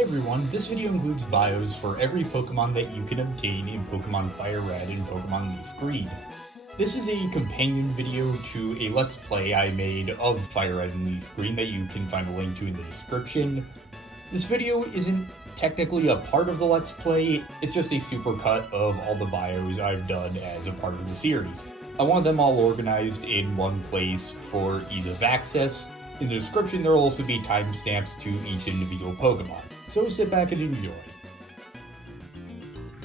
Hey everyone, this video includes bios for every Pokemon that you can obtain in Pokemon FireRed and Pokemon LeafGreen. This is a companion video to a Let's Play I made of FireRed and LeafGreen that you can find a link to in the description. This video isn't technically a part of the Let's Play, it's just a supercut of all the bios I've done as a part of the series. I want them all organized in one place for ease of access. In the description there will also be timestamps to each individual Pokemon, so sit back and enjoy.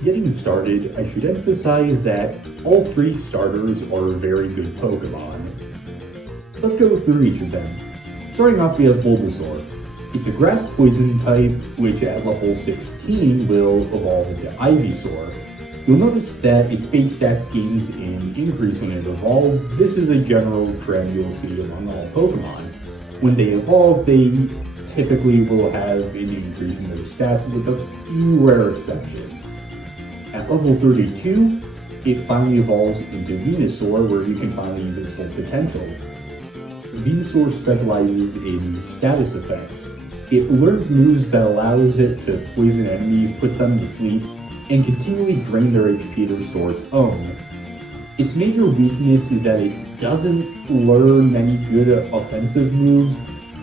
Getting started, I should emphasize that all three starters are very good Pokemon. Let's go through each of them. Starting off we have Bulbasaur. It's a grass poison type, which at level 16 will evolve into Ivysaur. You'll notice that its base stats gains an increase when it evolves. This is a general trend you'll see among all Pokemon. When they evolve, they typically will have an increase in their stats with a few rare exceptions. At level 32, it finally evolves into Venusaur, where you can finally use its full potential. Venusaur specializes in status effects. It learns moves that allows it to poison enemies, put them to sleep, and continually drain their HP to restore its own. Its major weakness is that it doesn't learn many good offensive moves.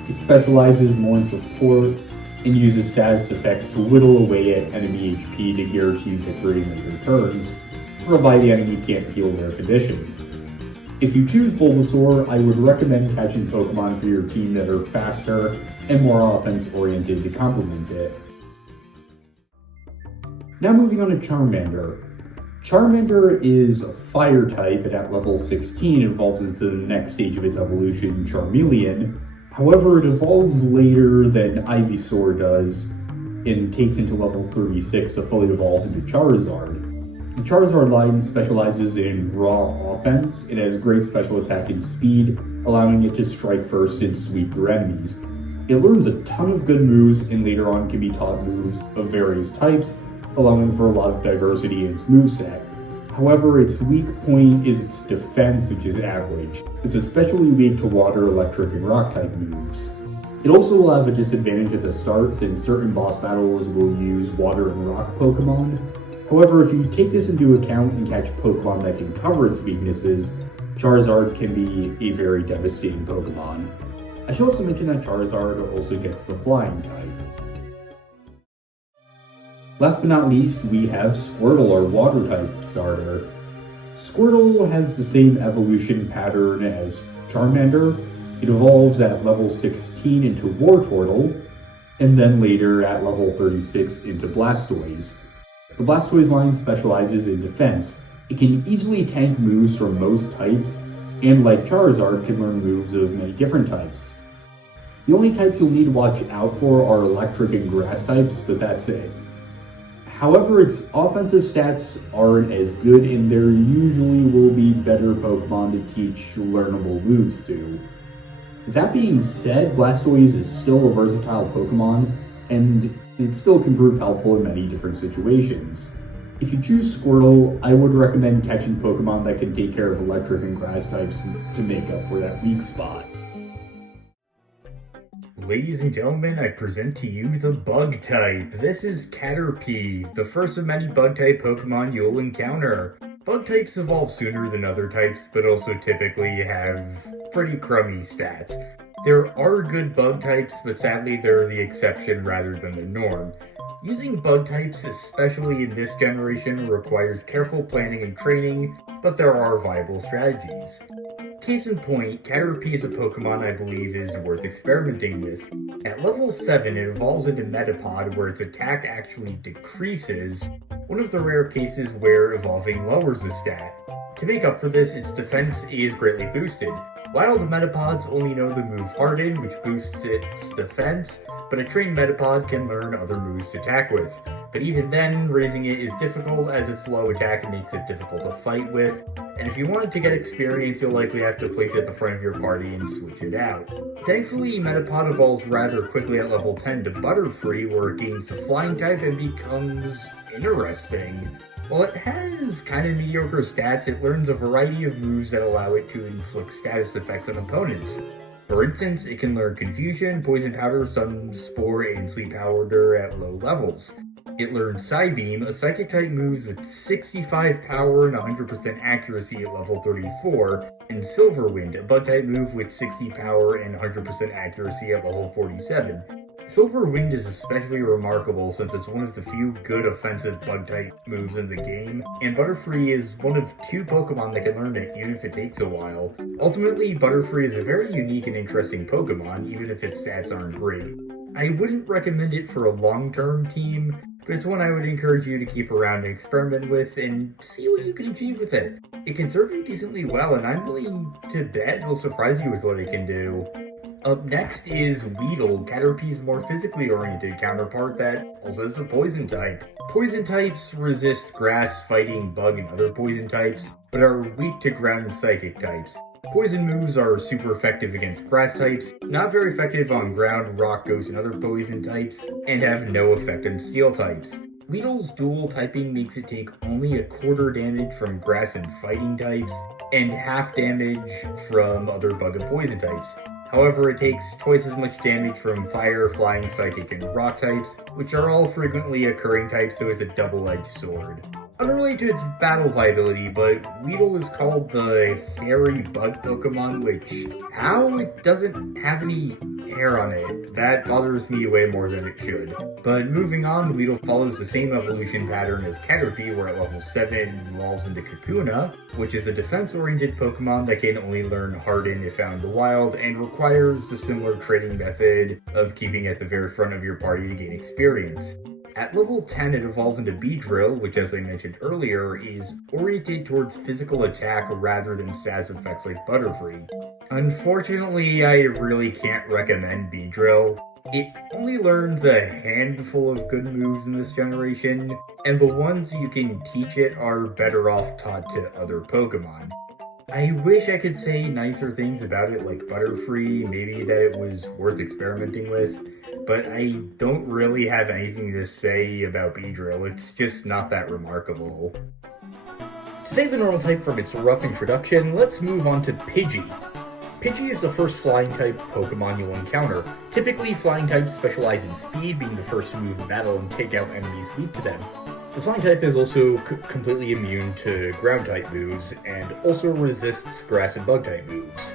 It specializes more in support and uses status effects to whittle away at enemy HP to guarantee victory in later turns, provided the enemy can't heal their conditions. If you choose Bulbasaur, I would recommend catching Pokemon for your team that are faster and more offense-oriented to complement it. Now moving on to Charmander. Charmander is a fire type, and at level 16 it evolves into the next stage of its evolution, Charmeleon. However, it evolves later than Ivysaur does, and takes into level 36 to fully evolve into Charizard. The Charizard line specializes in raw offense. It has great special attack and speed, allowing it to strike first and sweep through enemies. It learns a ton of good moves, and later on can be taught moves of various types, allowing for a lot of diversity in its moveset. However, its weak point is its defense, which is average. It's especially weak to water, electric, and rock type moves. It also will have a disadvantage at the start, since certain boss battles will use water and rock Pokemon. However, if you take this into account and catch Pokemon that can cover its weaknesses, Charizard can be a very devastating Pokemon. I should also mention that Charizard also gets the flying type. Last but not least, we have Squirtle, our water type starter. Squirtle has the same evolution pattern as Charmander. It evolves at level 16 into Wartortle, and then later at level 36 into Blastoise. The Blastoise line specializes in defense. It can easily tank moves from most types, and like Charizard, can learn moves of many different types. The only types you'll need to watch out for are electric and grass types, but that's it. However, its offensive stats aren't as good, and there usually will be better Pokemon to teach learnable moves to. That being said, Blastoise is still a versatile Pokemon, and it still can prove helpful in many different situations. If you choose Squirtle, I would recommend catching Pokemon that can take care of electric and grass types to make up for that weak spot. Ladies and gentlemen, I present to you the Bug type. This is Caterpie, the first of many Bug-type Pokemon you'll encounter. Bug types evolve sooner than other types, but also typically have pretty crummy stats. There are good Bug types, but sadly they're the exception rather than the norm. Using Bug types, especially in this generation, requires careful planning and training, but there are viable strategies. Case in point, Caterpie is a Pokemon I believe is worth experimenting with. At level 7, it evolves into Metapod, where its attack actually decreases, one of the rare cases where evolving lowers the stat. To make up for this, its defense is greatly boosted. Wild Metapods only know the move Harden, which boosts its defense, but a trained Metapod can learn other moves to attack with. But even then, raising it is difficult as its low attack makes it difficult to fight with, and if you want to get experience, you'll likely have to place it at the front of your party and switch it out. Thankfully, Metapod evolves rather quickly at level 10 to Butterfree, where it gains the flying type and becomes interesting. While it has kind of mediocre stats, it learns a variety of moves that allow it to inflict status effects on opponents. For instance, it can learn Confusion, Poison Powder, Sun Spore, and Sleep Powder at low levels. It learns Psybeam, a Psychic-type moves with 65 power and 100% accuracy at level 34, and Silverwind, a Bug-type move with 60 power and 100% accuracy at level 47. Silverwind is especially remarkable since it's one of the few good offensive Bug-type moves in the game, and Butterfree is one of 2 Pokemon that can learn it even if it takes a while. Ultimately, Butterfree is a very unique and interesting Pokemon, even if its stats aren't great. I wouldn't recommend it for a long-term team, but it's one I would encourage you to keep around and experiment with and see what you can achieve with it. It can serve you decently well, and I'm willing to bet it'll surprise you with what it can do. Up next is Weedle, Caterpie's more physically oriented counterpart that also has a poison type. Poison types resist grass, fighting, bug, and other poison types, but are weak to ground and psychic types. Poison moves are super effective against grass types, not very effective on ground, rock, ghost, and other poison types, and have no effect on steel types. Weedle's dual typing makes it take only a quarter damage from grass and fighting types, and half damage from other bug and poison types. However, it takes twice as much damage from fire, flying, psychic, and rock types, which are all frequently occurring types, so it's a double-edged sword. Unrelated to its battle viability, but Weedle is called the hairy bug Pokemon, which, how it doesn't have any hair on it, that bothers me way more than it should. But moving on, Weedle follows the same evolution pattern as Caterpie, where at level 7 it evolves into Kakuna, which is a defense-oriented Pokemon that can only learn Harden if found in the wild, and requires the similar training method of keeping at the very front of your party to gain experience. At level 10, it evolves into Beedrill, which, as I mentioned earlier, is oriented towards physical attack rather than status effects like Butterfree. Unfortunately, I really can't recommend Beedrill. It only learns a handful of good moves in this generation, and the ones you can teach it are better off taught to other Pokemon. I wish I could say nicer things about it like Butterfree, maybe that it was worth experimenting with, but I don't really have anything to say about Beedrill. It's just not that remarkable. To save the normal type from its rough introduction, let's move on to Pidgey. Pidgey is the first flying-type Pokemon you'll encounter. Typically, flying types specialize in speed, being the first to move in battle and take out enemies weak to them. The flying type is also completely immune to ground-type moves, and also resists grass and bug-type moves.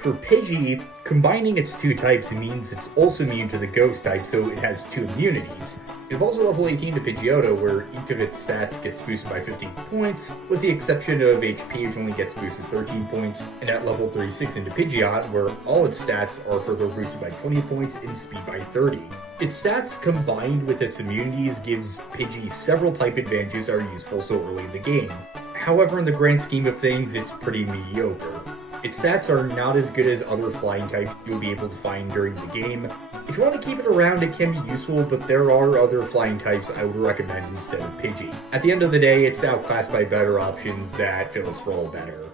For Pidgey, combining its 2 types means it's also immune to the ghost type, so it has 2 immunities. It evolves at level 18 to Pidgeotto, where each of its stats gets boosted by 15 points, with the exception of HP, which only gets boosted 13 points, and at level 36 into Pidgeot, where all its stats are further boosted by 20 points and speed by 30. Its stats combined with its immunities gives Pidgey several type advantages that are useful so early in the game. However, in the grand scheme of things, it's pretty mediocre. Its stats are not as good as other flying types you'll be able to find during the game. If you want to keep it around, it can be useful, but there are other flying types I would recommend instead of Pidgey. At the end of the day, it's outclassed by better options that fill its role better.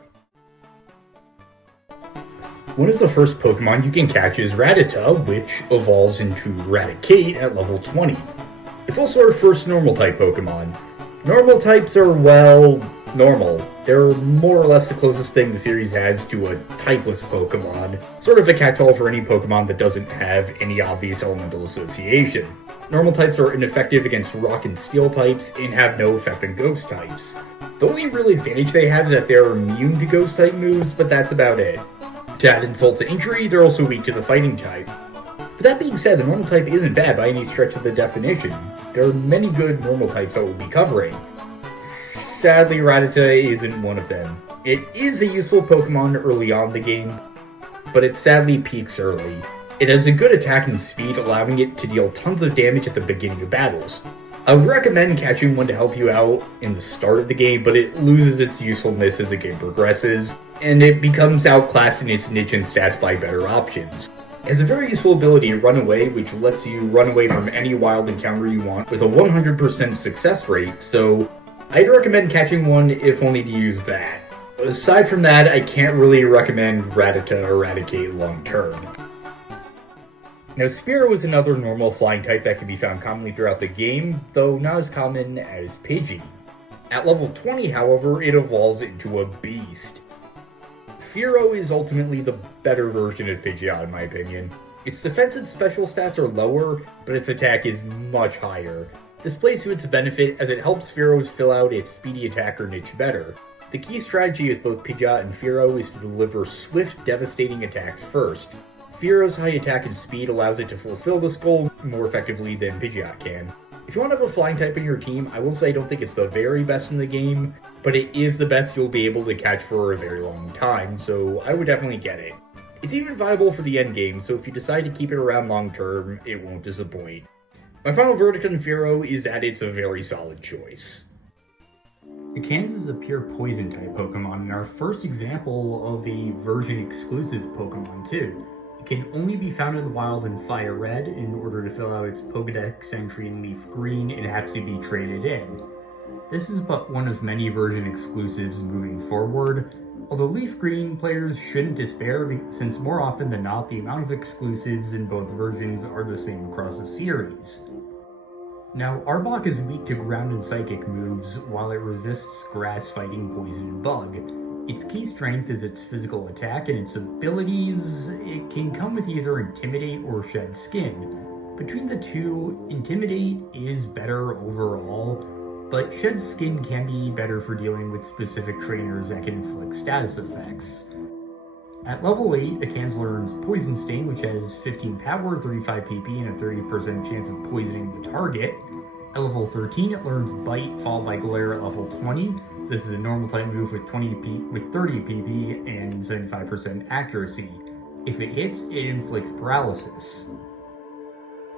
One of the first Pokemon you can catch is Rattata, which evolves into Raticate at level 20. It's also our first normal-type Pokemon. Normal types are, well, normal. They're more or less the closest thing the series has to a typeless Pokemon, sort of a catch-all for any Pokemon that doesn't have any obvious elemental association. Normal types are ineffective against rock and steel types, and have no effect on ghost types. The only real advantage they have is that they're immune to ghost type moves, but that's about it. To add insult to injury, they're also weak to the fighting type. But that being said, the normal type isn't bad by any stretch of the definition. There are many good normal types that we'll be covering. Sadly, Rattata isn't one of them. It is a useful Pokemon early on in the game, but it sadly peaks early. It has a good attack and speed, allowing it to deal tons of damage at the beginning of battles. I would recommend catching one to help you out in the start of the game, but it loses its usefulness as the game progresses, and it becomes outclassed in its niche and stats by better options. It has a very useful ability, Run Away, which lets you run away from any wild encounter you want with a 100% success rate, so I'd recommend catching one if only to use that. Aside from that, I can't really recommend Rattata or Raticate long term. Now, Spearow is another normal flying type that can be found commonly throughout the game, though not as common as Pidgey. At level 20, however, it evolves into a beast. Fearow is ultimately the better version of Pidgeot in my opinion. Its defense and special stats are lower, but its attack is much higher. This plays to its benefit as it helps Fearow fill out its speedy attacker niche better. The key strategy with both Pidgeot and Fearow is to deliver swift, devastating attacks first. Fearow's high attack and speed allows it to fulfill this goal more effectively than Pidgeot can. If you want to have a flying type in your team, I will say I don't think it's the very best in the game, but it is the best you'll be able to catch for a very long time, so I would definitely get it. It's even viable for the end game, so if you decide to keep it around long term, it won't disappoint. My final verdict on Fearow is that it's a very solid choice. Ekans is a pure poison type Pokemon and our first example of a version exclusive Pokemon too. It can only be found in the wild in FireRed. In order to fill out its Pokedex entry in LeafGreen, it has to be traded in. This is but one of many version exclusives moving forward, although LeafGreen players shouldn't despair since more often than not the amount of exclusives in both versions are the same across the series. Now, Arbok is weak to ground and psychic moves while it resists grass fighting poison and bug. Its key strength is its physical attack, and its abilities, it can come with either Intimidate or Shed Skin. Between the two, Intimidate is better overall, but Shed Skin can be better for dealing with specific trainers that can inflict status effects. At level 8, Ekans learns Poison Sting, which has 15 power, 35 PP, and a 30% chance of poisoning the target. At level 13, it learns Bite, followed by Glare at level 20. This is a normal type move with 30 PP and 75% accuracy. If it hits, it inflicts paralysis.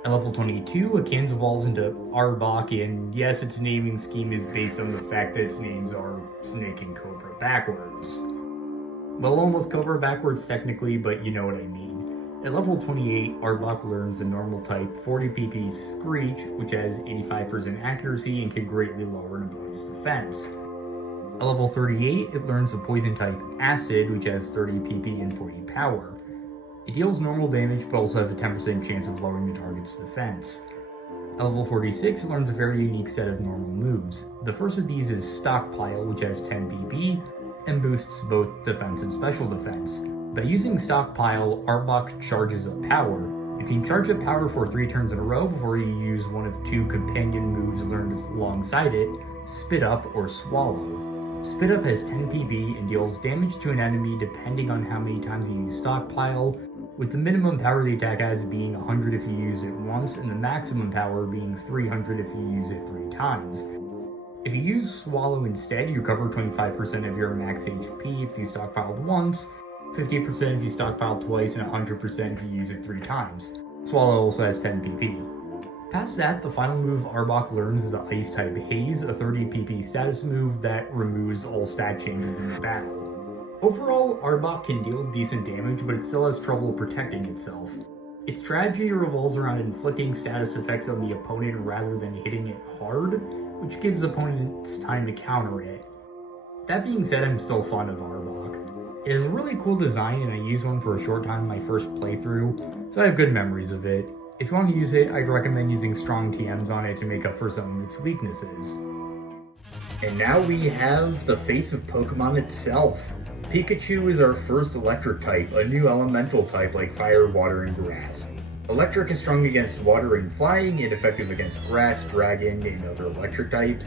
At level 22, Ekans evolves into Arbok, and yes, its naming scheme is based on the fact that its names are Snake and Cobra backwards. Well, almost Cobra backwards technically, but you know what I mean. At level 28, Arbok learns the normal type 40 PP Screech, which has 85% accuracy and can greatly lower an opponent's defense. At level 38, it learns the poison type Acid, which has 30 PP and 40 power. It deals normal damage, but also has a 10% chance of lowering the target's defense. At level 46, it learns a very unique set of normal moves. The first of these is Stockpile, which has 10 PP, and boosts both defense and special defense. By using Stockpile, Arbok charges up power. You can charge up power for 3 turns in a row before you use one of 2 companion moves learned alongside it, Spit Up or Swallow. Spit Up has 10 PP and deals damage to an enemy depending on how many times you use Stockpile, with the minimum power the attack has being 100 if you use it once, and the maximum power being 300 if you use it 3 times. If you use Swallow instead, you recover 25% of your max HP if you stockpiled once, 50% if you stockpile twice, and 100% if you use it 3 times. Swallow also has 10 PP. Past that, the final move Arbok learns is the Ice-type Haze, a 30 PP status move that removes all stat changes in the battle. Overall, Arbok can deal decent damage, but it still has trouble protecting itself. Its strategy revolves around inflicting status effects on the opponent rather than hitting it hard, which gives opponents time to counter it. That being said, I'm still fond of Arbok. It has a really cool design and I used one for a short time in my first playthrough, so I have good memories of it. If you want to use it, I'd recommend using strong TMs on it to make up for some of its weaknesses. And now we have the face of Pokemon itself. Pikachu is our first electric type, a new elemental type like fire, water, and grass. Electric is strong against water and flying, ineffective against grass, dragon, and other electric types,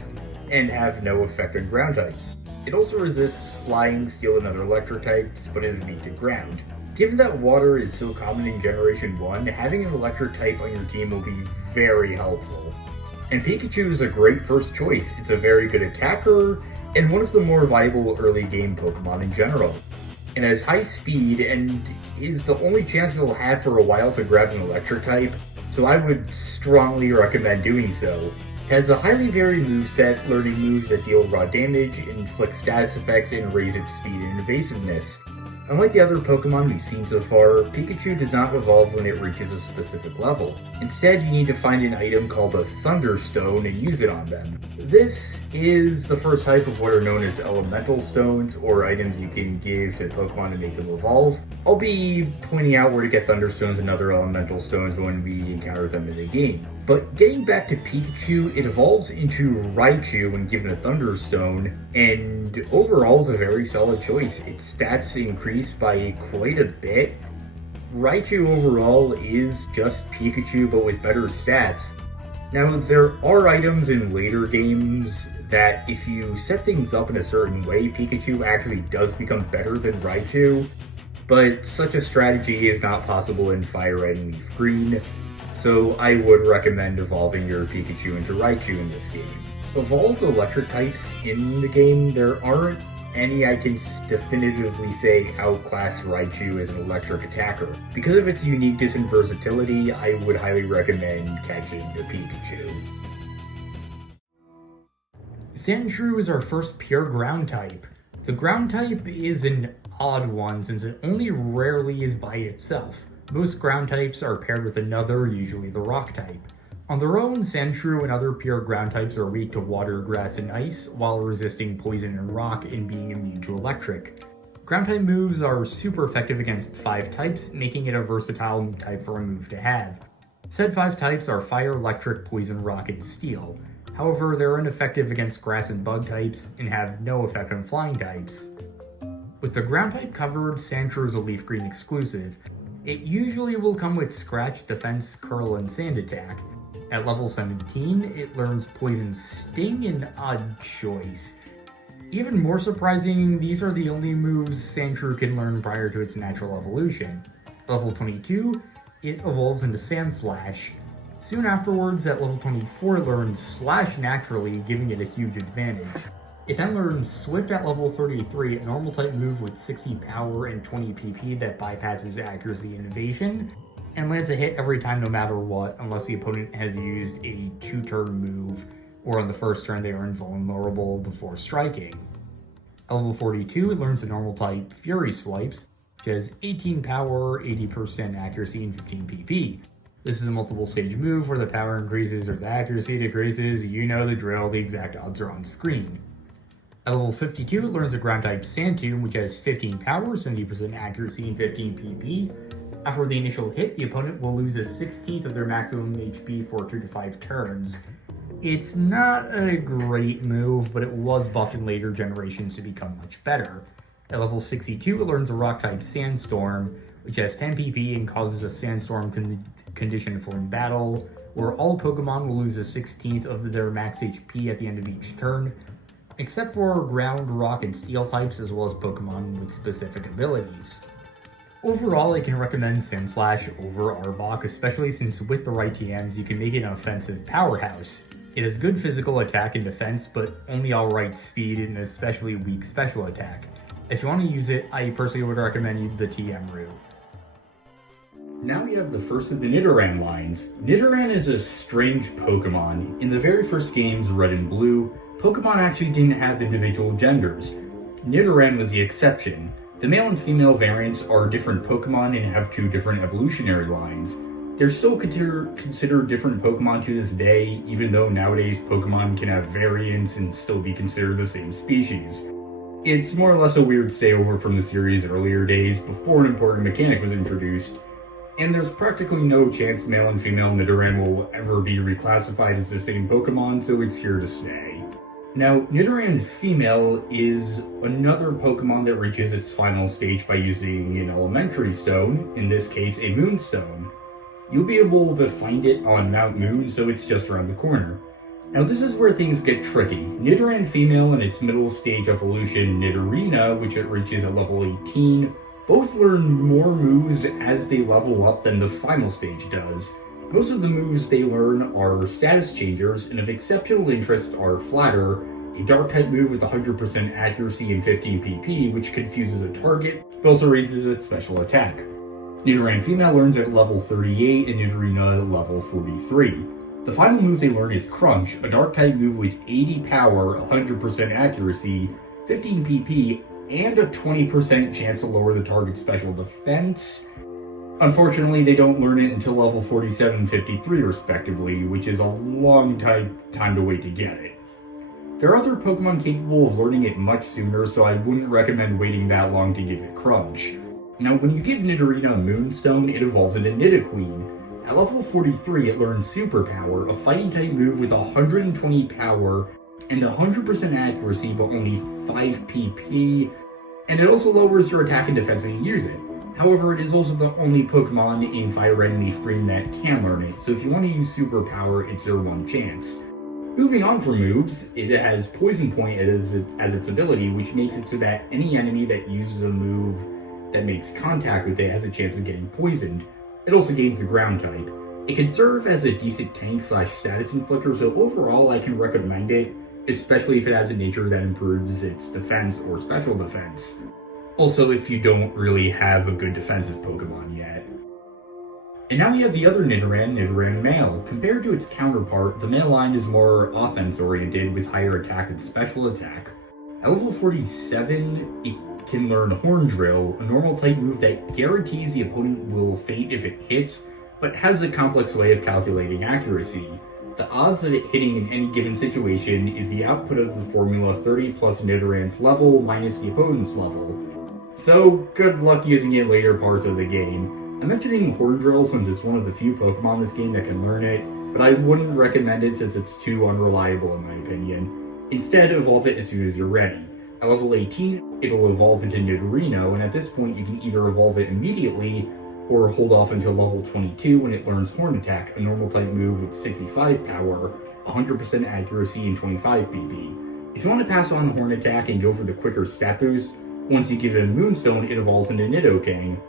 and have no effect on ground types. It also resists flying, steel, and other electric types, but is weak to ground. Given that water is so common in Generation 1, having an electric type on your team will be very helpful. And Pikachu is a great first choice. It's a very good attacker, and one of the more viable early game Pokemon in general. It has high speed, and is the only chance you'll have for a while to grab an electric type, so I would strongly recommend doing so. It has a highly varied moveset, learning moves that deal raw damage, inflict status effects, and raise its speed and evasiveness. Unlike the other Pokemon we've seen so far, Pikachu does not evolve when it reaches a specific level. Instead, you need to find an item called a Thunderstone and use it on them. This is the first type of what are known as Elemental Stones, or items you can give to Pokemon to make them evolve. I'll be pointing out where to get Thunderstones and other Elemental Stones when we encounter them in the game. But getting back to Pikachu, it evolves into Raichu when given a Thunderstone, and overall is a very solid choice. Its stats increase by quite a bit. Raichu overall is just Pikachu but with better stats. Now there are items in later games that if you set things up in a certain way, Pikachu actually does become better than Raichu, but such a strategy is not possible in FireRed and LeafGreen. So I would recommend evolving your Pikachu into Raichu in this game. Evolved electric types in the game, there aren't any I can definitively say outclass Raichu as an electric attacker. Because of its uniqueness and versatility, I would highly recommend catching the Pikachu. Sandshrew is our first pure ground type. The ground type is an odd one since it only rarely is by itself. Most ground types are paired with another, usually the rock type. On their own, Sandshrew and other pure ground types are weak to water, grass, and ice, while resisting poison and rock and being immune to electric. Ground type moves are super effective against 5 types, making it a versatile type for a move to have. Said 5 types are fire, electric, poison, rock, and steel. However, they're ineffective against grass and bug types, and have no effect on flying types. With the ground type covered, Sandshrew is a LeafGreen exclusive. It usually will come with Scratch, Defense, Curl, and Sand Attack. At level 17, it learns Poison Sting, an odd choice. Even more surprising, these are the only moves Sandshrew can learn prior to its natural evolution. Level 22, it evolves into Sand Slash. Soon afterwards, at level 24, it learns Slash naturally, giving it a huge advantage. It then learns Swift at level 33, a normal type move with 60 power and 20 PP that bypasses accuracy and evasion, and lands a hit every time no matter what, unless the opponent has used a 2-turn move, or on the first turn they are invulnerable before striking. At level 42, it learns the normal type Fury Swipes, which has 18 power, 80% accuracy, and 15 PP. This is a multiple stage move where the power increases or the accuracy decreases. You know the drill, the exact odds are on screen. At level 52, it learns the ground type Sand Tomb, which has 15 power, 70% accuracy, and 15 PP. After the initial hit, the opponent will lose a 16th of their maximum HP for 2 to 5 turns. It's not a great move, but it was buffed in later generations to become much better. At level 62, it learns the rock type Sandstorm, which has 10 PP and causes a Sandstorm condition for in battle, where all Pokemon will lose a 16th of their max HP at the end of each turn, except for ground, rock, and steel types, as well as Pokemon with specific abilities. Overall, I can recommend Sandslash over Arbok, especially since with the right TMs, you can make it an offensive powerhouse. It has good physical attack and defense, but only alright speed and especially weak special attack. If you want to use it, I personally would recommend the TM route. Now we have the first of the Nidoran lines. Nidoran is a strange Pokemon. In the very first games, Red and Blue, Pokemon actually didn't have individual genders. Nidoran was the exception. The male and female variants are different Pokemon and have 2 different evolutionary lines. They're still considered different Pokemon to this day, even though nowadays Pokemon can have variants and still be considered the same species. It's more or less a weird stayover from the series' earlier days before an important mechanic was introduced, and there's practically no chance male and female Nidoran will ever be reclassified as the same Pokemon, so it's here to stay. Now, Nidoran Female is another Pokemon that reaches its final stage by using an elementary stone, in this case a Moonstone. You'll be able to find it on Mount Moon, so it's just around the corner. Now this is where things get tricky. Nidoran Female and its middle stage evolution, Nidorina, which it reaches at level 18, both learn more moves as they level up than the final stage does. Most of the moves they learn are status changers, and of exceptional interest are Flatter, a dark-type move with 100% accuracy and 15 PP, which confuses a target, but also raises its special attack. Nidoran Female learns at level 38, and Nidorina at level 43. The final move they learn is Crunch, a dark-type move with 80 power, 100% accuracy, 15 PP, and a 20% chance to lower the target's special defense. Unfortunately, they don't learn it until level 47 and 53 respectively, which is a long time to wait to get it. There are other Pokemon capable of learning it much sooner, so I wouldn't recommend waiting that long to give it Crunch. Now, when you give Nidorina a Moonstone, it evolves into Nidoqueen. At level 43, it learns Superpower, a fighting type move with 120 power and 100% accuracy but only 5 PP, and it also lowers your attack and defense when you use it. However, it is also the only Pokemon in FireRed and LeafGreen that can learn it, so if you want to use Superpower, it's your one chance. Moving on from moves, it has Poison Point as its ability, which makes it so that any enemy that uses a move that makes contact with it has a chance of getting poisoned. It also gains the ground type. It can serve as a decent tank / status inflictor, so overall I can recommend it, especially if it has a nature that improves its defense or special defense. Also, if you don't really have a good defensive Pokemon yet. And now we have the other Nidoran Male. Compared to its counterpart, the male line is more offense-oriented with higher attack and special attack. At level 47, it can learn Horn Drill, a normal type move that guarantees the opponent will faint if it hits, but has a complex way of calculating accuracy. The odds of it hitting in any given situation is the output of the formula 30 plus Nidoran's level minus the opponent's level. So, good luck using it later parts of the game. I'm mentioning Horn Drill since it's one of the few Pokemon in this game that can learn it, but I wouldn't recommend it since it's too unreliable in my opinion. Instead, evolve it as soon as you're ready. At level 18, it'll evolve into Nidorino, and at this point you can either evolve it immediately or hold off until level 22 when it learns Horn Attack, a normal type move with 65 power, 100% accuracy, and 25 PP. If you want to pass on Horn Attack and go for the quicker stat boost, once you give it a Moonstone, it evolves into Nidoking.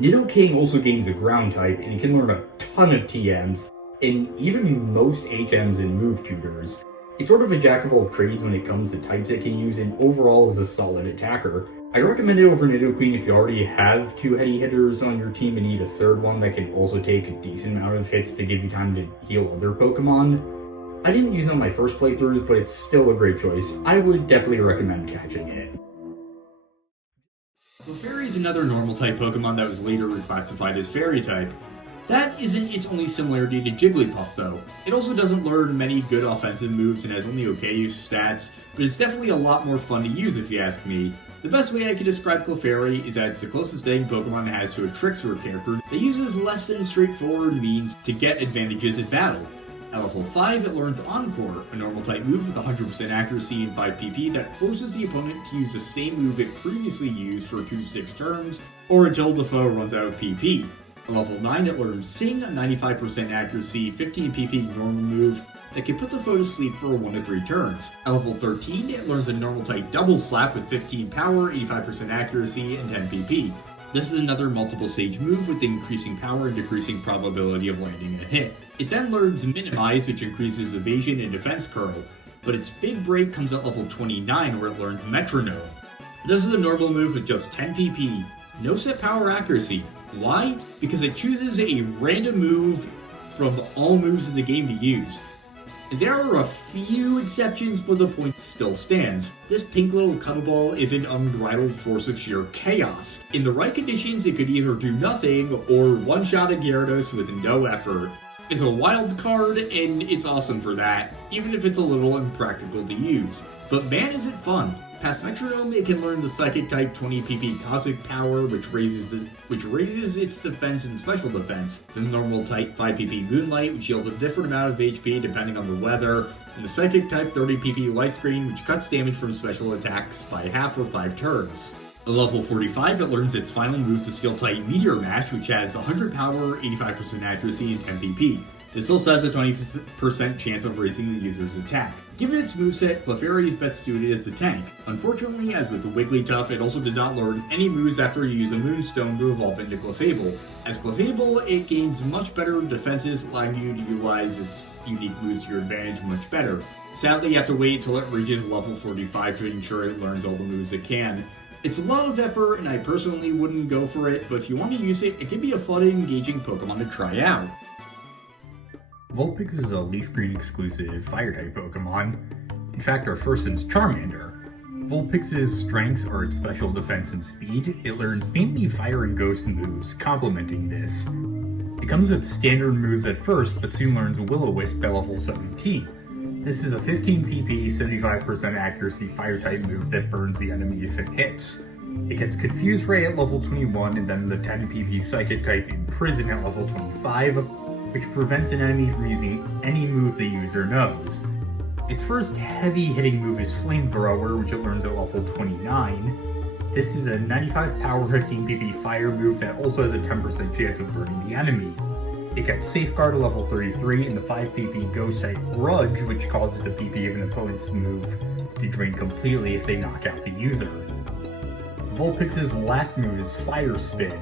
Nidoking also gains a ground type, and it can learn a ton of TMs, and even most HMs and move tutors. It's sort of a jack of all trades when it comes to types it can use, and overall is a solid attacker. I recommend it over Nidoqueen if you already have 2 heavy hitters on your team and need a third one that can also take a decent amount of hits to give you time to heal other Pokemon. I didn't use it on my first playthroughs, but it's still a great choice. I would definitely recommend catching it. Clefairy is another normal type Pokemon that was later reclassified as Fairy type. That isn't its only similarity to Jigglypuff though. It also doesn't learn many good offensive moves and has only okay use stats, but it's definitely a lot more fun to use if you ask me. The best way I could describe Clefairy is that it's the closest thing Pokemon has to a Trickster character that uses less than straightforward means to get advantages in battle. At level 5, it learns Encore, a normal type move with 100% accuracy and 5 PP that forces the opponent to use the same move it previously used for 2 to 6 turns, or until the foe runs out of PP. At level 9, it learns Sing, a 95% accuracy, 15 PP normal move that can put the foe to sleep for 1 to 3 turns. At level 13, it learns a normal type Double Slap with 15 power, 85% accuracy, and 10 PP. This is another multiple stage move with increasing power and decreasing probability of landing a hit. It then learns Minimize, which increases evasion and defense curl, but its big break comes at level 29 where it learns Metronome. This is a normal move with just 10 PP, no set power accuracy. Why? Because it chooses a random move from all moves in the game to use. There are a few exceptions, but the point still stands. This pink little cuddleball is an unbridled force of sheer chaos. In the right conditions, it could either do nothing or one-shot a Gyarados with no effort. It's a wild card, and it's awesome for that, even if it's a little impractical to use. But man, is it fun! Past Metronome, it can learn the Psychic type 20 PP Cosmic Power, which raises its defense and special defense. The normal type 5 PP Moonlight, which deals a different amount of HP depending on the weather. And the Psychic type 30 PP Light Screen, which cuts damage from special attacks by half for 5 turns. At level 45, it learns its final move, the Steel type Meteor Mash, which has 100 power, 85% accuracy, and 10 PP. This also has a 20% chance of raising the user's attack. Given its moveset, Clefairy is best suited as a tank. Unfortunately, as with the Wigglytuff, it also does not learn any moves after you use a Moonstone to evolve into Clefable. As Clefable, it gains much better defenses, allowing you to utilize its unique moves to your advantage much better. Sadly, you have to wait until it reaches level 45 to ensure it learns all the moves it can. It's a lot of effort, and I personally wouldn't go for it, but if you want to use it, it can be a fun and engaging Pokemon to try out. Vulpix is a LeafGreen exclusive Fire-type Pokemon. In fact, our first since Charmander. Vulpix's strengths are its special defense and speed. It learns mainly Fire and Ghost moves, complementing this. It comes with standard moves at first, but soon learns Will-O-Wisp at level 17. This is a 15 PP, 75% accuracy Fire-type move that burns the enemy if it hits. It gets Confuse Ray at level 21, and then the 10 PP Psychic type Imprison at level 25. which prevents an enemy from using any move the user knows. Its first heavy-hitting move is Flamethrower, which it learns at level 29. This is a 95 power 15 PP fire move that also has a 10% chance of burning the enemy. It gets Safeguard at level 33 and the 5 PP Ghost type Grudge, which causes the PP of an opponent's move to drain completely if they knock out the user. Vulpix's last move is Fire Spin,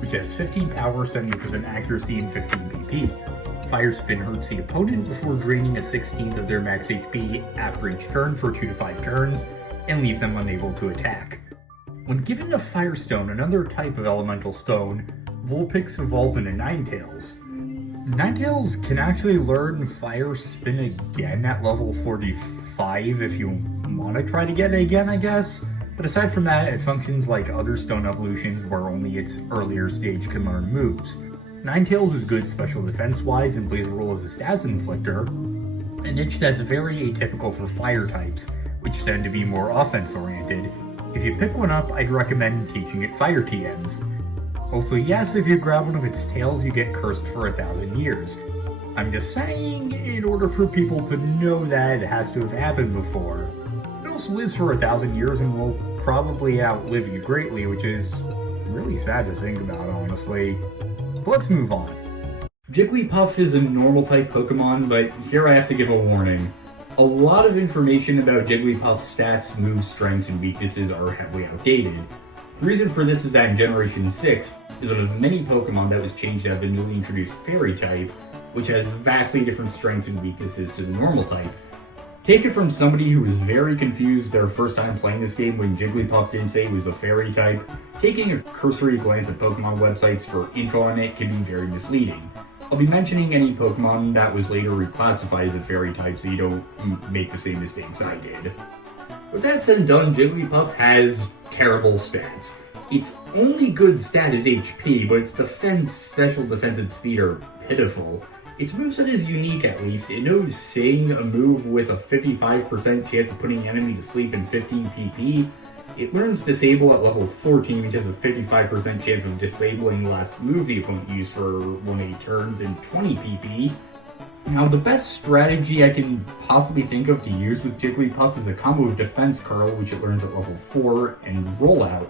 which has 15 power, 70% accuracy, and 15 PP. Fire Spin hurts the opponent before draining a 16th of their max HP after each turn for 2 to 5 turns, and leaves them unable to attack. When given a Firestone, another type of elemental stone, Vulpix evolves into Ninetales. Ninetales can actually learn Fire Spin again at level 45 if you want to try to get it again, I guess. But aside from that, it functions like other stone evolutions where only its earlier stage can learn moves. Ninetales is good special defense-wise and plays a role as a status inflictor, a niche that's very atypical for fire types, which tend to be more offense-oriented. If you pick one up, I'd recommend teaching it fire TMs. Also, yes, if you grab one of its tails, you get cursed for 1,000 years. I'm just saying, in order for people to know that, it has to have happened before. It also lives for 1,000 years and will probably outlive you greatly, which is really sad to think about, honestly. But let's move on. Jigglypuff is a normal type Pokemon, but here I have to give a warning. A lot of information about Jigglypuff's stats, moves, strengths, and weaknesses are heavily outdated. The reason for this is that in Generation 6 is one of many Pokemon that was changed to have the newly introduced Fairy type, which has vastly different strengths and weaknesses to the normal type. Take it from somebody who was very confused their first time playing this game when Jigglypuff didn't say it was a Fairy type. Taking a cursory glance at Pokemon websites for info on it can be very misleading. I'll be mentioning any Pokemon that was later reclassified as a Fairy type so you don't make the same mistakes I did. With that said and done, Jigglypuff has terrible stats. Its only good stat is HP, but its defense, special defense, and speed are pitiful. Its moveset is unique at least. It knows Sing, a move with a 55% chance of putting the enemy to sleep in 15 PP. It learns Disable at level 14, which has a 55% chance of disabling the last move the opponent used for 180 turns in 20 PP. Now, the best strategy I can possibly think of to use with Jigglypuff is a combo of Defense Curl, which it learns at level 4, and Rollout,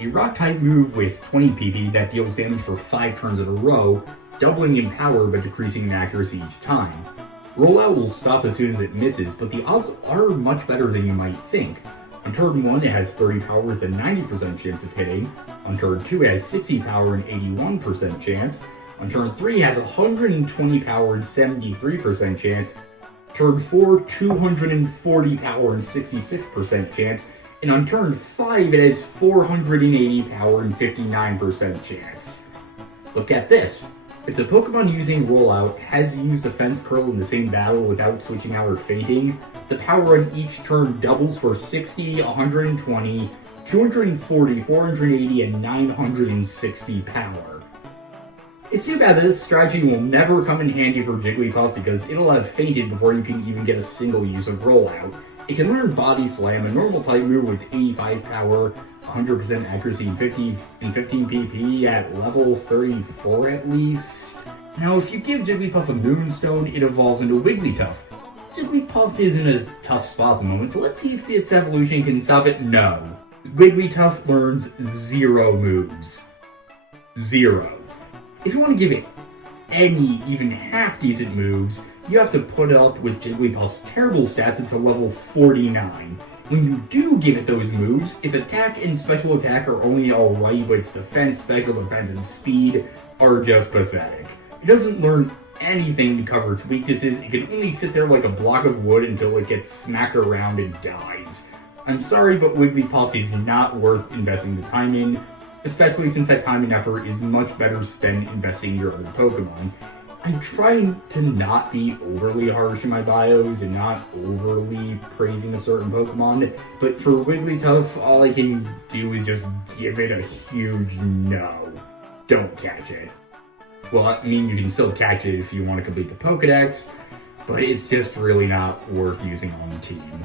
a rock-type move with 20 PP that deals damage for 5 turns in a row, doubling in power but decreasing in accuracy each time. Rollout will stop as soon as it misses, but the odds are much better than you might think. On turn 1, it has 30 power with a 90% chance of hitting. On turn 2, it has 60 power and 81% chance. On turn 3, it has 120 power and 73% chance. Turn 4, 240 power and 66% chance. And on turn 5, it has 480 power and 59% chance. Look at this. If the Pokemon using Rollout has used Defense Curl in the same battle without switching out or fainting, the power on each turn doubles for 60, 120, 240, 480, and 960 power. It's too bad that this strategy will never come in handy for Jigglypuff because it'll have fainted before you can even get a single use of Rollout. It can learn Body Slam, a normal type move with 85 power, 100% accuracy, and 15 PP at level 34 at least. Now, if you give Jigglypuff a Moonstone, it evolves into Wigglytuff. Jigglypuff is in a tough spot at the moment, so let's see if its evolution can stop it. No. Wigglytuff learns 0 moves. 0. If you want to give it any, even half-decent moves, you have to put it up with Jigglypuff's terrible stats until level 49. When you do give it those moves, its attack and special attack are only alright, but its defense, special defense, and speed are just pathetic. It doesn't learn anything to cover its weaknesses. It can only sit there like a block of wood until it gets smacked around and dies. I'm sorry, but Wigglypuff is not worth investing the time in, especially since that time and effort is much better spent investing in your other Pokemon. I'm trying to not be overly harsh in my bios and not overly praising a certain Pokemon, but for Wigglytuff, all I can do is just give it a huge no. Don't catch it. Well, I mean, you can still catch it if you want to complete the Pokedex, but it's just really not worth using on the team.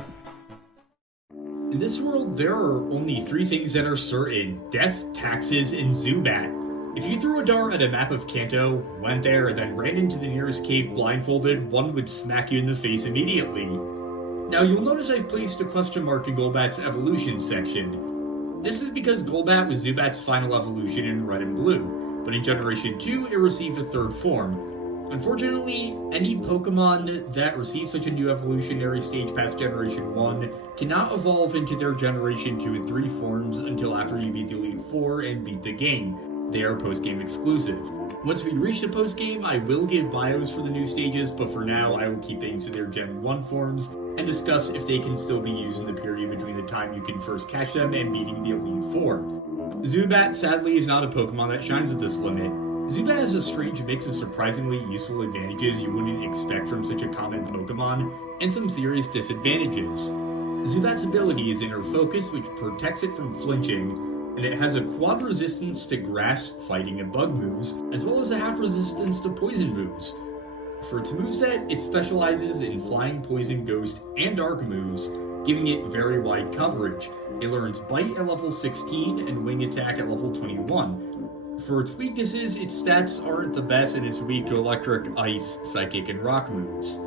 In this world, there are only 3 things that are certain: death, taxes, and Zubat. If you threw a dart at a map of Kanto, went there, and then ran into the nearest cave blindfolded, one would smack you in the face immediately. Now you'll notice I've placed a question mark in Golbat's evolution section. This is because Golbat was Zubat's final evolution in Red and Blue, but in Generation 2 it received a third form. Unfortunately, any Pokemon that receive such a new evolutionary stage past Generation 1 cannot evolve into their Generation 2 and 3 forms until after you beat the Elite Four and beat the game. They are post-game exclusive. Once we reach the post-game, I will give bios for the new stages, but for now I will keep things to their Gen 1 forms and discuss if they can still be used in the period between the time you can first catch them and beating the Elite Four. Zubat, sadly, is not a Pokemon that shines at this limit. Zubat has a strange mix of surprisingly useful advantages you wouldn't expect from such a common Pokemon, and some serious disadvantages. Zubat's ability is Inner Focus, which protects it from flinching, and it has a quad resistance to grass, fighting, and bug moves, as well as a half resistance to poison moves. For its moveset, it specializes in flying, poison, ghost, and dark moves, giving it very wide coverage. It learns Bite at level 16 and Wing Attack at level 21. For its weaknesses, its stats aren't the best and it's weak to electric, ice, psychic, and rock moves.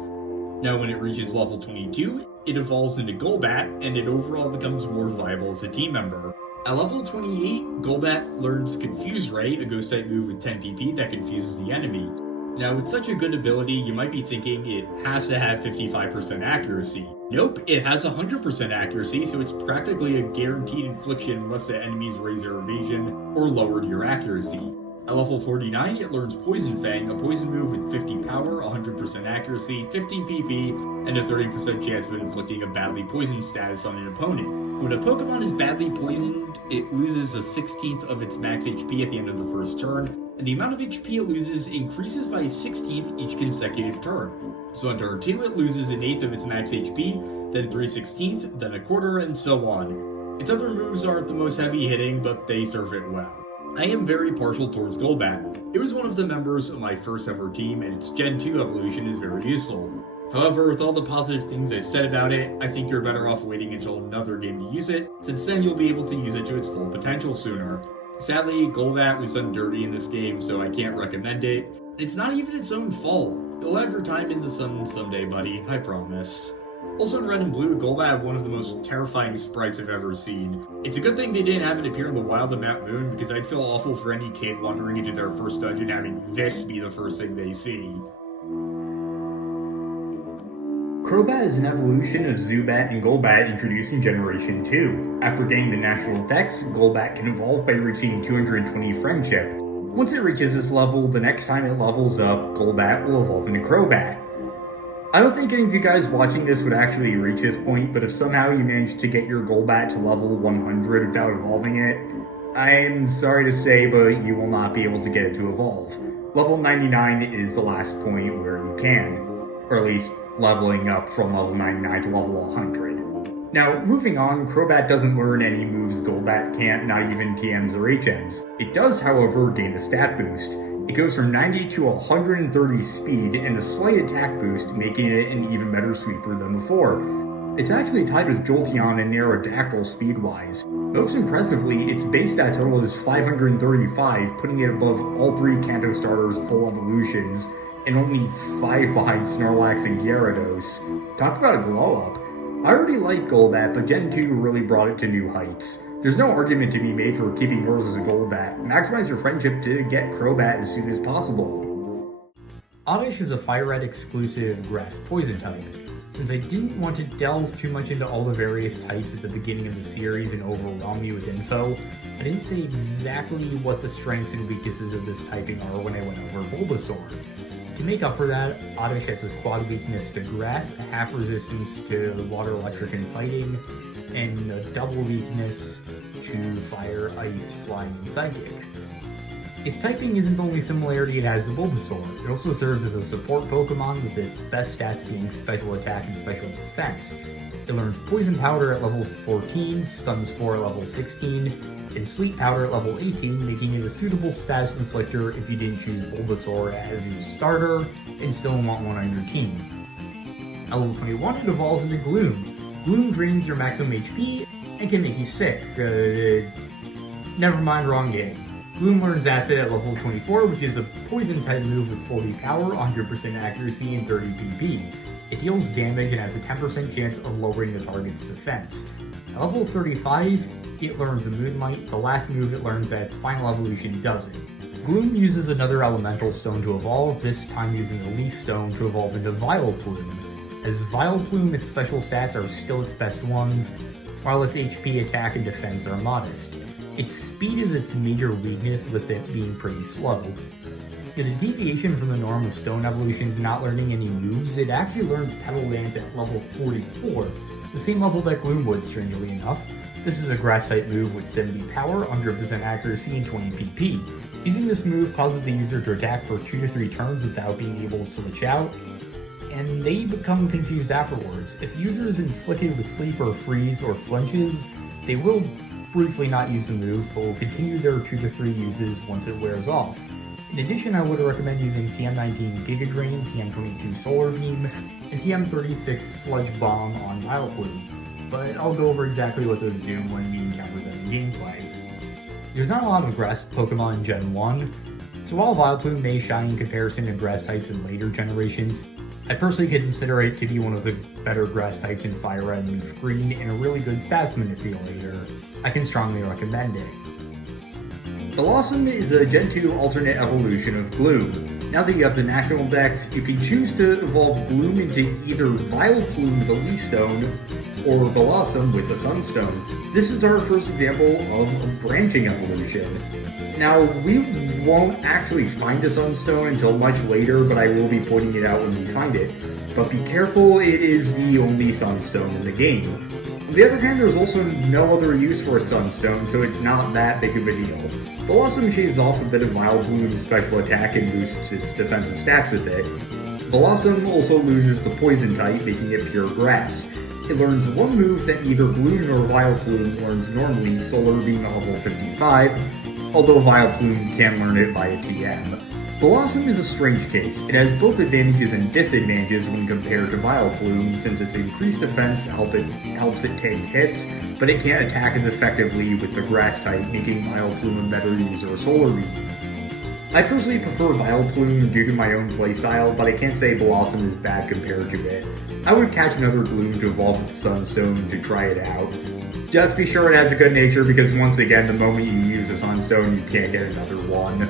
Now when it reaches level 22, it evolves into Golbat and it overall becomes more viable as a team member. At level 28, Golbat learns Confuse Ray, a ghost type move with 10 PP that confuses the enemy. Now with such a good ability, you might be thinking it has to have 55% accuracy. Nope, it has 100% accuracy, so it's practically a guaranteed infliction unless the enemies raise their evasion or lowered your accuracy. At level 49, it learns Poison Fang, a poison move with 50 power, 100% accuracy, 15 PP, and a 30% chance of inflicting a badly poisoned status on an opponent. When a Pokemon is badly poisoned, it loses a 16th of its max HP at the end of the first turn, and the amount of HP it loses increases by a 16th each consecutive turn. So on turn 2, it loses an 1/8 of its max HP, then 3/16, then a quarter, and so on. Its other moves aren't the most heavy hitting, but they serve it well. I am very partial towards Golbat. It was one of the members of my first ever team, and its Gen 2 evolution is very useful. However, with all the positive things I've said about it, I think you're better off waiting until another game to use it, since then you'll be able to use it to its full potential sooner. Sadly, Golbat was done dirty in this game, so I can't recommend it. It's not even its own fault. You'll have your time in the sun someday, buddy, I promise. Also in Red and Blue, Golbat had one of the most terrifying sprites I've ever seen. It's a good thing they didn't have it appear in the wild of Mount Moon, because I'd feel awful for any kid wandering into their first dungeon having this be the first thing they see. Crobat is an evolution of Zubat and Golbat introduced in Generation 2. After gaining the natural effects, Golbat can evolve by reaching 220 Friendship. Once it reaches this level, the next time it levels up, Golbat will evolve into Crobat. I don't think any of you guys watching this would actually reach this point, but if somehow you manage to get your Golbat to level 100 without evolving it, I'm sorry to say, but you will not be able to get it to evolve. Level 99 is the last point where you can, or at least leveling up from level 99 to level 100. Now, moving on, Crobat doesn't learn any moves Golbat can't, not even TMs or HMs. It does, however, gain a stat boost. It goes from 90 to 130 speed and a slight attack boost, making it an even better sweeper than before. It's actually tied with Jolteon and Aerodactyl speed-wise. Most impressively, its base stat total is 535, putting it above all three Kanto starters' full evolutions, and only 5 behind Snorlax and Gyarados. Talk about a glow-up. I already liked Golbat, but Gen 2 really brought it to new heights. There's no argument to be made for keeping yours as a Golbat. Maximize your friendship to get Crobat as soon as possible. Oddish is a FireRed exclusive grass poison type. Since I didn't want to delve too much into all the various types at the beginning of the series and overwhelm you with info, I didn't say exactly what the strengths and weaknesses of this typing are when I went over Bulbasaur. To make up for that, Oddish has a quad weakness to grass, a half resistance to water, electric, and fighting, and a double weakness to fire, ice, flying, and psychic. Its typing isn't the only similarity it has to Bulbasaur. It also serves as a support Pokemon, with its best stats being special attack and special defense. It learns Poison Powder at level 14, Stun Spore at level 16, and Sleep Powder at level 18, making it a suitable status inflictor if you didn't choose Bulbasaur as your starter and still want one on your team. At level 21, it evolves into Gloom. Gloom drains your maximum HP and can make you sick. Never mind, wrong game. Gloom learns Acid at level 24, which is a poison-type move with 40 power, 100% accuracy, and 30 PP. It deals damage and has a 10% chance of lowering the target's defense. At level 35, it learns the Moonlight, the last move it learns that its final evolution doesn't. Gloom uses another elemental stone to evolve, this time using the Leaf Stone to evolve into Vileplume. As Vileplume, its special stats are still its best ones, while its HP, attack, and defense are modest. Its speed is its major weakness, with it being pretty slow. In a deviation from the norm of stone evolutions not learning any moves, it actually learns Petal Dance at level 44, the same level that Gloom would, strangely enough. This is a grass-type move with 70 power, 100% accuracy, and 20 PP. Using this move causes the user to attack for 2 to 3 turns without being able to switch out, and they become confused afterwards. If the user is inflicted with sleep or freeze or flinches, they will briefly not use the move, but will continue their 2 to 3 uses once it wears off. In addition, I would recommend using TM19 Giga Drain, TM22 Solar Beam, and TM36 Sludge Bomb on Vileplume, but I'll go over exactly what those do when we encounter them in gameplay. There's not a lot of grass Pokemon in Gen 1, so while Vileplume may shine in comparison to grass types in later generations, I personally consider it to be one of the better grass types in FireRed and LeafGreen and a really good stats manipulator. I can strongly recommend it. Blossom is a Gen 2 alternate evolution of Gloom. Now that you have the National Dex, you can choose to evolve Gloom into either Vileplume with the Leaf Stone, or Blossom with the Sunstone. This is our first example of a branching evolution. Now, we won't actually find a Sunstone until much later, but I will be pointing it out when we find it. But be careful, it is the only Sunstone in the game. On the other hand, there's also no other use for a Sunstone, so it's not that big of a deal. Blossom shaves off a bit of Vileplume's special attack and boosts its defensive stats with it. Blossom also loses the Poison type, making it pure grass. It learns one move that neither Bloom nor Vileplume learns normally, Solar Beam at level 55, although Vileplume can learn it via TM. Blossom is a strange case. It has both advantages and disadvantages when compared to Vileplume, since its increased defense helps it take hits, but it can't attack as effectively with the grass type, making Vileplume a better user of Solar Beam. I personally prefer Vileplume due to my own playstyle, but I can't say Blossom is bad compared to it. I would catch another Gloom to evolve with the Sunstone to try it out. Just be sure it has a good nature, because once again, the moment you use a Sunstone, you can't get another one.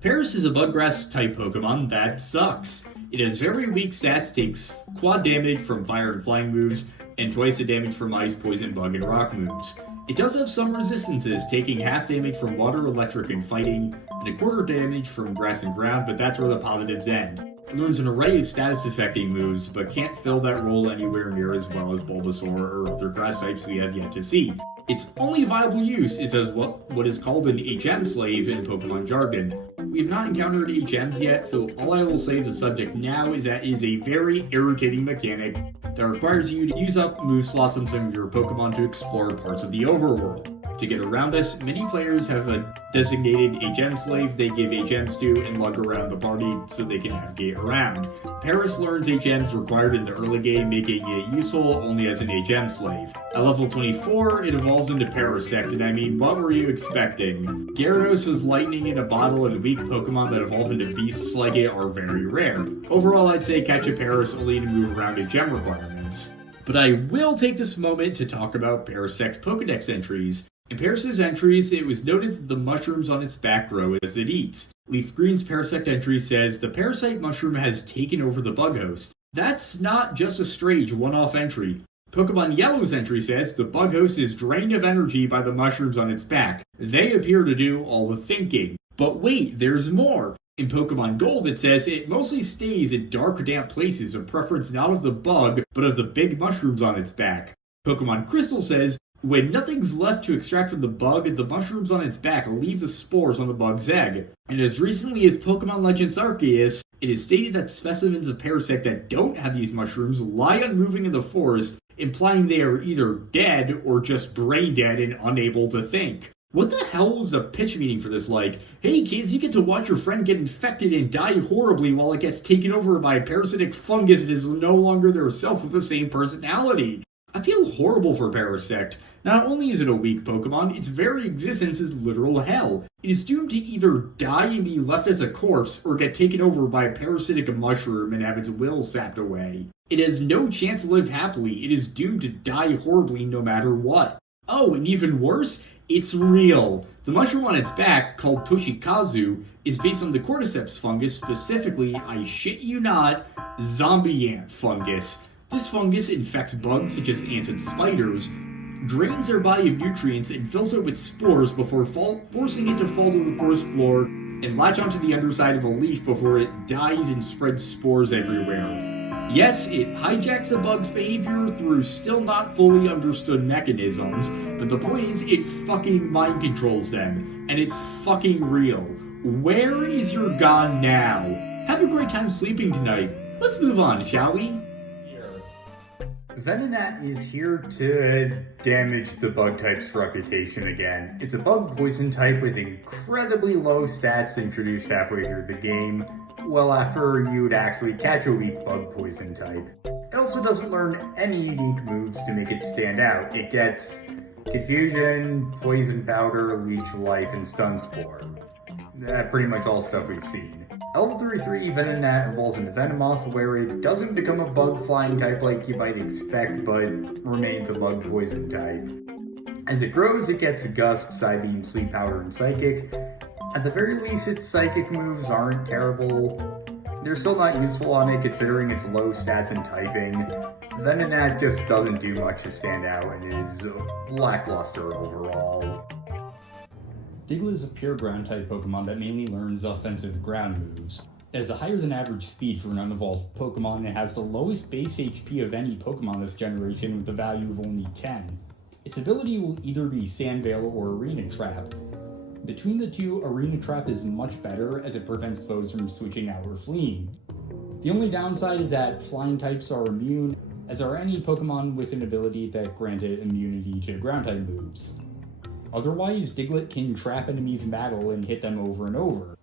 Paris is a Buggrass type Pokemon that sucks. It has very weak stats, takes quad damage from fire and flying moves, and twice the damage from ice, poison, bug, and rock moves. It does have some resistances, taking half damage from water, electric, and fighting, and a quarter damage from grass and ground, but that's where the positives end. It learns an array of status-affecting moves, but can't fill that role anywhere near as well as Bulbasaur or other grass types we have yet to see. Its only viable use is as what is called an HM slave in Pokemon jargon. We have not encountered HMs yet, so all I will say to the subject now is that it is a very irritating mechanic that requires you to use up move slots on some of your Pokemon to explore parts of the overworld. To get around this, many players have a designated HM slave they give HMs to and lug around the party so they can navigate around. Paris learns HMs required in the early game, making it useful only as an HM slave. At level 24, it evolves into Parasect, and I mean, what were you expecting? Gyarados was lightning in a bottle, and weak Pokemon that evolve into beasts like it are very rare. Overall, I'd say catch a Paris only to move around in gem requirements. But I will take this moment to talk about Parasect's Pokedex entries. In Paris' entries, it was noted that the mushrooms on its back grow as it eats. LeafGreen's Parasect entry says, the parasite mushroom has taken over the bug host. That's not just a strange one-off entry. Pokemon Yellow's entry says, the bug host is drained of energy by the mushrooms on its back. They appear to do all the thinking. But wait, there's more. In Pokemon Gold, it says it mostly stays in dark, damp places, a preference not of the bug, but of the big mushrooms on its back. Pokemon Crystal says, when nothing's left to extract from the bug, the mushrooms on its back leave the spores on the bug's egg. And as recently as Pokemon Legends Arceus, it is stated that specimens of Parasect that don't have these mushrooms lie unmoving in the forest, implying they are either dead or just brain dead and unable to think. What the hell was the pitch meeting for this like? Hey kids, you get to watch your friend get infected and die horribly while it gets taken over by a parasitic fungus and is no longer their self with the same personality. I feel horrible for Parasect. Not only is it a weak Pokemon, its very existence is literal hell. It is doomed to either die and be left as a corpse, or get taken over by a parasitic mushroom and have its will sapped away. It has no chance to live happily. It is doomed to die horribly no matter what. Oh, and even worse, it's real. The mushroom on its back, called Toshikazu, is based on the cordyceps fungus, specifically, I shit you not, zombie ant fungus. This fungus infects bugs such as ants and spiders, drains their body of nutrients, and fills it with spores before forcing it to fall to the forest floor and latch onto the underside of a leaf before it dies and spreads spores everywhere. Yes, it hijacks a bug's behavior through still not fully understood mechanisms, but the point is it fucking mind controls them, and it's fucking real. Where is your god now? Have a great time sleeping tonight. Let's move on, shall we? Venonat is here to damage the bug type's reputation again. It's a bug poison type with incredibly low stats introduced halfway through the game, well after you'd actually catch a weak bug poison type. It also doesn't learn any unique moves to make it stand out. It gets Confusion, Poison Powder, Leech Life, and Stun Spore. Pretty much all stuff we've seen. Level 33 Venonat evolves into Venomoth, where it doesn't become a bug flying type like you might expect, but remains a bug poison type. As it grows, it gets Gust, Psybeam, Sleep Powder, and Psychic. At the very least, its Psychic moves aren't terrible. They're still not useful on it considering its low stats and typing. Venonat just doesn't do much to stand out and is lackluster overall. Diglett is a pure ground-type Pokemon that mainly learns offensive ground moves. It has a higher-than-average speed for an unevolved Pokemon and has the lowest base HP of any Pokemon this generation with a value of only 10. Its ability will either be Sand Veil or Arena Trap. Between the two, Arena Trap is much better as it prevents foes from switching out or fleeing. The only downside is that flying types are immune, as are any Pokemon with an ability that granted immunity to ground-type moves. Otherwise, Diglett can trap enemies in battle and hit them over and over.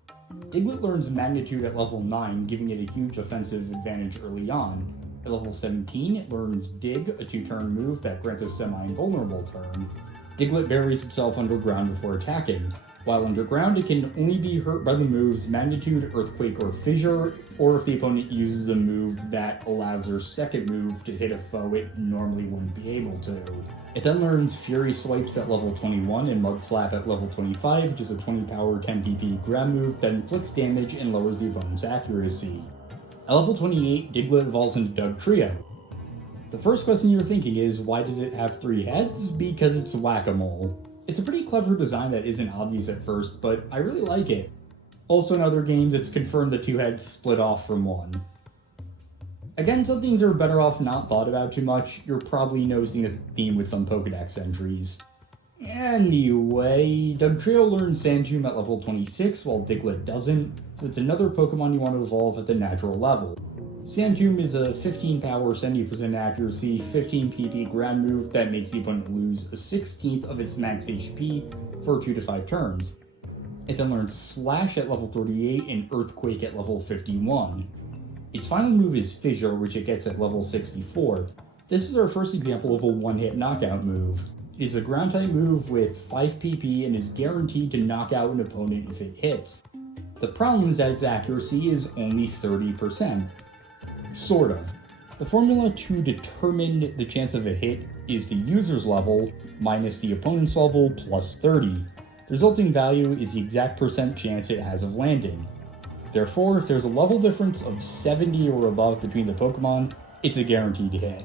Diglett learns Magnitude at level 9, giving it a huge offensive advantage early on. At level 17, it learns Dig, a 2-turn move that grants a semi-invulnerable turn. Diglett buries itself underground before attacking. While underground, it can only be hurt by the moves Magnitude, Earthquake, or Fissure, or if the opponent uses a move that allows their second move to hit a foe it normally wouldn't be able to. It then learns Fury Swipes at level 21 and Mud Slap at level 25, which is a 20 power 10 PP ground move that inflicts damage and lowers the opponent's accuracy. At level 28, Diglett evolves into Dugtrio. The first question you're thinking is, why does it have 3 heads? Because it's Whack-A-Mole. It's a pretty clever design that isn't obvious at first, but I really like it. Also in other games, it's confirmed the 2 heads split off from 1. Again, some things are better off not thought about too much. You're probably noticing a theme with some Pokedex entries. Anyway, Dugtrio learns Sand Tomb at level 26, while Diglett doesn't, so it's another Pokemon you want to evolve at the natural level. Sand Tomb is a 15 power, 70% accuracy, 15 PP ground move that makes the opponent lose a 16th of its max HP for 2 to 5 turns. It then learns Slash at level 38 and Earthquake at level 51. Its final move is Fissure, which it gets at level 64. This is our first example of a one-hit knockout move. It is a ground-type move with 5 PP and is guaranteed to knock out an opponent if it hits. The problem is that its accuracy is only 30%. Sort of. The formula to determine the chance of a hit is the user's level minus the opponent's level plus 30. The resulting value is the exact percent chance it has of landing. Therefore, if there's a level difference of 70 or above between the Pokemon, it's a guaranteed hit.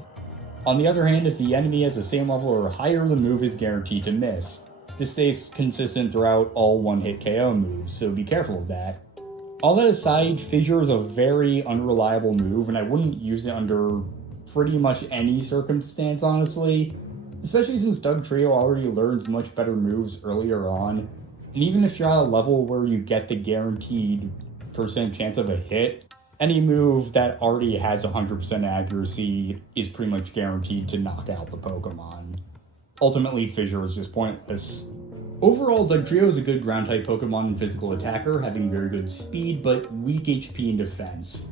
On the other hand, if the enemy has the same level or higher, the move is guaranteed to miss. This stays consistent throughout all one-hit KO moves, so be careful of that. All that aside, Fissure is a very unreliable move, and I wouldn't use it under pretty much any circumstance, honestly. Especially since Dugtrio already learns much better moves earlier on. And even if you're at a level where you get the guaranteed percent chance of a hit, any move that already has 100% accuracy is pretty much guaranteed to knock out the Pokemon. Ultimately, Fissure is just pointless. Overall, Dugtrio is a good ground-type Pokemon and physical attacker, having very good speed, but weak HP and defense.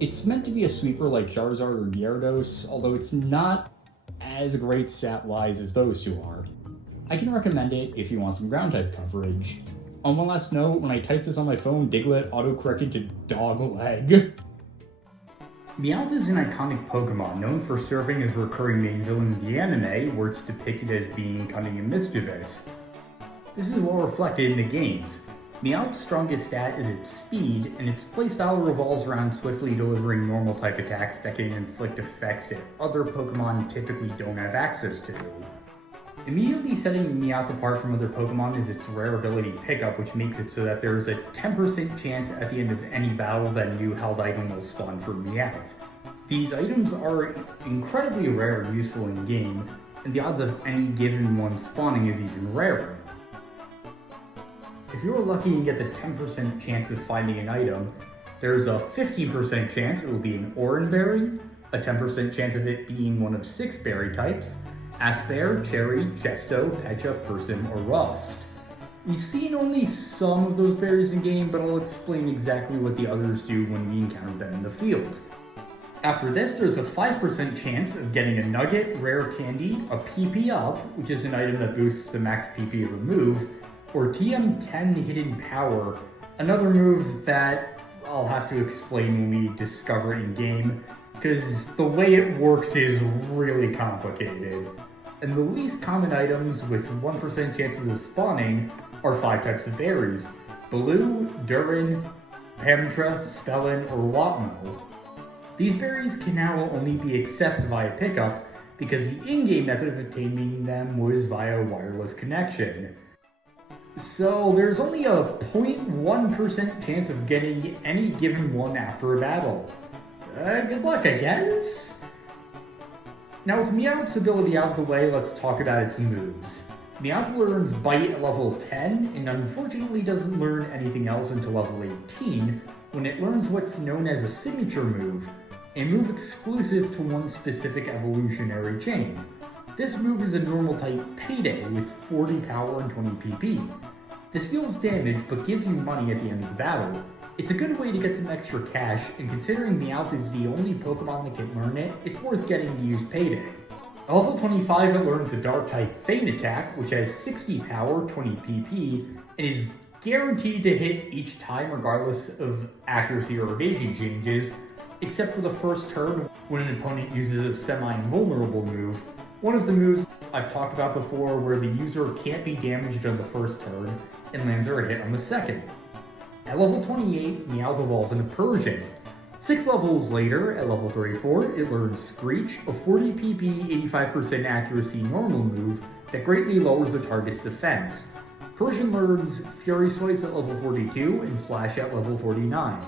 It's meant to be a sweeper like Charizard or Gyarados, although it's not as great stat-wise as those two are. I can recommend it if you want some ground-type coverage. On one last note, when I typed this on my phone, Diglett auto-corrected to Dogleg. Meowth is an iconic Pokemon known for serving as a recurring main villain in the anime, where it's depicted as being cunning and mischievous. This is well reflected in the games. Meowth's strongest stat is its speed, and its playstyle revolves around swiftly delivering normal type attacks that can inflict effects that other Pokemon typically don't have access to. Immediately setting Meowth apart from other Pokemon is its rare ability Pickup, which makes it so that there's a 10% chance at the end of any battle that a new held item will spawn for Meowth. These items are incredibly rare and useful in game, and the odds of any given one spawning is even rarer. If you're lucky and get the 10% chance of finding an item, there's a 15% chance it will be an Oranberry, a 10% chance of it being one of 6 berry types, Aspear, Cherry, Chesto, Pecha, Persim, or Rust. We've seen only some of those berries in game, but I'll explain exactly what the others do when we encounter them in the field. After this, there's a 5% chance of getting a Nugget, Rare Candy, a PP Up, which is an item that boosts the max PP of a move, or TM10 Hidden Power, another move that I'll have to explain when we discover it in game, because the way it works is really complicated. And the least common items with 1% chances of spawning are 5 types of berries: Baloo, Durin, Pamtra, Spellin, or Wapmo. These berries can now only be accessed via pickup because the in-game method of obtaining them was via wireless connection. So there's only a 0.1% chance of getting any given one after a battle. Good luck, I guess? Now with Meowth's ability out of the way, let's talk about its moves. Meowth learns Bite at level 10, and unfortunately doesn't learn anything else until level 18, when it learns what's known as a signature move, a move exclusive to one specific evolutionary chain. This move is a normal type Payday with 40 power and 20 PP. This deals damage but gives you money at the end of the battle. It's a good way to get some extra cash, and considering Meowth is the only Pokemon that can learn it, it's worth getting to use Payday. At level 25 it learns a Dark type Feint attack, which has 60 power, 20 PP, and is guaranteed to hit each time regardless of accuracy or evasion changes, except for the first turn when an opponent uses a semi-invulnerable move, one of the moves I've talked about before where the user can't be damaged on the first turn and lands a hit on the second. At level 28, Meowth evolves into Persian. 6 levels later, at level 34, it learns Screech, a 40 PP, 85% accuracy normal move that greatly lowers the target's defense. Persian learns Fury Swipes at level 42 and Slash at level 49.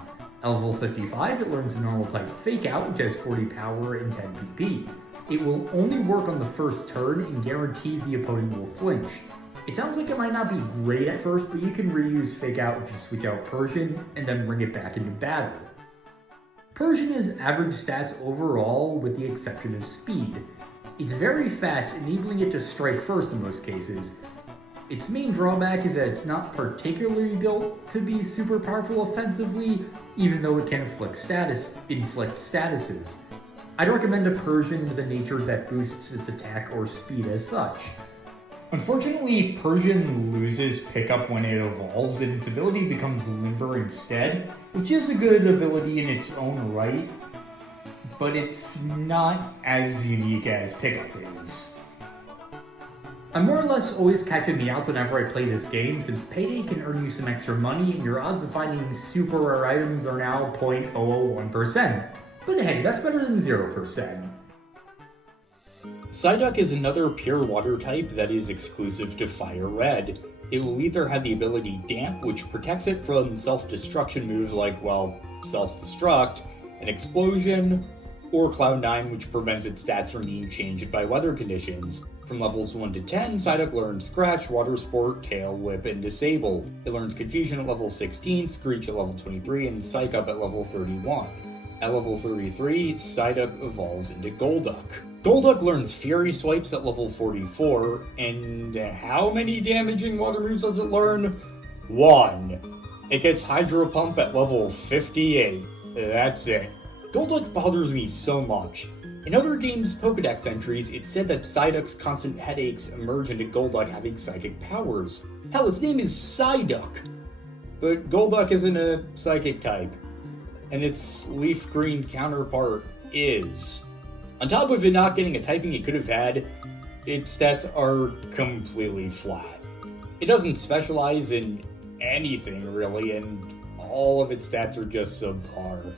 At level 55, it learns the normal type Fake Out, which has 40 power and 10 PP. It will only work on the first turn and guarantees the opponent will flinch. It sounds like it might not be great at first, but you can reuse Fake Out if you switch out Persian and then bring it back into battle. Persian has average stats overall with the exception of speed. It's very fast, enabling it to strike first in most cases. Its main drawback is that it's not particularly built to be super powerful offensively, even though it can inflict statuses. I'd recommend a Persian with a nature that boosts its attack or speed as such. Unfortunately, Persian loses pickup when it evolves, and its ability becomes limber instead, which is a good ability in its own right, but it's not as unique as pickup is. I more or less always catch a Meowth whenever I play this game, since Payday can earn you some extra money, and your odds of finding super rare items are now 0.001%. But hey, that's better than 0%. Psyduck is another pure water type that is exclusive to FireRed. It will either have the ability Damp, which protects it from self-destruction moves like, well, self-destruct, and Explosion, or Cloud9, which prevents its stats from being changed by weather conditions. From levels 1 to 10, Psyduck learns Scratch, Water Sport, Tail Whip, and Disable. It learns Confusion at level 16, Screech at level 23, and Psych Up at level 31. At level 33, Psyduck evolves into Golduck. Golduck learns Fury Swipes at level 44, and how many damaging water moves does it learn? 1. It gets Hydro Pump at level 58. That's it. Golduck bothers me so much. In other games' Pokedex entries, it said that Psyduck's constant headaches emerge into Golduck having psychic powers. Hell, its name is Psyduck! But Golduck isn't a psychic type, and its LeafGreen counterpart is. On top of it not getting a typing it could have had, its stats are completely flat. It doesn't specialize in anything really, and all of its stats are just subpar.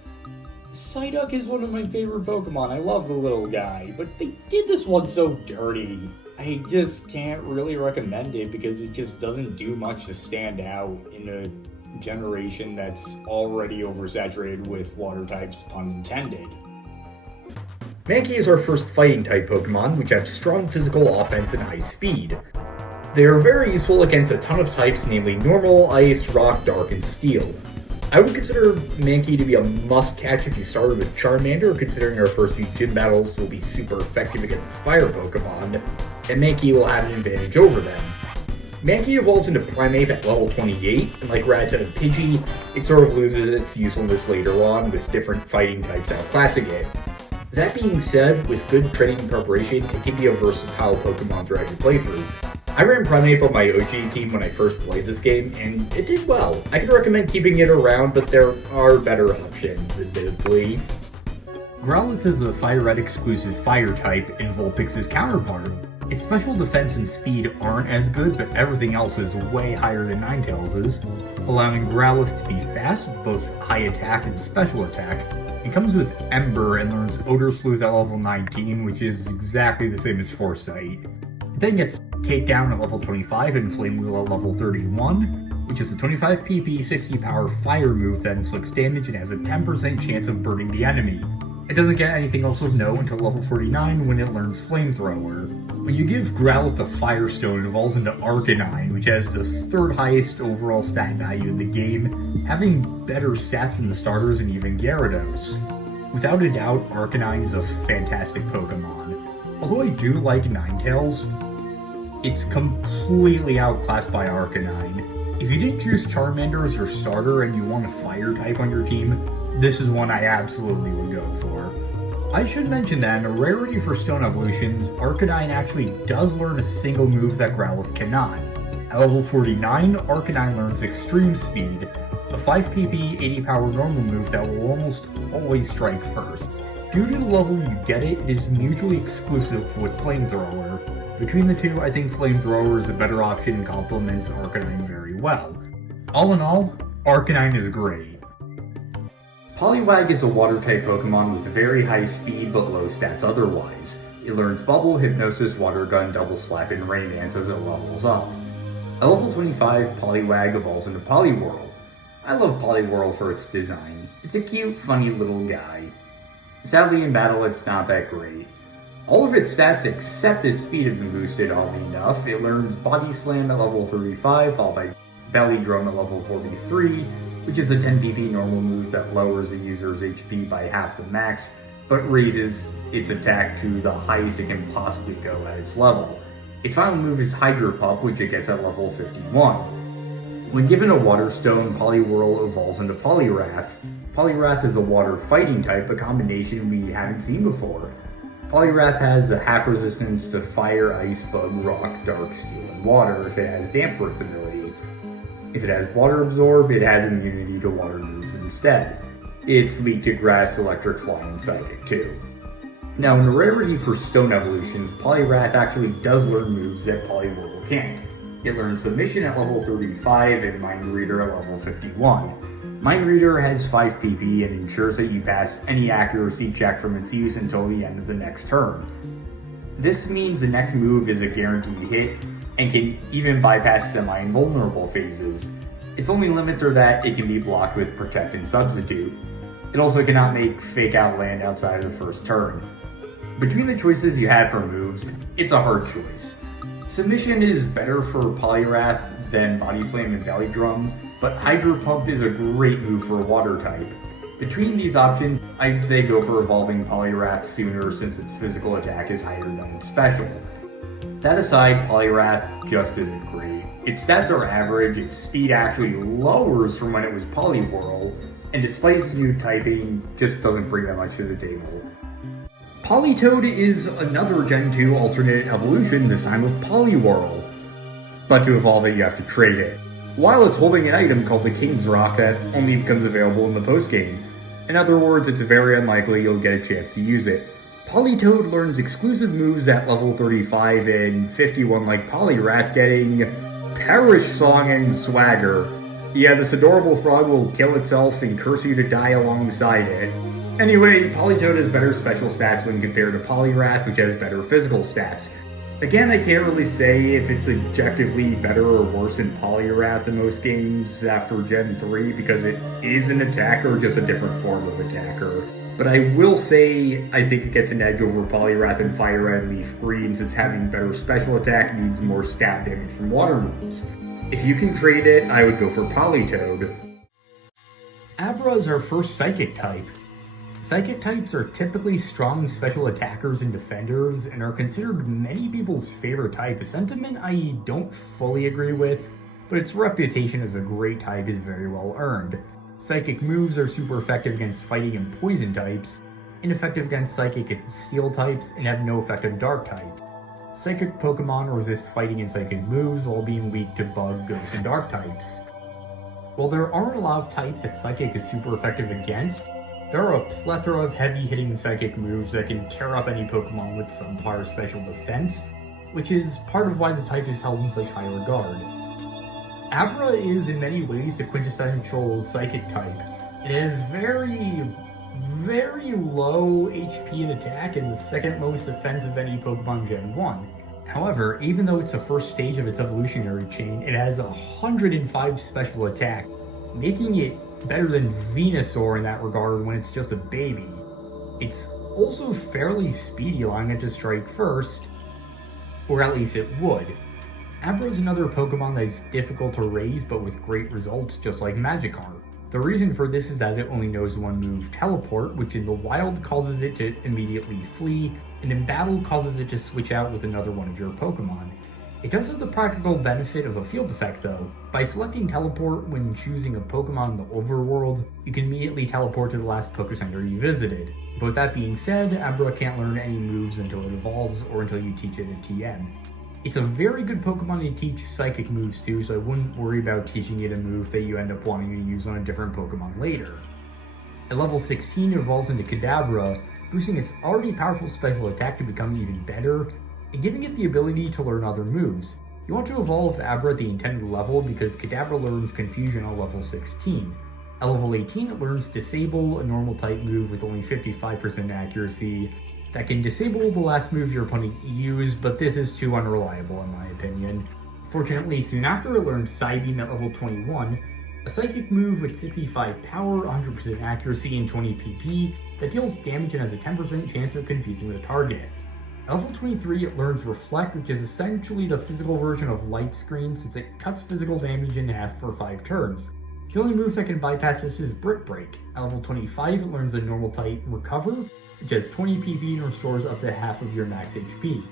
Psyduck is one of my favorite Pokemon. I love the little guy, but they did this one so dirty. I just can't really recommend it because it just doesn't do much to stand out in a generation that's already oversaturated with water types, pun intended. Mankey is our first fighting type Pokemon, which have strong physical offense and high speed. They are very useful against a ton of types, namely Normal, Ice, Rock, Dark, and Steel. I would consider Mankey to be a must-catch if you started with Charmander, considering our first few gym battles will be super effective against fire Pokemon, and Mankey will have an advantage over them. Mankey evolves into Primeape at level 28, and like Rattata and Pidgey, it sort of loses its usefulness later on with different fighting types outclassing it. That being said, with good training and preparation, it can be a versatile Pokemon throughout your playthrough. I ran Primeape on my OG team when I first played this game, and it did well. I can recommend keeping it around, but there are better options, admittedly. Growlithe is a FireRed exclusive fire type and Vulpix's counterpart. Its special defense and speed aren't as good, but everything else is way higher than Ninetales', allowing Growlithe to be fast with both high attack and special attack. It comes with Ember and learns Odor Sleuth at level 19, which is exactly the same as Foresight. It then gets Takedown at level 25 and Flame Wheel at level 31, which is a 25 PP, 60 power fire move that inflicts damage and has a 10% chance of burning the enemy. It doesn't get anything else of note until level 49 when it learns Flamethrower. When you give Growlithe a Firestone, it evolves into Arcanine, which has the third highest overall stat value in the game, having better stats than the starters and even Gyarados. Without a doubt, Arcanine is a fantastic Pokemon. Although I do like Ninetales, it's completely outclassed by Arcanine. If you didn't choose Charmander as your starter and you want a fire type on your team, this is one I absolutely would go for. I should mention that in a rarity for Stone Evolutions, Arcanine actually does learn a single move that Growlithe cannot. At level 49, Arcanine learns Extreme Speed, a 5 PP, 80 power normal move that will almost always strike first. Due to the level you get it, it is mutually exclusive with Flamethrower. Between the two, I think Flamethrower is a better option and complements Arcanine very well. All in all, Arcanine is great. Poliwag is a water-type Pokemon with very high speed but low stats otherwise. It learns Bubble, Hypnosis, Water Gun, Double Slap, and Rain Dance as it levels up. At level 25, Poliwag evolves into Poliwhirl. I love Poliwhirl for its design. It's a cute, funny little guy. Sadly in battle it's not that great. All of its stats except its speed have been boosted, oddly enough. It learns Body Slam at level 35, followed by Belly Drum at level 43, which is a 10 PP normal move that lowers the user's HP by half the max, but raises its attack to the highest it can possibly go at its level. Its final move is Hydro Pump, which it gets at level 51. When given a Water Stone, Poliwhirl evolves into Poliwrath. Poliwrath is a water fighting type, a combination we haven't seen before. Poliwrath has a half resistance to Fire, Ice, Bug, Rock, Dark, Steel, and Water if it has Damp for its ability. If it has Water Absorb, it has immunity to water moves instead. It's weak to Grass, Electric, Flying, and Psychic too. Now in a rarity for Stone Evolutions, Poliwrath actually does learn moves that Poliwhirl can't. It learns Submission at level 35 and Mind Reader at level 51. Mind Reader has 5 PP and ensures that you pass any accuracy check from its use until the end of the next turn. This means the next move is a guaranteed hit and can even bypass semi-invulnerable phases. Its only limits are that it can be blocked with Protect and Substitute. It also cannot make Fake Out land outside of the first turn. Between the choices you had for moves, it's a hard choice. Submission is better for Poliwrath than Body Slam and Belly Drum, but Hydro Pump is a great move for a water type. Between these options, I'd say go for evolving Poliwrath sooner since its physical attack is higher than its special. That aside, Poliwrath just isn't great. Its stats are average, its speed actually lowers from when it was Poliwhirl, and despite its new typing, just doesn't bring that much to the table. Politoed is another Gen 2 alternate evolution, this time of Poliwhirl. But to evolve it, you have to trade it, while it's holding an item called the King's Rock that only becomes available in the postgame. In other words, it's very unlikely you'll get a chance to use it. Politoed learns exclusive moves at level 35 and 51 like Poliwrath, getting Perish Song and Swagger. Yeah, this adorable frog will kill itself and curse you to die alongside it. Anyway, Politoed has better special stats when compared to Poliwrath, which has better physical stats. Again, I can't really say if it's objectively better or worse than Poliwrath in most games after Gen 3, because it is an attacker, just a different form of attacker. But I will say I think it gets an edge over Poliwrath and FireRed and LeafGreen, since having better special attack needs more stat damage from water moves. If you can trade it, I would go for Politoed. Abra is our first Psychic type. Psychic types are typically strong special attackers and defenders, and are considered many people's favorite type, a sentiment I don't fully agree with, but its reputation as a great type is very well earned. Psychic moves are super effective against fighting and poison types, ineffective against psychic and steel types, and have no effect on dark types. Psychic Pokemon resist fighting and psychic moves while being weak to bug, ghost, and dark types. While there aren't a lot of types that Psychic is super effective against, there are a plethora of heavy-hitting psychic moves that can tear up any Pokemon with subpar special defense, which is part of why the type is held in such high regard. Abra is in many ways a quintessential psychic type. It has very low HP and attack and the second lowest defense of any Pokemon Gen 1. However, even though it's the first stage of its evolutionary chain, it has 105 special attack, making it better than Venusaur in that regard when it's just a baby. It's also fairly speedy, allowing it to strike first, or at least it would. Abra is another Pokemon that is difficult to raise but with great results, just like Magikarp. The reason for this is that it only knows one move, Teleport, which in the wild causes it to immediately flee, and in battle causes it to switch out with another one of your Pokemon. It does have the practical benefit of a field effect though. By selecting Teleport when choosing a Pokemon in the overworld, you can immediately teleport to the last Pokecenter you visited. But with that being said, Abra can't learn any moves until it evolves or until you teach it a TM. It's a very good Pokemon to teach psychic moves to, so I wouldn't worry about teaching it a move that you end up wanting to use on a different Pokemon later. At level 16, it evolves into Kadabra, boosting its already powerful special attack to become even better, and giving it the ability to learn other moves. You want to evolve Abra at the intended level because Kadabra learns Confusion on level 16. At level 18, it learns Disable, a normal type move with only 55% accuracy, that can disable the last move your opponent used, but this is too unreliable in my opinion. Fortunately, soon after it learns Psybeam at level 21, a psychic move with 65 power, 100% accuracy, and 20 PP that deals damage and has a 10% chance of confusing the target. At level 23, it learns Reflect, which is essentially the physical version of Light Screen since it cuts physical damage in half for 5 turns. The only move that can bypass this is Brick Break. At level 25, it learns the normal type Recover, which has 20 PP and restores up to half of your max HP.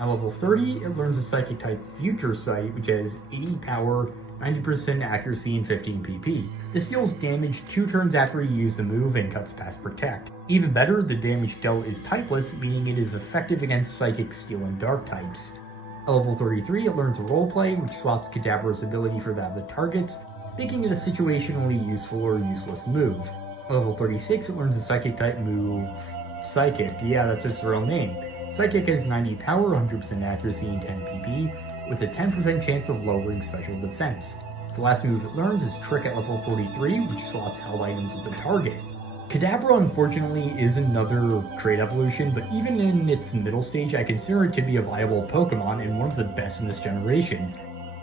At level 30, it learns the Psychic type Future Sight, which has 80 power, 90% accuracy, and 15 PP. This deals damage 2 turns after you use the move and cuts past Protect. Even better, the damage dealt is typeless, meaning it is effective against Psychic, Steel, and Dark types. At level 33, it learns Roleplay, which swaps Kadabra's ability for that of the targets, making it a situationally useful or useless move. At level 36, it learns the Psychic type move Psychic. Yeah, that's its real name. Psychic has 90 power, 100% accuracy, and 10 PP, with a 10% chance of lowering special defense. The last move it learns is Trick at level 43, which swaps held items with the target. Kadabra, unfortunately, is another trait evolution, but even in its middle stage, I consider it to be a viable Pokemon and one of the best in this generation.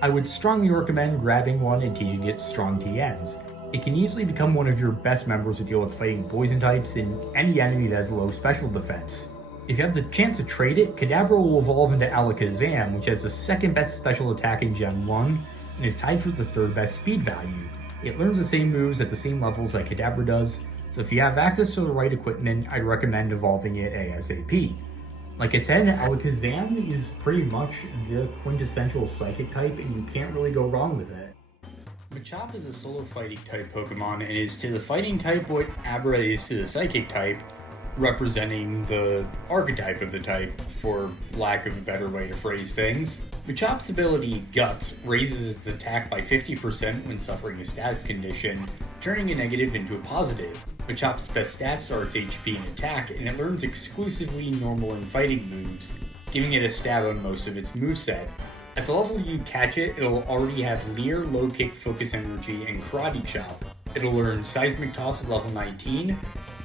I would strongly recommend grabbing one and teaching it strong TMs. It can easily become one of your best members to deal with fighting poison types and any enemy that has low special defense. If you have the chance to trade it, Kadabra will evolve into Alakazam, which has the second best special attack in Gen 1, and is tied for the third best speed value. It learns the same moves at the same levels that Kadabra does, so if you have access to the right equipment, I'd recommend evolving it ASAP. Like I said, Alakazam is pretty much the quintessential Psychic type, and you can't really go wrong with it. Machop is a solo fighting type Pokemon and is to the fighting type what Abra is to the Psychic type, representing the archetype of the type, for lack of a better way to phrase things. Machop's ability, Guts, raises its attack by 50% when suffering a status condition, turning a negative into a positive. Machop's best stats are its HP and attack, and it learns exclusively normal and fighting moves, giving it a stab on most of its moveset. At the level you catch it, it'll already have Leer, Low Kick, Focus Energy, and Karate Chop. It'll learn Seismic Toss at level 19,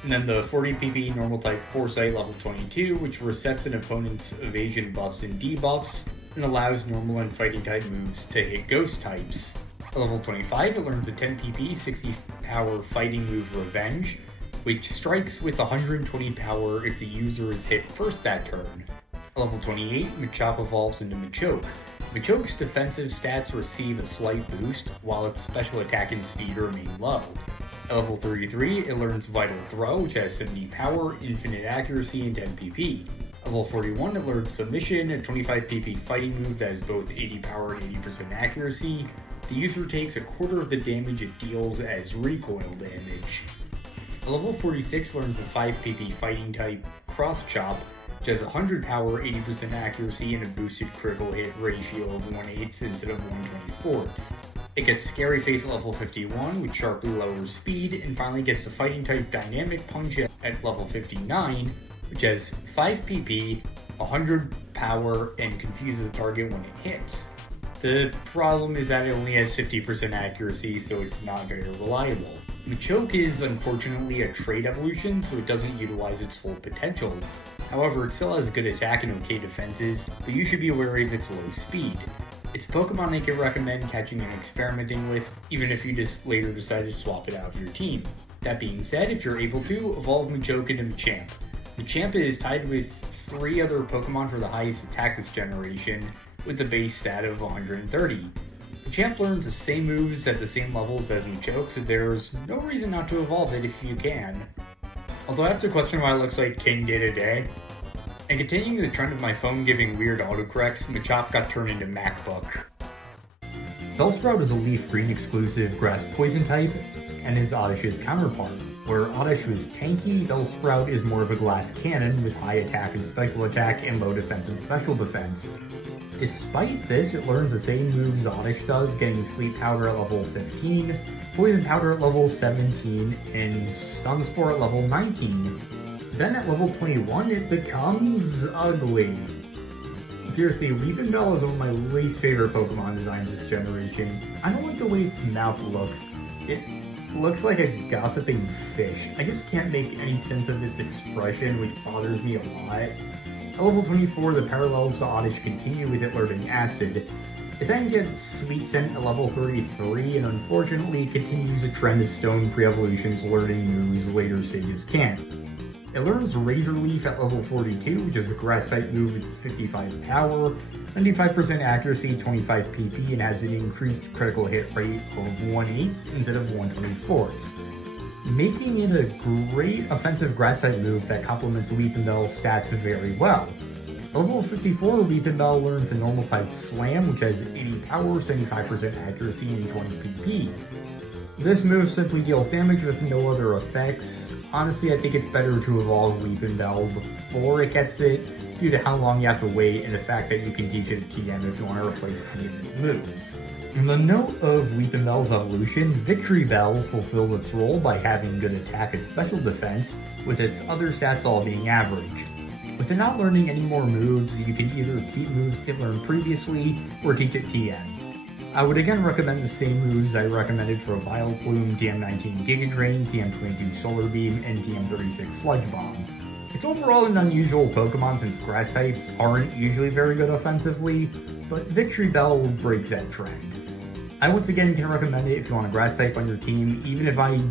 and then the 40 PP Normal Type Foresight level 22, which resets an opponent's evasion buffs and debuffs, and allows normal and fighting type moves to hit ghost types. At level 25, it learns a 10 PP, 60 power fighting move Revenge, which strikes with 120 power if the user is hit first that turn. At level 28, Machop evolves into Machoke. Machoke's defensive stats receive a slight boost, while its special attack and speed remain low. At level 33, it learns Vital Throw, which has 70 power, infinite accuracy, and 10 PP. At level 41, it learns Submission, a 25 PP fighting move that has both 80 power and 80% accuracy. The user takes a quarter of the damage it deals as recoil damage. At level 46, learns the 5 PP fighting type Cross Chop, which has 100 power, 80% accuracy, and a boosted critical hit ratio of 1/8 instead of 1/24. It gets Scary Face at level 51, which sharply lowers speed, and finally gets the fighting type Dynamic Punch at level 59, which has 5 PP, 100 power, and confuses the target when it hits. The problem is that it only has 50% accuracy, so it's not very reliable. Machoke is unfortunately a trait evolution, so it doesn't utilize its full potential. However, it still has good attack and okay defenses, but you should be wary of its low speed. It's a Pokemon I can recommend catching and experimenting with, even if you just later decide to swap it out of your team. That being said, if you're able to, evolve Machoke into Machamp. Machamp is tied with 3 other Pokemon for the highest attack this generation, with the base stat of 130. Machamp learns the same moves at the same levels as Machoke, so there's no reason not to evolve it if you can. Although I have to question why it looks like King did a day. And continuing the trend of my phone giving weird autocorrects, Machop got turned into MacBook. Bellsprout is a LeafGreen exclusive grass poison type, and is Oddish's counterpart. Where Oddish was tanky, Bellsprout is more of a glass cannon with high attack and special attack and low defense and special defense. Despite this, it learns the same moves Oddish does, getting Sleep Powder at level 15, Poison Powder at level 17, and Stun Spore at level 19. Then at level 21, it becomes ugly. Seriously, Weepinbell is one of my least favorite Pokemon designs this generation. I don't like the way its mouth looks. It looks like a gossiping fish. I just can't make any sense of its expression, which bothers me a lot. At level 24, the parallels to Oddish continue with it learning Acid. It then gets Sweet Scent at level 33, and unfortunately continues a trend of Stone pre-evolutions learning moves later stages can't. It learns Razor Leaf at level 42, which is a grass-type move with 55 power, 95% accuracy, 25 PP, and has an increased critical hit rate of 1/8 instead of 1/24, making it a great offensive grass-type move that complements Weepinbell's stats very well. At level 54, Weepinbell learns the normal-type Slam, which has 80 power, 75% accuracy, and 20 PP. This move simply deals damage with no other effects. Honestly, I think it's better to evolve Weepinbell before it gets it, due to how long you have to wait and the fact that you can teach it a TM if you want to replace any of its moves. On the note of Weepinbell's evolution, Victory Bell fulfills its role by having good attack and special defense, with its other stats all being average. With it not learning any more moves, you can either keep moves it learned previously, or teach it TMs. I would again recommend the same moves I recommended for Vileplume, TM19 Giga Drain, TM22 Solar Beam, and TM36 Sludge Bomb. It's overall an unusual Pokemon since grass types aren't usually very good offensively, but Victory Bell breaks that trend. I once again can recommend it if you want a grass type on your team, even if I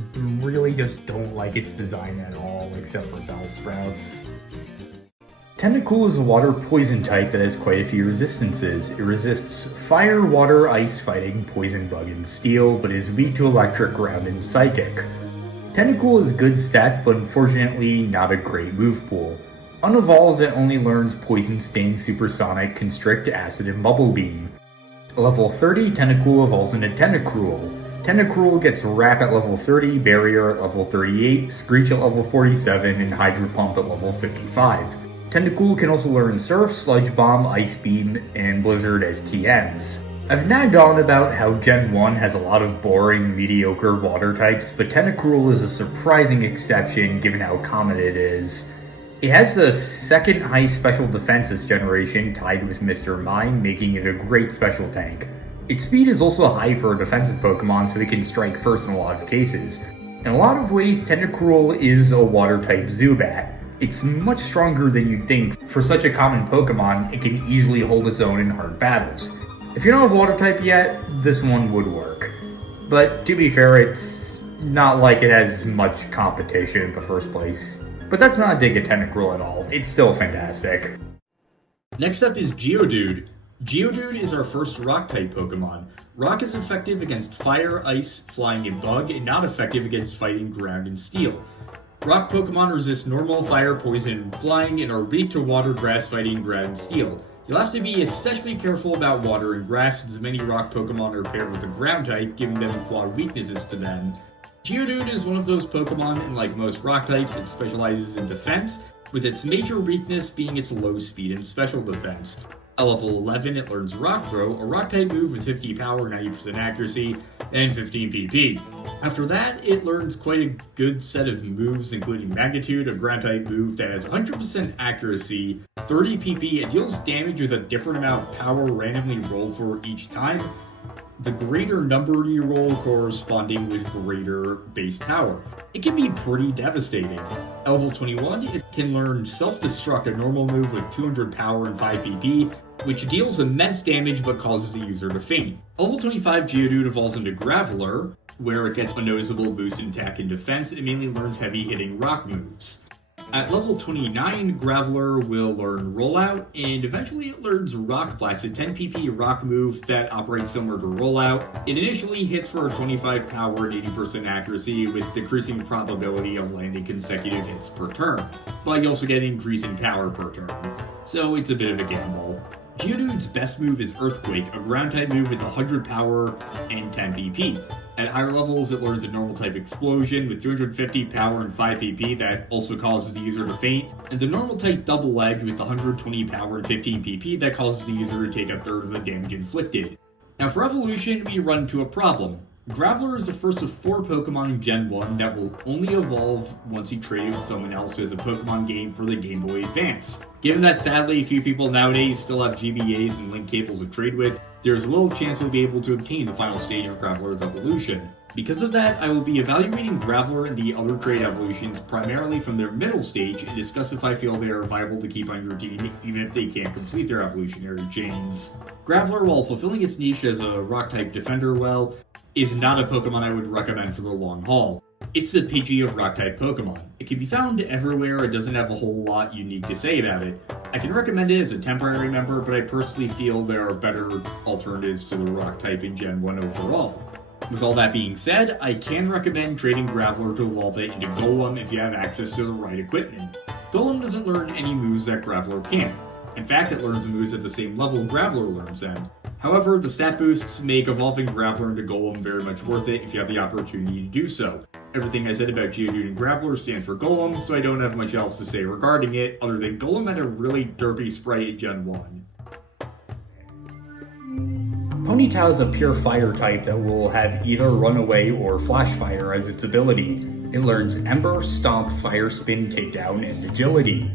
really just don't like its design at all, except for Bellsprouts. Tentacool is a water poison type that has quite a few resistances. It resists fire, water, ice, fighting, poison, bug, and steel, but is weak to electric, ground, and psychic. Tentacool is good stat, but unfortunately not a great move pool. Unevolved, it only learns Poison, Sting, Supersonic, Constrict, Acid, and Bubble Beam. Level 30, Tentacool evolves into Tentacruel. Tentacruel gets Wrap at level 30, Barrier at level 38, Screech at level 47, and Hydro Pump at level 55. Tentacool can also learn Surf, Sludge Bomb, Ice Beam, and Blizzard as TMs. I've nagged on about how Gen 1 has a lot of boring, mediocre water types, but Tentacruel is a surprising exception given how common it is. It has the second highest special defense this generation, tied with Mr. Mime, making it a great special tank. Its speed is also high for a defensive Pokemon, so it can strike first in a lot of cases. In a lot of ways, Tentacruel is a water-type Zubat. It's much stronger than you'd think. For such a common Pokemon, it can easily hold its own in hard battles. If you don't have water-type yet, this one would work. But to be fair, it's not like it has much competition in the first place. But that's not a dig at Tentacruel at all. It's still fantastic. Next up is Geodude. Geodude is our first Rock-type Pokemon. Rock is effective against Fire, Ice, Flying, and Bug, and not effective against Fighting, Ground, and Steel. Rock Pokemon resist Normal, Fire, Poison, and Flying, and are weak to Water, Grass, Fighting, Ground, and Steel. You'll have to be especially careful about Water and Grass, since many Rock Pokemon are paired with a Ground type, giving them quad weaknesses to them. Geodude is one of those Pokemon, and like most Rock types, it specializes in defense, with its major weakness being its low speed and special defense. At level 11, it learns Rock Throw, a Rock-type move with 50 power, 90% accuracy, and 15 PP. After that, it learns quite a good set of moves, including Magnitude, a Ground-type move that has 100% accuracy, 30 PP, and deals damage with a different amount of power randomly rolled for each time, the greater number you roll corresponding with greater base power. It can be pretty devastating. At level 21, it can learn Self-Destruct, a normal move with 200 power and 5 PP, which deals immense damage but causes the user to faint. At level 25, Geodude evolves into Graveler, where it gets a noticeable boost in attack and defense, and mainly learns heavy-hitting rock moves. At level 29, Graveler will learn Rollout, and eventually it learns Rock Blast, a 10 PP rock move that operates similar to Rollout. It initially hits for 25 power and 80% accuracy, with decreasing probability of landing consecutive hits per turn, but you also get increasing power per turn, so it's a bit of a gamble. Geodude's best move is Earthquake, a ground-type move with 100 power and 10 PP. At higher levels, it learns a normal-type Explosion with 250 power and 5 PP that also causes the user to faint, and the normal-type Double Edge with 120 power and 15 PP that causes the user to take a third of the damage inflicted. Now for evolution, we run into a problem. Graveler is the first of 4 Pokemon in Gen 1 that will only evolve once you trade it with someone else who has a Pokemon game for the Game Boy Advance. Given that sadly few people nowadays still have GBAs and link cables to trade with, there's little chance we'll be able to obtain the final stage of Graveler's evolution. Because of that, I will be evaluating Graveler and the other trade evolutions primarily from their middle stage and discuss if I feel they are viable to keep on your team even if they can't complete their evolutionary chains. Graveler, while fulfilling its niche as a Rock-type defender well, is not a Pokemon I would recommend for the long haul. It's the Pidgey of Rock-type Pokemon. It can be found everywhere, it doesn't have a whole lot unique to say about it. I can recommend it as a temporary member, but I personally feel there are better alternatives to the Rock-type in Gen 1 overall. With all that being said, I can recommend trading Graveler to evolve it into Golem if you have access to the right equipment. Golem doesn't learn any moves that Graveler can. In fact, it learns the moves at the same level Graveler learns them. However, the stat boosts make evolving Graveler into Golem very much worth it if you have the opportunity to do so. Everything I said about Geodude and Graveler stands for Golem, so I don't have much else to say regarding it, other than Golem had a really derpy sprite in Gen 1. Ponyta is a pure fire type that will have either Runaway or Flash Fire as its ability. It learns Ember, Stomp, Fire Spin, Takedown, and Agility.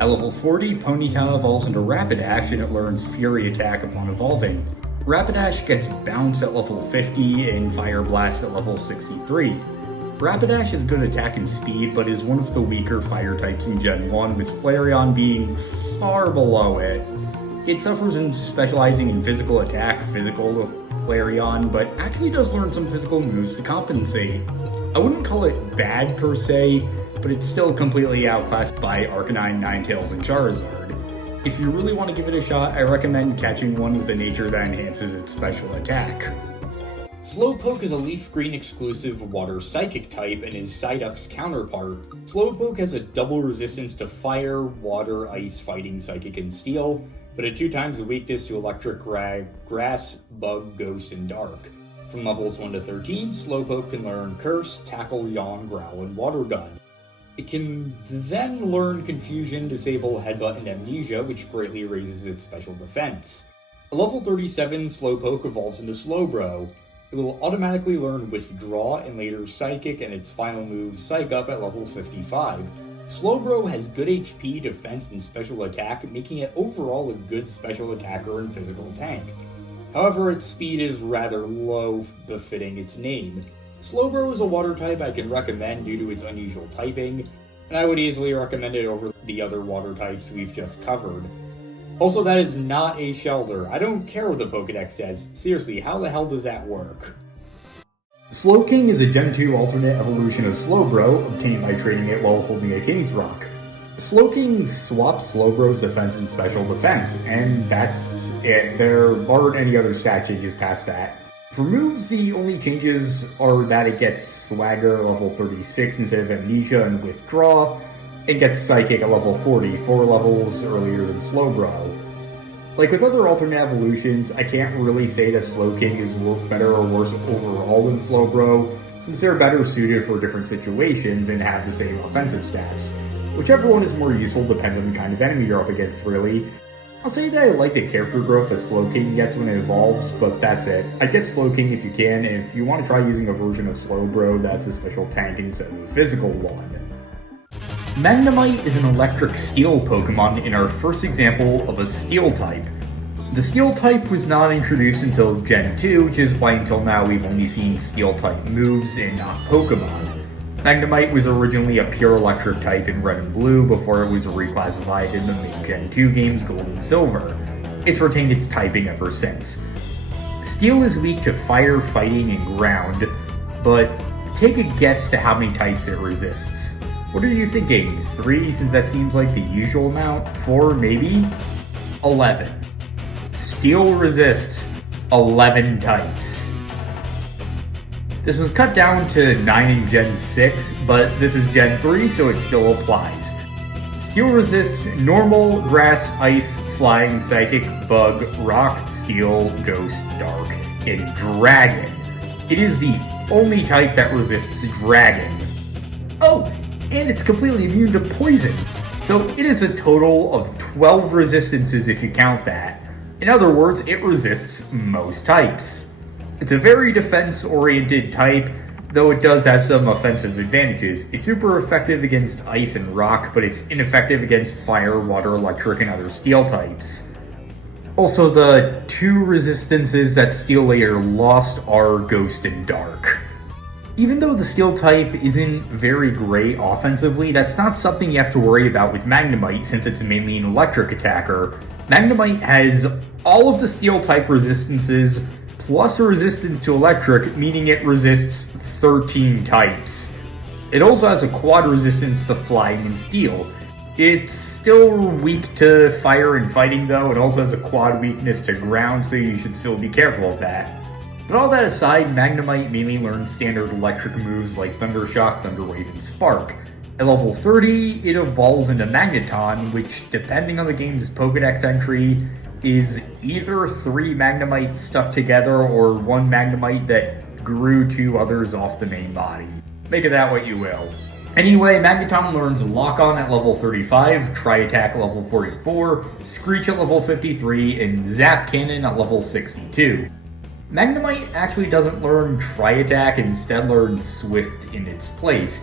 At level 40, Ponyta evolves into Rapidash and it learns Fury Attack upon evolving. Rapidash gets Bounce at level 50 and Fire Blast at level 63. Rapidash has good attack and speed, but is one of the weaker fire types in Gen 1, with Flareon being far below it. It suffers in specializing in physical attack, physical of Flareon, but actually does learn some physical moves to compensate. I wouldn't call it bad per se, but it's still completely outclassed by Arcanine, Ninetales, and Charizard. If you really want to give it a shot, I recommend catching one with a nature that enhances its special attack. Slowpoke is a LeafGreen exclusive water psychic type and is Psyduck's counterpart. Slowpoke has a double resistance to fire, water, ice, fighting, psychic, and steel, but a 2 times weakness to electric, grass, bug, ghost, and dark. From levels 1 to 13, Slowpoke can learn Curse, Tackle, Yawn, Growl, and Water Gun. It can then learn Confusion, Disable, Headbutt, and Amnesia, which greatly raises its special defense. At level 37, Slowpoke evolves into Slowbro. It will automatically learn Withdraw and later Psychic, and its final move, Psych Up, at level 55. Slowbro has good HP, defense, and special attack, making it overall a good special attacker and physical tank. However, its speed is rather low, befitting its name. Slowbro is a water type I can recommend due to its unusual typing, and I would easily recommend it over the other water types we've just covered. Also, that is not a Shelter. I don't care what the Pokédex says. Seriously, how the hell does that work? Slowking is a Gen 2 alternate evolution of Slowbro, obtained by training it while holding a King's Rock. Slowking swaps Slowbro's defense and special defense, and that's it. There aren't any other stat changes past that. For moves, the only changes are that it gets Swagger level 36 instead of Amnesia and Withdraw, and gets Psychic at level 40, 4 levels earlier than Slowbro. Like with other alternate evolutions, I can't really say that Slowking is better or worse overall than Slowbro, since they're better suited for different situations and have the same offensive stats. Whichever one is more useful depends on the kind of enemy you're up against, really. I'll say that I like the character growth that Slowking gets when it evolves, but that's it. I get Slowking if you can, and if you want to try using a version of Slowbro that's a special tank instead of a physical one. Magnemite is an electric steel Pokemon in our first example of a steel type. The steel type was not introduced until Gen 2, which is why until now we've only seen steel type moves and not Pokemon. Magnemite was originally a pure electric type in Red and Blue before it was reclassified in the main Gen 2 games Gold and Silver. It's retained its typing ever since. Steel is weak to fire, fighting, and ground, but take a guess to how many types it resists. What are you thinking? 3, since that seems like the usual amount? 4, maybe? 11. Steel resists 11 types. This was cut down to 9 in Gen 6, but this is Gen 3, so it still applies. Steel resists Normal, Grass, Ice, Flying, Psychic, Bug, Rock, Steel, Ghost, Dark, and Dragon. It is the only type that resists Dragon. Oh, and it's completely immune to poison. So it is a total of 12 resistances if you count that. In other words, it resists most types. It's a very defense-oriented type, though it does have some offensive advantages. It's super effective against ice and rock, but it's ineffective against fire, water, electric, and other steel types. Also, the 2 resistances that Steel later lost are Ghost and Dark. Even though the Steel type isn't very great offensively, that's not something you have to worry about with Magnemite since it's mainly an electric attacker. Magnemite has all of the Steel type resistances plus a resistance to electric, meaning it resists 13 types. It also has a quad resistance to flying and steel. It's still weak to fire and fighting though. It also has a quad weakness to ground, so you should still be careful of that. But all that aside, Magnemite mainly learns standard electric moves like Thunder Shock, Thunder Wave, and Spark. At level 30, it evolves into Magneton, which, depending on the game's Pokédex entry, is either 3 Magnemite stuck together or 1 Magnemite that grew 2 others off the main body. Make of that what you will. Anyway, Magneton learns Lock-On at level 35, Tri-Attack at level 44, Screech at level 53, and Zap Cannon at level 62. Magnemite actually doesn't learn Tri-Attack, instead learns Swift in its place.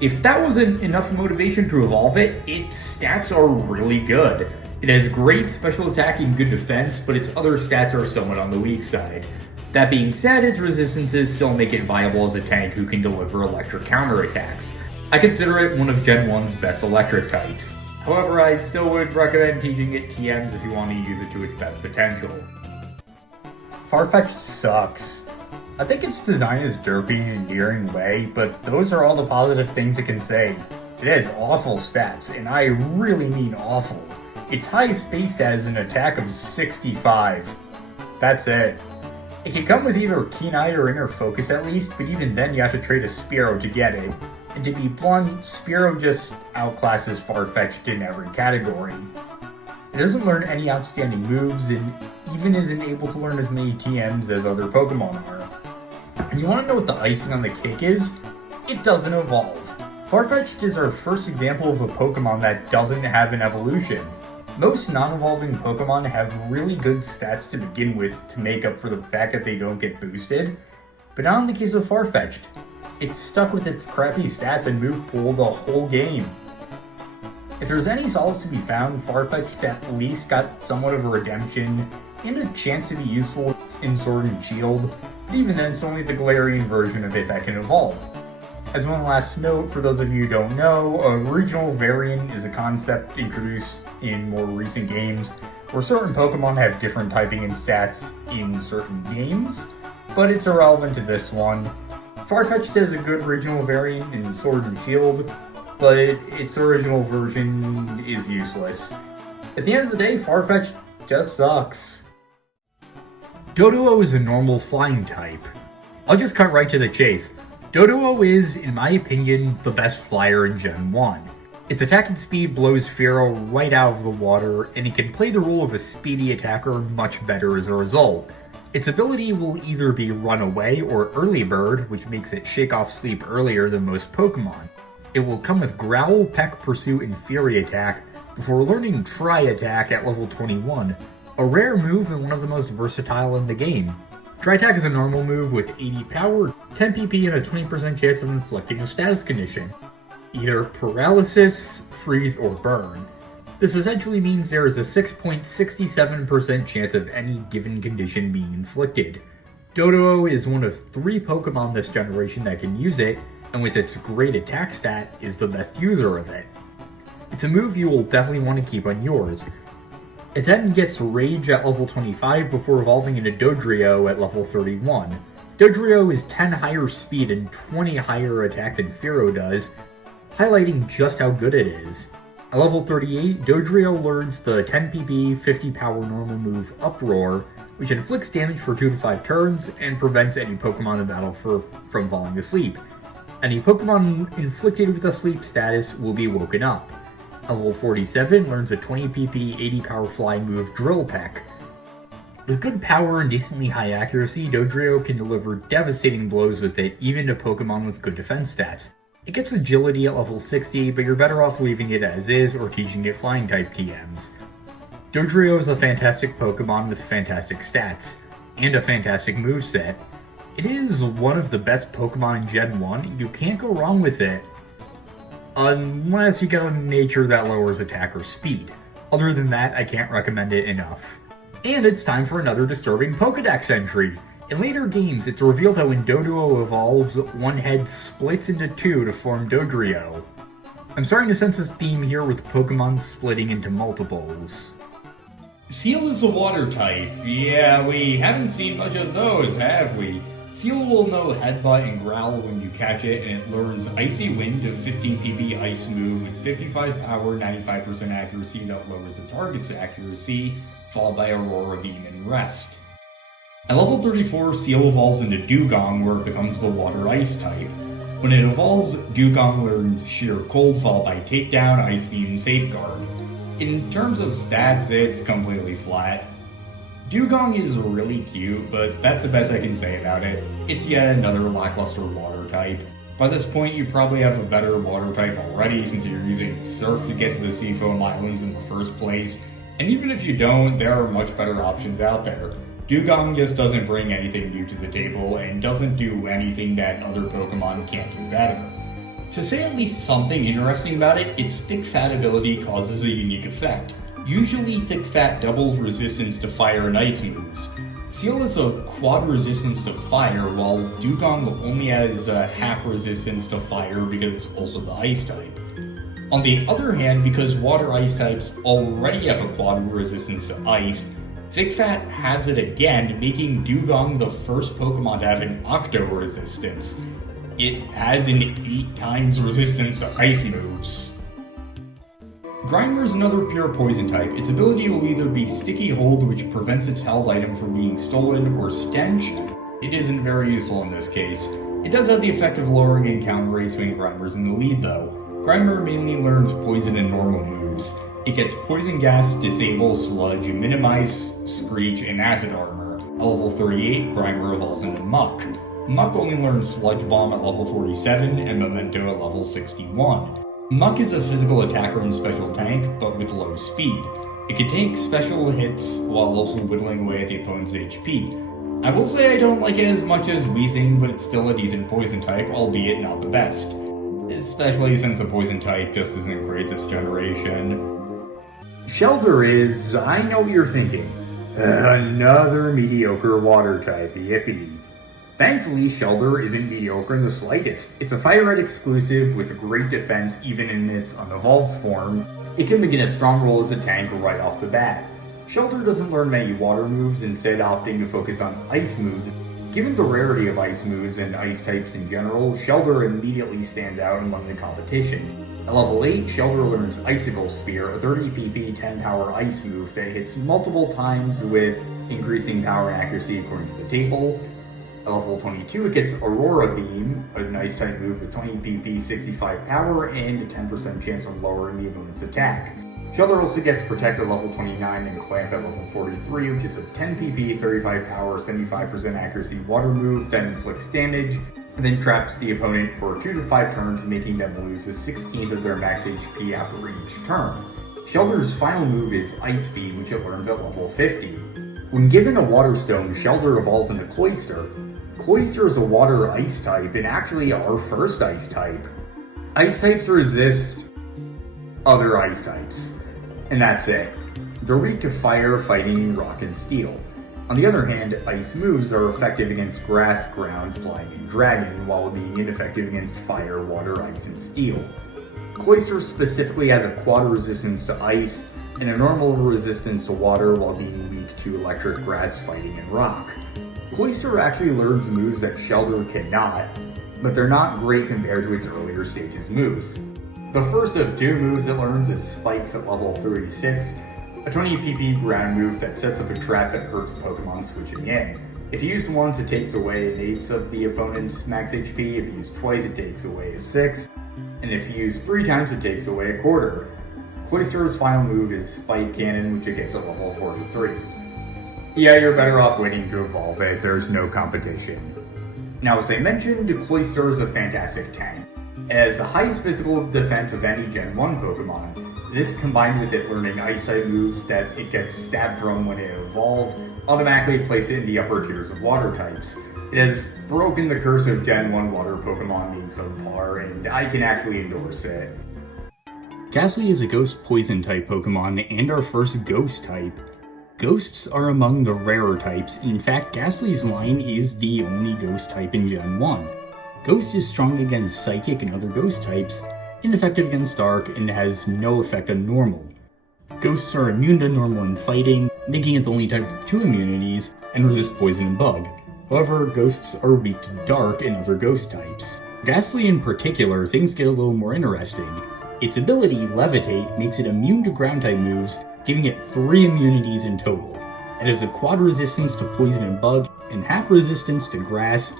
If that wasn't enough motivation to evolve it, its stats are really good. It has great special attack and good defense, but its other stats are somewhat on the weak side. That being said, its resistances still make it viable as a tank who can deliver electric counterattacks. I consider it one of Gen 1's best electric types. However, I still would recommend teaching it TMs if you want to use it to its best potential. Farfetch'd sucks. I think its design is derpy in an endearing way, but those are all the positive things it can say. It has awful stats, and I really mean awful. Its highest base stat is an attack of 65. That's it. It can come with either Keen Eye or Inner Focus at least, but even then you have to trade a Spearow to get it. And to be blunt, Spearow just outclasses Farfetch'd in every category. It doesn't learn any outstanding moves, and even isn't able to learn as many TMs as other Pokemon are. And you want to know what the icing on the cake is? It doesn't evolve. Farfetch'd is our first example of a Pokemon that doesn't have an evolution. Most non-evolving Pokemon have really good stats to begin with to make up for the fact that they don't get boosted, but not in the case of Farfetch'd. It's stuck with its crappy stats and move pool the whole game. If there's any solace to be found, Farfetch'd at least got somewhat of a redemption and a chance to be useful in Sword and Shield, but even then it's only the Galarian version of it that can evolve. As one last note, for those of you who don't know, a regional variant is a concept introduced in more recent games where certain Pokemon have different typing and stats in certain games, but it's irrelevant to this one. Farfetch'd is a good regional variant in Sword and Shield, but its original version is useless. At the end of the day, Farfetch'd just sucks. Doduo is a normal flying type. I'll just cut right to the chase. Doduo is, in my opinion, the best flyer in Gen 1. Its attacking speed blows Fearow right out of the water, and it can play the role of a speedy attacker much better as a result. Its ability will either be Run Away or Early Bird, which makes it shake off sleep earlier than most Pokemon. It will come with Growl, Peck, Pursuit, and Fury Attack, before learning Tri Attack at level 21, a rare move and one of the most versatile in the game. Tri-Attack is a normal move with 80 power, 10 PP, and a 20% chance of inflicting a status condition. Either Paralysis, Freeze, or Burn. This essentially means there is a 6.67% chance of any given condition being inflicted. Doduo is one of 3 Pokemon this generation that can use it, and with its great attack stat, is the best user of it. It's a move you will definitely want to keep on yours. It then gets Rage at level 25 before evolving into Dodrio at level 31. Dodrio is 10 higher speed and 20 higher attack than Fearow does, highlighting just how good it is. At level 38, Dodrio learns the 10 PP, 50 power normal move Uproar, which inflicts damage for 2 to 5 turns and prevents any Pokemon in battle from falling asleep. Any Pokemon inflicted with a sleep status will be woken up. At level 47, learns a 20 PP, 80 power flying move Drill Peck. With good power and decently high accuracy, Dodrio can deliver devastating blows with it even to Pokemon with good defense stats. It gets agility at level 60, but you're better off leaving it as is or teaching it flying type TMs. Dodrio is a fantastic Pokemon with fantastic stats, and a fantastic moveset. It is one of the best Pokemon in Gen 1, you can't go wrong with it. Unless you get a nature that lowers attacker speed. Other than that, I can't recommend it enough. And it's time for another disturbing Pokedex entry. In later games, it's revealed that when Doduo evolves, one head splits into 2 to form Dodrio. I'm starting to sense a theme here with Pokemon splitting into multiples. Seal is a water type. Yeah, we haven't seen much of those, have we? Seal will know Headbutt and Growl when you catch it, and it learns Icy Wind, a 15 PP ice move with 55 power, 95% accuracy that lowers the target's accuracy, followed by Aurora Beam and Rest. At level 34, Seal evolves into Dugong, where it becomes the Water Ice type. When it evolves, Dugong learns Sheer Cold, followed by Takedown, Ice Beam, Safeguard. In terms of stats, it's completely flat. Dugong is really cute, but that's the best I can say about it. It's yet another lackluster water type. By this point, you probably have a better water type already since you're using Surf to get to the Seafoam Islands in the first place. And even if you don't, there are much better options out there. Dugong just doesn't bring anything new to the table and doesn't do anything that other Pokemon can't do better. To say at least something interesting about it, its Thick Fat ability causes a unique effect. Usually, Thick Fat doubles resistance to fire and ice moves. Seal has a quad resistance to fire, while Dugong only has a half resistance to fire because it's also the ice type. On the other hand, because water ice types already have a quad resistance to ice, Thick Fat has it again, making Dugong the first Pokemon to have an Octo resistance. It has an 8 times resistance to ice moves. Grimer is another pure poison type. Its ability will either be Sticky Hold, which prevents its held item from being stolen, or Stench. It isn't very useful in this case. It does have the effect of lowering encounter rates when Grimer's in the lead though. Grimer mainly learns Poison and normal moves. It gets Poison Gas, Disable, Sludge, Minimize, Screech, and Acid Armor. At level 38, Grimer evolves into Muck. Muck only learns Sludge Bomb at level 47 and Memento at level 61. Muck is a physical attacker and special tank, but with low speed. It can take special hits while also whittling away at the opponent's HP. I will say I don't like it as much as Weezing, but it's still a decent poison type, albeit not the best. Especially since a poison type just isn't great this generation. Shelter is, I know what you're thinking, another mediocre water type, yippee. Thankfully, Shelter isn't mediocre in the slightest. It's a FireRed exclusive with great defense even in its unevolved form. It can begin a strong role as a tank right off the bat. Shelter doesn't learn many water moves, instead opting to focus on ice moves. Given the rarity of ice moves and ice types in general, Shelter immediately stands out among the competition. At level 8, Shelter learns Icicle Spear, a 30 PP 10 power ice move that hits multiple times with increasing power and accuracy according to the table. At level 22, it gets Aurora Beam, an ice type move with 20 PP 65 power and a 10% chance of lowering the opponent's attack. Shelter also gets Protect at level 29 and Clamp at level 43, which is a 10 PP, 35 power, 75% accuracy water move that inflicts damage, and then traps the opponent for 2 to 5 turns, making them lose a 16th of their max HP after each turn. Shelter's final move is Ice Beam, which it learns at level 50. When given a Water Stone, Shelter evolves into Cloyster. Cloyster is a water ice type, and actually our first ice type. Ice types resist other ice types, and that's it. They're weak to fire, fighting, rock, and steel. On the other hand, ice moves are effective against grass, ground, flying, and dragon, while being ineffective against fire, water, ice, and steel. Cloyster specifically has a quad resistance to ice, and a normal resistance to water while being weak to electric, grass, fighting, and rock. Cloyster actually learns moves that Shelter cannot, but they're not great compared to its earlier stages moves. The first of 2 moves it learns is Spikes at level 36, a 20 PP ground move that sets up a trap that hurts Pokemon switching in. If used once, it takes away an 8th of the opponent's max HP, if used twice, it takes away a 6th, and if used 3 times, it takes away a quarter. Cloyster's final move is Spike Cannon, which it gets at level 43. Yeah, you're better off waiting to evolve it, there's no competition. Now, as I mentioned, Cloyster is a fantastic tank. It has the highest physical defense of any Gen 1 Pokemon. This, combined with it learning Ice-type moves that it gets stabbed from when it evolves, automatically place it in the upper tiers of water types. It has broken the curse of Gen 1 water Pokemon being subpar, and I can actually endorse it. Ghastly is a ghost poison type Pokemon and our first ghost type. Ghosts are among the rarer types, and in fact Ghastly's line is the only ghost type in Gen 1. Ghost is strong against Psychic and other ghost types, ineffective against Dark, and has no effect on Normal. Ghosts are immune to Normal and Fighting, making it the only type with 2 immunities, and resist Poison and Bug. However, Ghosts are weak to Dark and other ghost types. Ghastly in particular, things get a little more interesting. Its ability, Levitate, makes it immune to Ground-type moves, giving it 3 immunities in total. It has a quad resistance to Poison and Bug, and half resistance to Grass,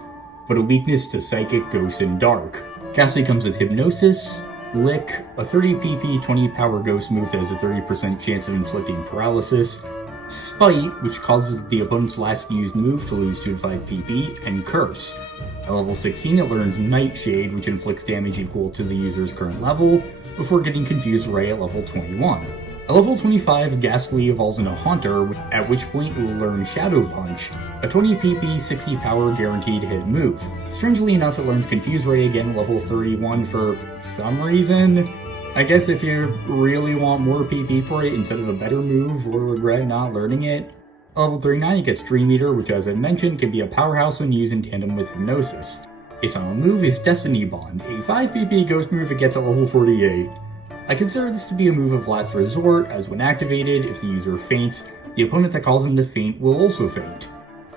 but a weakness to Psychic, Ghost, and Dark. Ghastly comes with Hypnosis, Lick, a 30 PP 20 power ghost move that has a 30% chance of inflicting paralysis, Spite, which causes the opponent's last used move to lose 2 to 5 PP, and Curse. At level 16 it learns Nightshade, which inflicts damage equal to the user's current level, before getting Confused Ray at level 21. At level 25, Ghastly evolves into Haunter, at which point it will learn Shadow Punch, a 20 PP 60 power guaranteed hit move. Strangely enough, it learns Confuse Ray again at level 31 for some reason. I guess if you really want more PP for it instead of a better move or regret not learning it. At level 39, it gets Dream Eater, which as I mentioned can be a powerhouse when used in tandem with Hypnosis. Its final move is Destiny Bond, a 5 PP ghost move it gets at level 48. I consider this to be a move of last resort, as when activated, if the user faints, the opponent that calls him to faint will also faint.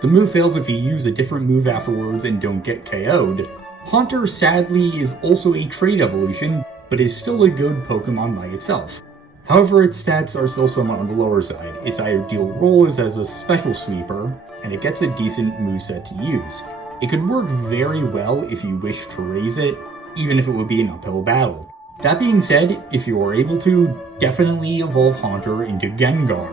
The move fails if you use a different move afterwards and don't get KO'd. Haunter, sadly, is also a trait evolution, but is still a good Pokemon by itself. However, its stats are still somewhat on the lower side. Its ideal role is as a special sweeper, and it gets a decent moveset to use. It could work very well if you wish to raise it, even if it would be an uphill battle. That being said, if you are able to, definitely evolve Haunter into Gengar.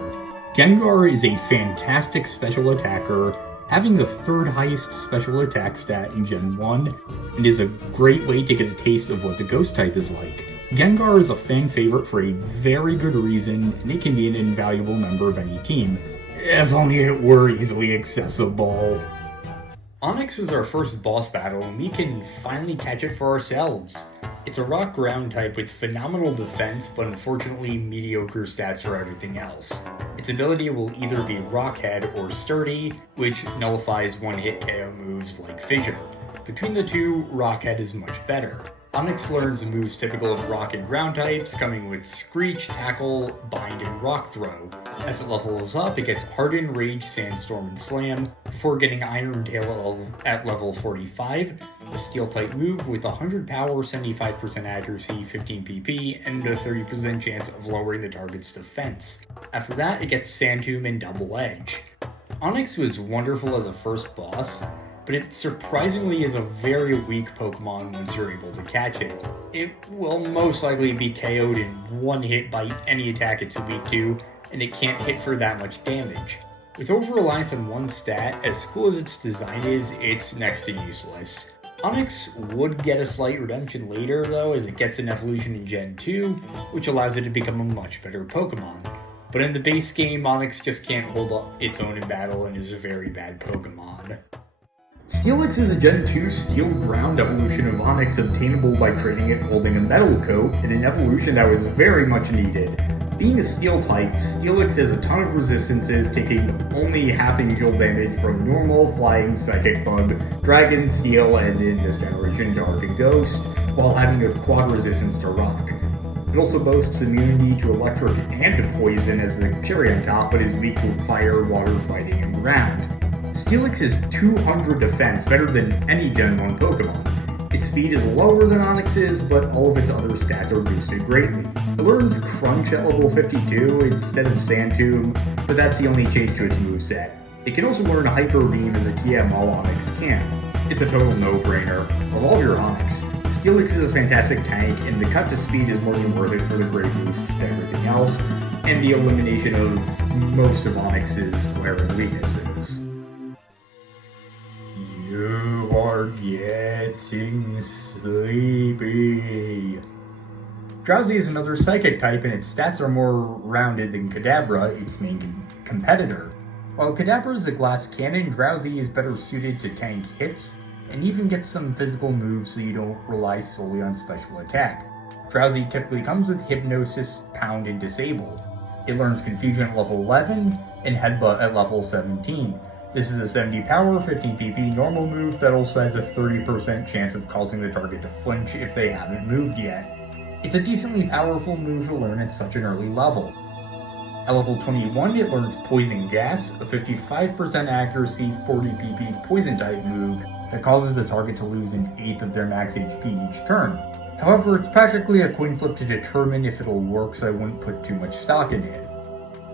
Gengar is a fantastic special attacker, having the third highest special attack stat in Gen 1, and is a great way to get a taste of what the ghost type is like. Gengar is a fan favorite for a very good reason, and it can be an invaluable member of any team. If only it were easily accessible. Onix was our first boss battle, and we can finally catch it for ourselves. It's a rock ground type with phenomenal defense, but unfortunately mediocre stats for everything else. Its ability will either be Rock Head or Sturdy, which nullifies one-hit KO moves like Fissure. Between the two, Rock Head is much better. Onix learns moves typical of rock and ground types, coming with Screech, Tackle, Bind, and Rock Throw. As it levels up, it gets Harden, Rage, Sandstorm, and Slam, before getting Iron Tail at level 45, a Steel-type move with 100 power, 75% accuracy, 15 PP, and a 30% chance of lowering the target's defense. After that, it gets Sand Tomb and Double Edge. Onix was wonderful as a first boss, but it surprisingly is a very weak Pokemon once you're able to catch it. It will most likely be KO'd in one hit by any attack it's weak to, and it can't hit for that much damage. With over-reliance on one stat, as cool as its design is, it's next to useless. Onix would get a slight redemption later though, as it gets an evolution in Gen 2, which allows it to become a much better Pokemon. But in the base game, Onix just can't hold up its own in battle and is a very bad Pokemon. Steelix is a Gen 2 Steel Ground evolution of Onix obtainable by training it holding a metal coat, in an evolution that was very much needed. Being a Steel type, Steelix has a ton of resistances, taking only half initial damage from Normal, Flying, Psychic Bug, Dragon, Steel, and in this generation Dark and Ghost, while having a quad resistance to Rock. It also boasts immunity to Electric and to Poison as the cherry on top, but is weak to Fire, Water, Fighting, and Ground. Steelix is 200 defense, better than any Gen 1 Pokemon. Its speed is lower than Onix's, but all of its other stats are boosted greatly. It learns Crunch at level 52 instead of Sand Tomb, but that's the only change to its moveset. It can also learn Hyper Beam as a TM all Onix can. It's a total no-brainer. Evolve your Onix. Steelix is a fantastic tank, and the cut to speed is more than worth it for the great boosts to everything else, and the elimination of most of Onix's glaring weaknesses. You are getting sleepy. Drowsy is another psychic type, and its stats are more rounded than Kadabra, its main competitor. While Kadabra is a glass cannon, Drowsy is better suited to tank hits, and even gets some physical moves so you don't rely solely on special attack. Drowsy typically comes with Hypnosis, Pound, and Disable. It learns Confusion at level 11, and Headbutt at level 17. This is a 70 power, 15 PP normal move that also has a 30% chance of causing the target to flinch if they haven't moved yet. It's a decently powerful move to learn at such an early level. At level 21, it learns Poison Gas, a 55% accuracy, 40 PP poison type move that causes the target to lose an eighth of their max HP each turn. However, it's practically a coin flip to determine if it'll work, so I wouldn't put too much stock in it.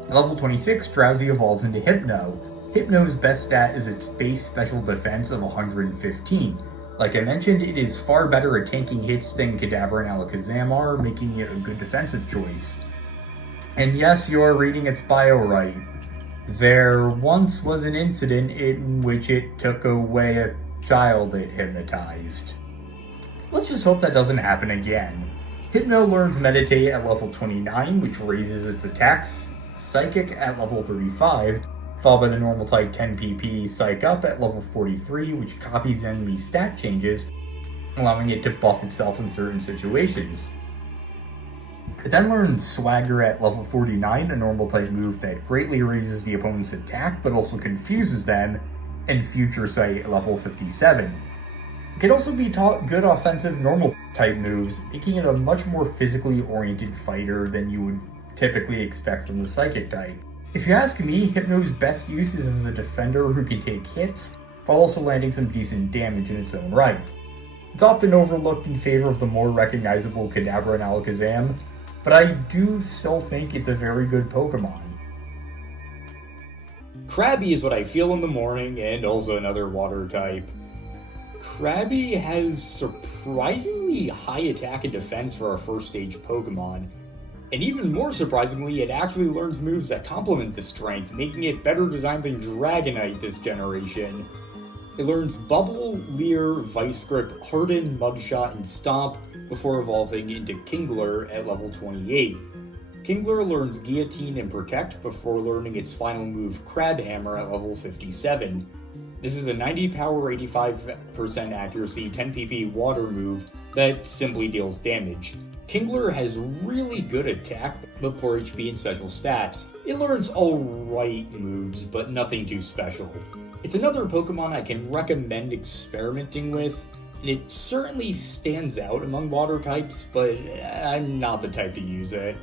At level 26, Drowsy evolves into Hypno. Hypno's best stat is its base special defense of 115. Like I mentioned, it is far better at tanking hits than Kadabra and Alakazam are, making it a good defensive choice. And yes, you're reading its bio right. There once was an incident in which it took away a child it hypnotized. Let's just hope that doesn't happen again. Hypno learns Meditate at level 29, which raises its attacks, Psychic at level 35, followed by the normal type 10 PP Psych Up at level 43, which copies enemy stat changes, allowing it to buff itself in certain situations. It then learns Swagger at level 49, a normal type move that greatly raises the opponent's attack but also confuses them, and Future Sight at level 57. It can also be taught good offensive normal type moves, making it a much more physically oriented fighter than you would typically expect from the Psychic type. If you ask me, Hypno's best use is as a defender who can take hits, while also landing some decent damage in its own right. It's often overlooked in favor of the more recognizable Kadabra and Alakazam, but I do still think it's a very good Pokemon. Krabby is what I feel in the morning, and also another water type. Krabby has surprisingly high attack and defense for our first stage Pokemon. And even more surprisingly, it actually learns moves that complement the strength, making it better designed than Dragonite this generation. It learns Bubble, Leer, Vice Grip, Harden, Mudshot, and Stomp before evolving into Kingler at level 28. Kingler learns Guillotine and Protect before learning its final move Crabhammer at level 57. This is a 90 power, 85% accuracy, 10 PP water move that simply deals damage. Kingler has really good attack, but poor HP and special stats. It learns alright moves, but nothing too special. It's another Pokemon I can recommend experimenting with, and it certainly stands out among water types, but I'm not the type to use it.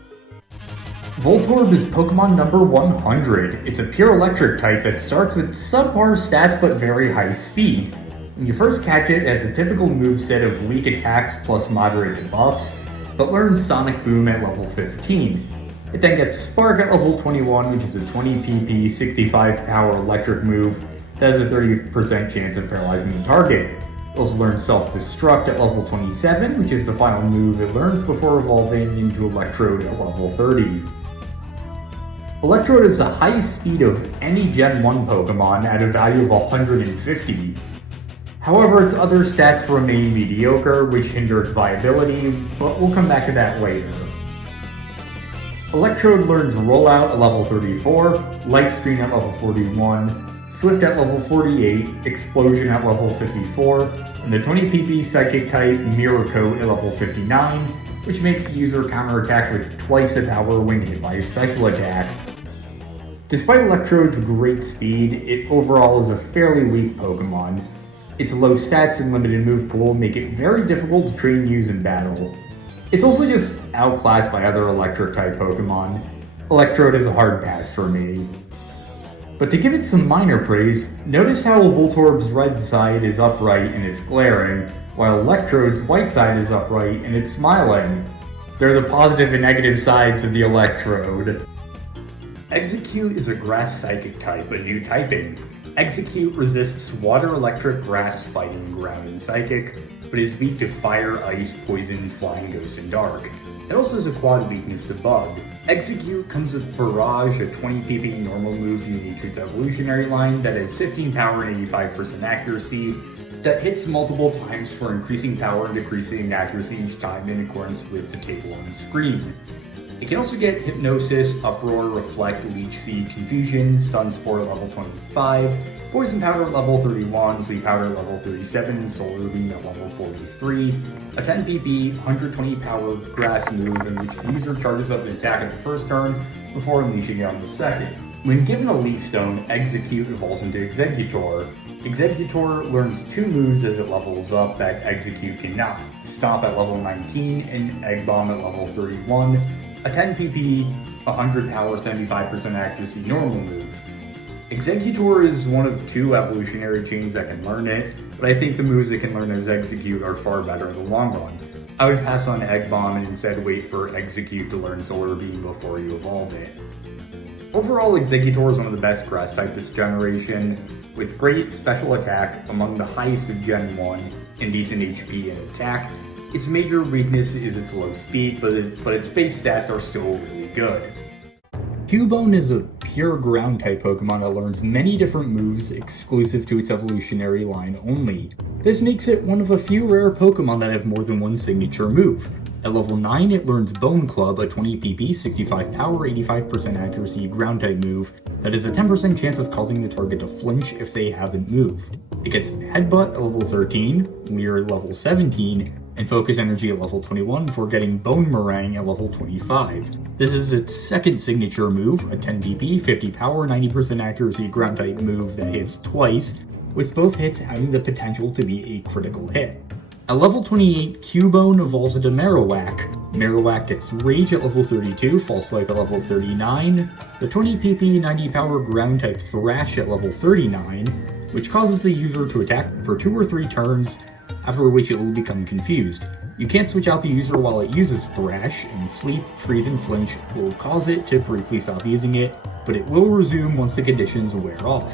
Voltorb is Pokemon number 100. It's a pure electric type that starts with subpar stats but very high speed. When you first catch it, it has a typical moveset of weak attacks plus moderate debuffs, but learns Sonic Boom at level 15. It then gets Spark at level 21, which is a 20 PP, 65 power electric move that has a 30% chance of paralyzing the target. It also learns Self-Destruct at level 27, which is the final move it learns before evolving into Electrode at level 30. Electrode is the highest speed of any Gen 1 Pokemon at a value of 150. However, its other stats remain mediocre, which hinder its viability, but we'll come back to that later. Electrode learns Rollout at level 34, Light Screen at level 41, Swift at level 48, Explosion at level 54, and the 20 PP Psychic type Mirror Coat at level 59, which makes the user counterattack with twice the power when hit by a special attack. Despite Electrode's great speed, it overall is a fairly weak Pokemon. Its low stats and limited move pool make it very difficult to train and use in battle. It's also just outclassed by other electric-type Pokemon. Electrode is a hard pass for me. But to give it some minor praise, notice how Voltorb's red side is upright and it's glaring, while Electrode's white side is upright and it's smiling. They're the positive and negative sides of the Electrode. Execute is a grass psychic type, a new typing. Execute resists water, electric, grass, fighting, ground, and psychic, but is weak to fire, ice, poison, flying, ghost, and dark. It also has a quad weakness to bug. Execute comes with Barrage, a 20 PP normal move unique to its evolutionary line that has 15 power and 85% accuracy, that hits multiple times for increasing power and decreasing accuracy each time in accordance with the table on the screen. It can also get Hypnosis, Uproar, Reflect, Leech Seed, Confusion, Stun Spore at level 25, Poison Powder at level 31, Sleep Powder at level 37, and Solar Beam at level 43, a 10 PP, 120 power grass move in which the user charges up an attack at the first turn before unleashing it on the second. When given a Leaf Stone, Execute evolves into Exeggutor. Exeggutor learns two moves as it levels up that Execute cannot, Stomp at level 19 and Egg Bomb at level 31, a 10 PP, 100 power, 75% accuracy normal move. Exeggutor is one of two evolutionary chains that can learn it, but I think the moves it can learn as Execute are far better in the long run. I would pass on Egg Bomb and instead wait for Execute to learn Solar Beam before you evolve it. Overall, Exeggutor is one of the best grass type this generation, with great special attack among the highest of Gen 1 and decent HP and attack. Its major weakness is its low speed, but its base stats are still really good. Cubone is a pure ground type Pokemon that learns many different moves exclusive to its evolutionary line only. This makes it one of a few rare Pokemon that have more than one signature move. At level 9, it learns Bone Club, a 20 PP, 65 power, 85% accuracy ground type move that has a 10% chance of causing the target to flinch if they haven't moved. It gets Headbutt at level 13, Leer at level 17, and Focus Energy at level 21 before getting Bone Meringue at level 25. This is its second signature move, a 10 PP, 50 power, 90% accuracy ground type move that hits twice, with both hits having the potential to be a critical hit. At level 28, Cubone evolves into Marowak. Marowak gets Rage at level 32, False Swipe at level 39, the 20 PP, 90 power ground type Thrash at level 39, which causes the user to attack for 2 or 3 turns, after which it will become confused. You can't switch out the user while it uses Thrash, and Sleep, Freeze, and Flinch will cause it to briefly stop using it, but it will resume once the conditions wear off.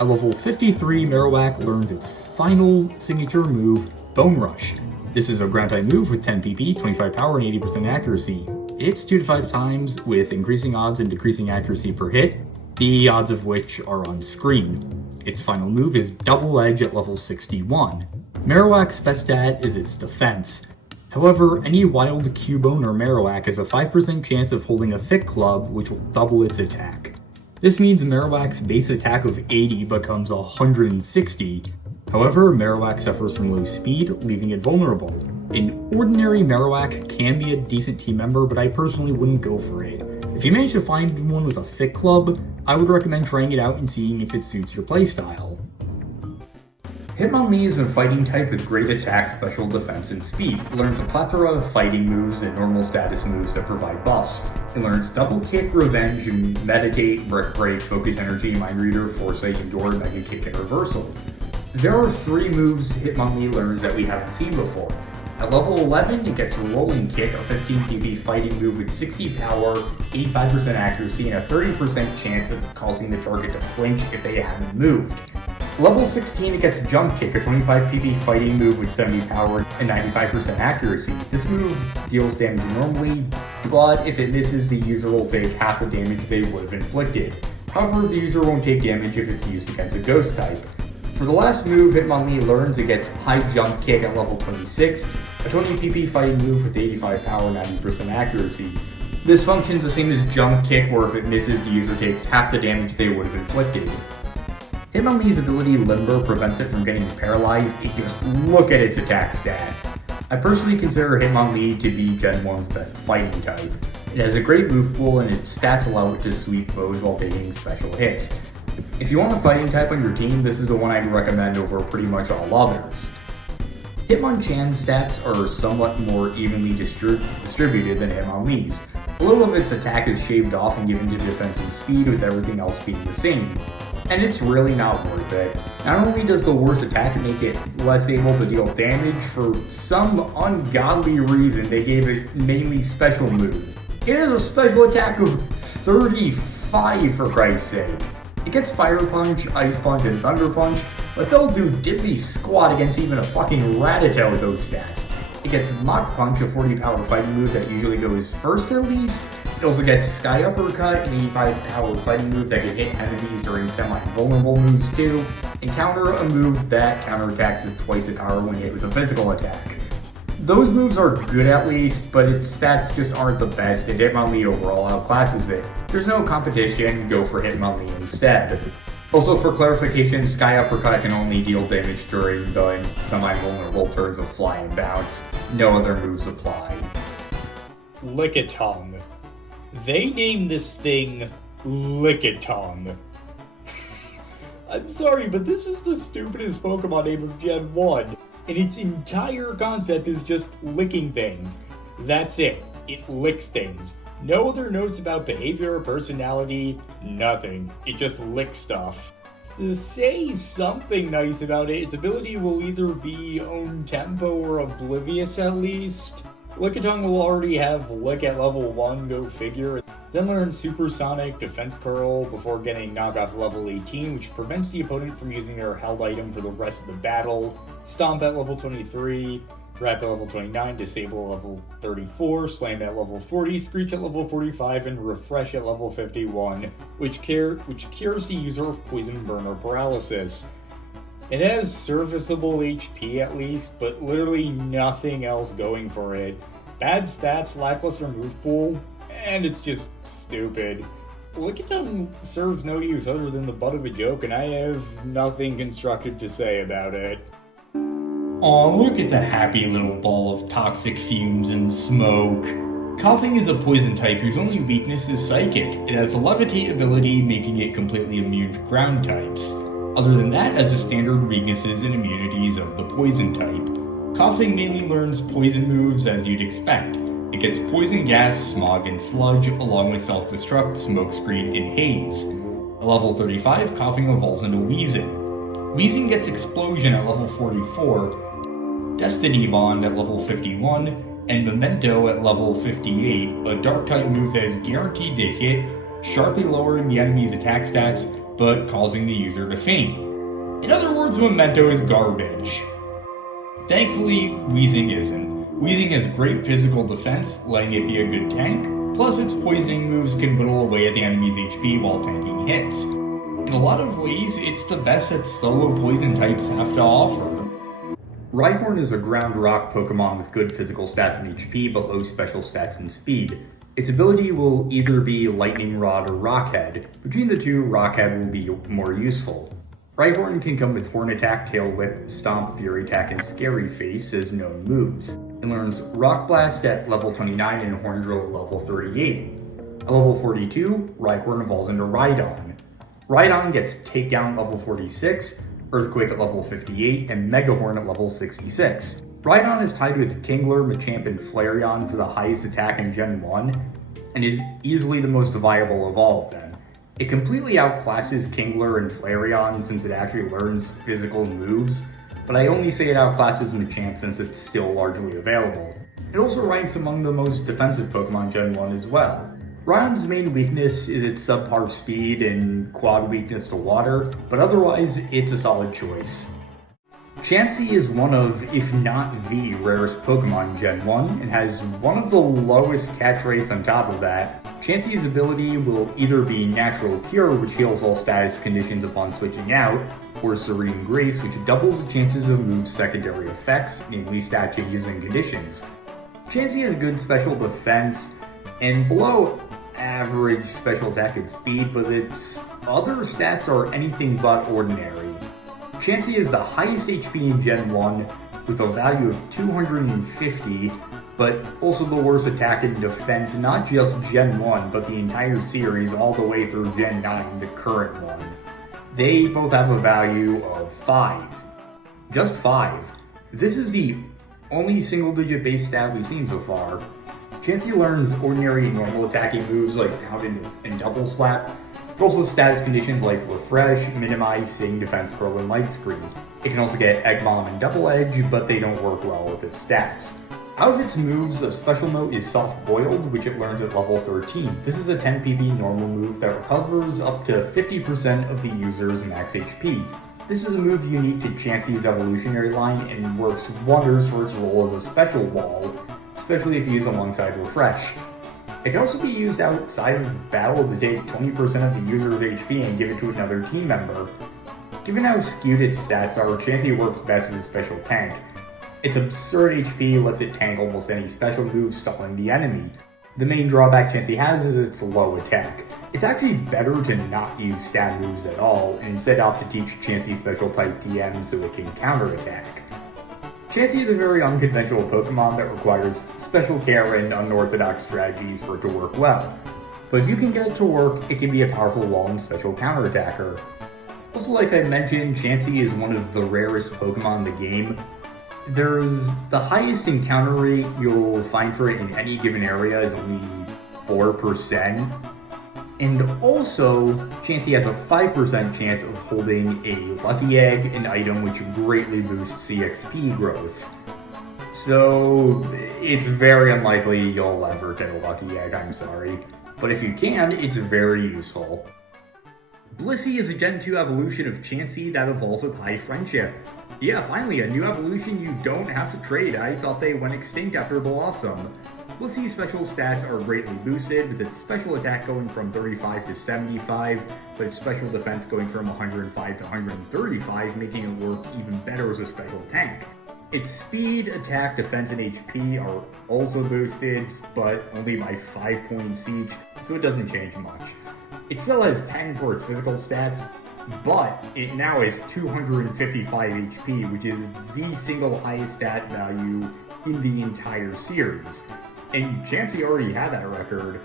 At level 53, Marowak learns its final signature move, Bone Rush. This is a ground type move with 10 PP, 25 power, and 80% accuracy. It hits 2 to 5 times with increasing odds and decreasing accuracy per hit, the odds of which are on screen. Its final move is Double Edge at level 61. Marowak's best stat is its defense. However, any wild Cubone or Marowak has a 5% chance of holding a thick club, which will double its attack. This means Marowak's base attack of 80 becomes 160. However, Marowak suffers from low speed, leaving it vulnerable. An ordinary Marowak can be a decent team member, but I personally wouldn't go for it. If you manage to find one with a thick club, I would recommend trying it out and seeing if it suits your playstyle. Hitmonlee is a fighting type with great attack, special defense, and speed. It learns a plethora of fighting moves and normal status moves that provide buffs. It learns Double Kick, Revenge, Meditate, Brick Break, Focus Energy, Mind Reader, Foresight, Endure, Mega Kick, and Reversal. There are 3 moves Hitmonlee learns that we haven't seen before. At level 11, it gets Rolling Kick, a 15 PP fighting move with 60 power, 85% accuracy, and a 30% chance of causing the target to flinch if they haven't moved. Level 16, it gets Jump Kick, a 25 PP fighting move with 70 power and 95% accuracy. This move deals damage normally, but if it misses, the user will take half the damage they would have inflicted. However, the user won't take damage if it's used against a Ghost type. For the last move Hitmonlee learns, it gets High Jump Kick at level 26, a 20 PP fighting move with 85 power, 90% accuracy. This functions the same as Jump Kick, where if it misses, the user takes half the damage they would have inflicted. Hitmonlee's ability Limber prevents it from getting paralyzed. Just look at its attack stat. I personally consider Hitmonlee to be Gen 1's best fighting type. It has a great move pool and its stats allow it to sweep foes while taking special hits. If you want a fighting type on your team, this is the one I'd recommend over pretty much all others. Hitmonchan's stats are somewhat more evenly distributed than Hitmonlee's. A little of its attack is shaved off and given to defense and speed, with everything else being the same. And it's really not worth it. Not only does the worse attack make it less able to deal damage, for some ungodly reason they gave it mainly special moves. It has a special attack of 35 for Christ's sake. It gets Fire Punch, Ice Punch, and Thunder Punch, but they'll do diddly squat against even a fucking Rattata with those stats. It gets Mach Punch, a 40 power fighting move that usually goes first at least. It also gets Sky Uppercut, an 85 power fighting move that can hit enemies during semi-vulnerable moves too, and counter a move that counterattacks with twice the power when hit with a physical attack. Those moves are good at least, but its stats just aren't the best, and Hitmonlee overall outclasses it. There's no competition, go for Hitmonlee instead. Also, for clarification, Sky Uppercut can only deal damage during the semi-vulnerable turns of Fly and Bounce. No other moves apply. Lickitung. They named this thing Lickitung. I'm sorry, but this is the stupidest Pokemon name of Gen 1. And its entire concept is just licking things. That's it. It licks things. No other notes about behavior or personality, nothing. It just licks stuff. To say something nice about it, its ability will either be own tempo or oblivious at least. Lickitung will already have Lick at level 1, go figure. Then learn Supersonic Defense Curl before getting knocked off level 18, which prevents the opponent from using their held item for the rest of the battle. Stomp at level 23, Wrap at level 29, Disable at level 34, Slam at level 40, Screech at level 45, and Refresh at level 51, which cures the user of Poison, Burn, or Paralysis. It has serviceable HP at least, but literally nothing else going for it. Bad stats, lackluster move pool, and it's just stupid. Lickitung serves no use other than the butt of a joke, and I have nothing constructive to say about it. Aw, look at the happy little ball of toxic fumes and smoke. Coughing is a poison type whose only weakness is psychic. It has a levitate ability, making it completely immune to ground types. Other than that, it has the standard weaknesses and immunities of the poison type. Coughing mainly learns poison moves as you'd expect. It gets Poison Gas, Smog, and Sludge, along with Self-Destruct, Smokescreen, and Haze. At level 35, Coughing evolves into Wheezing. Wheezing gets Explosion at level 44, Destiny Bond at level 51, and Memento at level 58, a Dark-type move that is guaranteed to hit, sharply lowering the enemy's attack stats, but causing the user to faint. In other words, Memento is garbage. Thankfully, Wheezing isn't. Weezing has great physical defense, letting it be a good tank, plus its poisoning moves can whittle away at the enemy's HP while tanking hits. In a lot of ways, it's the best that solo poison types have to offer. Rhyhorn is a ground rock Pokemon with good physical stats and HP, but low special stats and speed. Its ability will either be Lightning Rod or Rock Head. Between the two, Rock Head will be more useful. Rhyhorn can come with Horn Attack, Tail Whip, Stomp, Fury Attack, and Scary Face as known moves. It learns Rock Blast at level 29 and Horn Drill at level 38. At level 42, Rhyhorn evolves into Rhydon. Rhydon gets Takedown at level 46, Earthquake at level 58, and Megahorn at level 66. Rhydon is tied with Kingler, Machamp, and Flareon for the highest attack in Gen 1, and is easily the most viable of all of them. It completely outclasses Kingler and Flareon since it actually learns physical moves, but I only say it outclasses Machamp since it's still largely available. It also ranks among the most defensive Pokemon Gen 1 as well. Rhydon's main weakness is its subpar speed and quad weakness to water, but otherwise it's a solid choice. Chansey is one of, if not the rarest Pokemon in Gen 1, and has one of the lowest catch rates on top of that. Chansey's ability will either be Natural Cure, which heals all status conditions upon switching out, or Serene Grace, which doubles the chances of moves' secondary effects, namely stat changes and conditions. Chansey has good special defense, and below average special attack and speed, but its other stats are anything but ordinary. Chansey is the highest HP in Gen 1 with a value of 250, but also the worst attack and defense, not just Gen 1, but the entire series all the way through Gen 9, the current one. They both have a value of 5. Just 5. This is the only single-digit base stat we've seen so far. Chansey learns ordinary and normal attacking moves like Pound and Double Slap, but also status conditions like Refresh, Minimize, Sing, Defense Curl, and Light Screen. It can also get Egg Bomb and Double Edge, but they don't work well with its stats. Out of its moves, a special note is Soft Boiled, which it learns at level 13. This is a 10 PP normal move that recovers up to 50% of the user's max HP. This is a move unique to Chansey's evolutionary line and works wonders for its role as a special wall, especially if used alongside Refresh. It can also be used outside of battle to take 20% of the user's HP and give it to another team member. Given how skewed its stats are, Chansey works best as a special tank. Its absurd HP lets it tank almost any special move, stalling the enemy. The main drawback Chansey has is its low attack. It's actually better to not use stat moves at all, and instead opt to teach Chansey special type TM so it can counterattack. Chansey is a very unconventional Pokemon that requires special care and unorthodox strategies for it to work well. But if you can get it to work, it can be a powerful wall and special counterattacker. Also, like I mentioned, Chansey is one of the rarest Pokemon in the game. There's the highest encounter rate you'll find for it in any given area is only 4%. And also, Chansey has a 5% chance of holding a Lucky Egg, an item which greatly boosts CXP growth. So, it's very unlikely you'll ever get a Lucky Egg, I'm sorry. But if you can, it's very useful. Blissey is a Gen 2 evolution of Chansey that evolves with high friendship. Yeah, finally, a new evolution you don't have to trade. I thought they went extinct after Blossom. Blissey's special stats are greatly boosted, with its special attack going from 35 to 75, but its special defense going from 105 to 135, making it work even better as a special tank. Its speed, attack, defense, and HP are also boosted, but only by 5 points each, so it doesn't change much. It still has 10 for its physical stats, but it now has 255 HP, which is the single highest stat value in the entire series. And Chansey already had that record.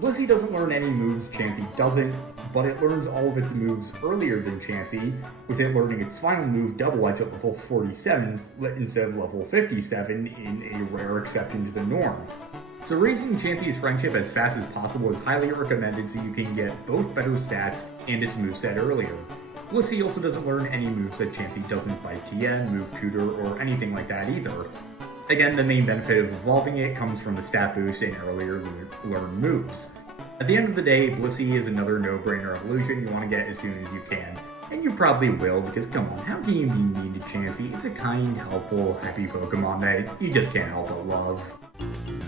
Blissey doesn't learn any moves Chansey doesn't, but it learns all of its moves earlier than Chansey, with it learning its final move Double Edge at level 47 instead of level 57 in a rare exception to the norm. So raising Chansey's friendship as fast as possible is highly recommended so you can get both better stats and its moveset earlier. Blissey also doesn't learn any moves that Chansey doesn't by TN, Move Tutor, or anything like that either. Again, the main benefit of evolving it comes from the stat boost and earlier learned moves. At the end of the day, Blissey is another no-brainer evolution you want to get as soon as you can. And you probably will, because come on, how can you be mean to Chansey? It's a kind, helpful, happy Pokemon that you just can't help but love.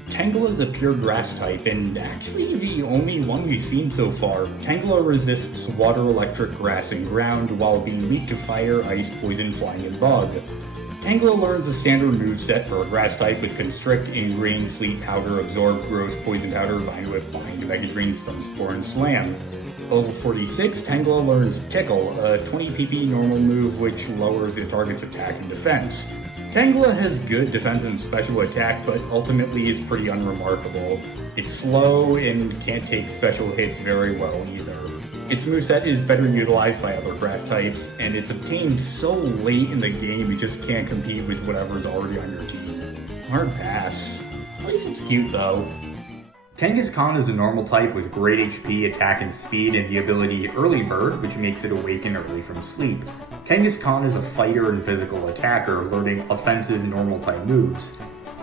Tangela is a pure grass type, and actually the only one we've seen so far. Tangela resists water, electric, grass, and ground, while being weak to fire, ice, poison, flying, and bug. Tangela learns a standard moveset for a grass type with Constrict, Ingrain, Sleep Powder, Absorb, Growth, Poison Powder, Vine Whip, Bind, Mega Drain, Stun Spore, and Slam. Level 46, Tangela learns Tickle, a 20 PP normal move which lowers the target's attack and defense. Tangela has good defense and special attack, but ultimately is pretty unremarkable. It's slow and can't take special hits very well either. Its moveset is better utilized by other grass types, and it's obtained so late in the game you just can't compete with whatever's already on your team. Hard pass. At least it's cute though. Kangaskhan is a normal type with great HP, attack, and speed, and the ability Early Bird, which makes it awaken early from sleep. Kangaskhan is a fighter and physical attacker, learning offensive normal type moves.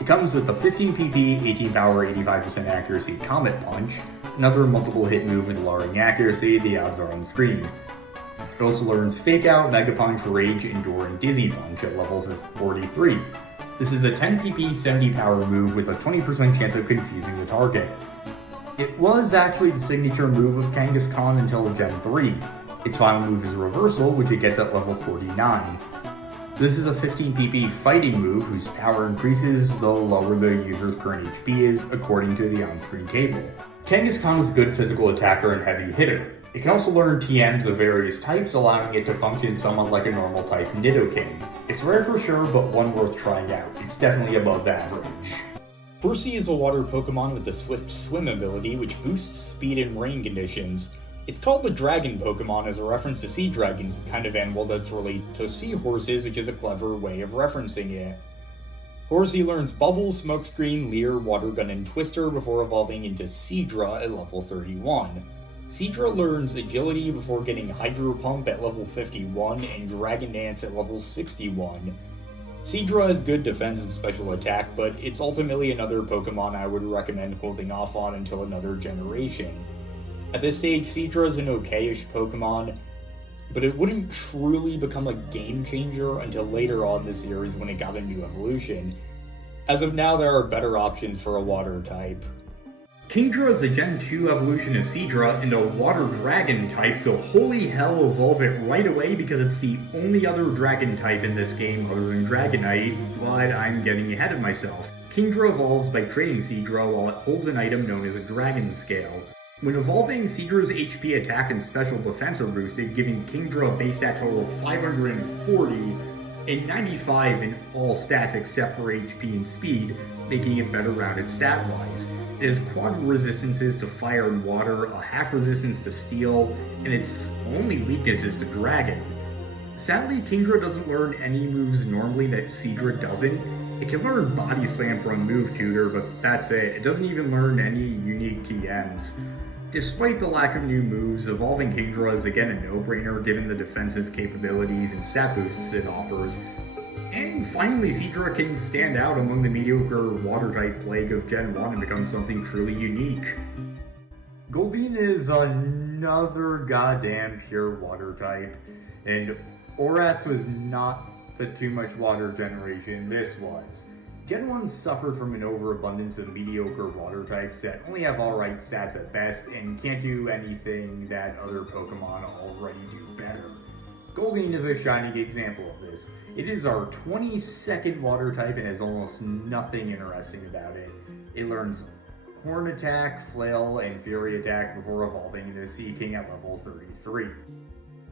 It comes with a 15 PP, 18 power, 85% accuracy Comet Punch, another multiple hit move with lowering accuracy, the odds are on the screen. It also learns Fake Out, Mega Punch, Rage, Endure, and Dizzy Punch at level 43. This is a 10 PP, 70 power move with a 20% chance of confusing the target. It was actually the signature move of Kangaskhan until Gen 3. Its final move is Reversal, which it gets at level 49. This is a 15 PP fighting move whose power increases the lower the user's current HP is, according to the on-screen table. Kangaskhan is a good physical attacker and heavy hitter. It can also learn TMs of various types, allowing it to function somewhat like a normal type Nidoking. It's rare for sure, but one worth trying out. It's definitely above average. Percy is a water Pokemon with a swift swim ability which boosts speed in rain conditions. It's called the Dragon Pokemon as a reference to sea dragons, the kind of animal that's related to seahorses, which is a clever way of referencing it. Horsey learns Bubble, Smokescreen, Leer, Water Gun, and Twister before evolving into Seadra at level 31. Seadra learns Agility before getting Hydro Pump at level 51 and Dragon Dance at level 61. Seadra has good defense and special attack, but it's ultimately another Pokemon I would recommend holding off on until another generation. At this stage, Seadra is an okay-ish Pokemon, but it wouldn't truly become a game changer until later on in the series when it got a new evolution. As of now, there are better options for a water type. Kingdra is a Gen 2 evolution of Seadra and a water dragon type, so holy hell evolve it right away because it's the only other dragon type in this game other than Dragonite, but I'm getting ahead of myself. Kingdra evolves by trading Seadra while it holds an item known as a Dragon Scale. When evolving, Seadra's HP, attack, and special defense are boosted, giving Kingdra a base stat total of 540 and 95 in all stats except for HP and speed, making it better rounded stat-wise. It has quad resistances to fire and water, a half resistance to steel, and its only weakness is to dragon. Sadly, Kingdra doesn't learn any moves normally that Seadra doesn't. It can learn Body Slam from Move Tutor, but that's it. It doesn't even learn any unique TMs. Despite the lack of new moves, evolving Kingdra is again a no-brainer given the defensive capabilities and stat boosts it offers. And finally, Seadra can stand out among the mediocre water-type plague of Gen 1 and become something truly unique. Goldeen is another goddamn pure water type, and Oras was not the too much water generation this was. Gen 1 suffered from an overabundance of mediocre water types that only have alright stats at best and can't do anything that other Pokemon already do better. Goldeen is a shining example of this. It is our 22nd water type and has almost nothing interesting about it. It learns Horn Attack, Flail, and Fury Attack before evolving into Sea King at level 33.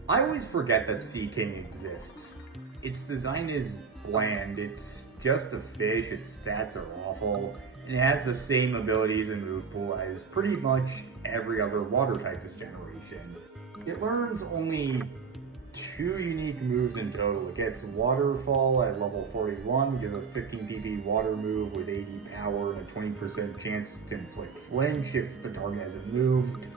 I always forget that Sea King exists. Its design is bland, it's just a fish, its stats are awful, and it has the same abilities and move pool as pretty much every other water type this generation. It learns only 2 unique moves in total. It gets Waterfall at level 41, which is a 15 PP water move with 80 power and a 20% chance to inflict flinch if the target hasn't moved.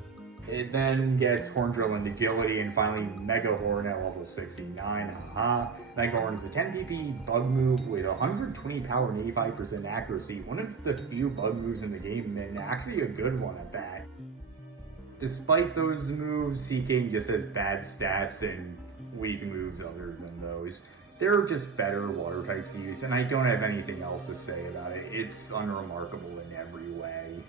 It then gets Horn Drill and Agility, and finally Mega Horn at level 69, haha. Mega Horn is a 10 PP bug move with 120 power and 85% accuracy, one of the few bug moves in the game, and actually a good one at that. Despite those moves, Sea King just has bad stats and weak moves other than those. They're just better water types to use, and I don't have anything else to say about it. It's unremarkable in every way.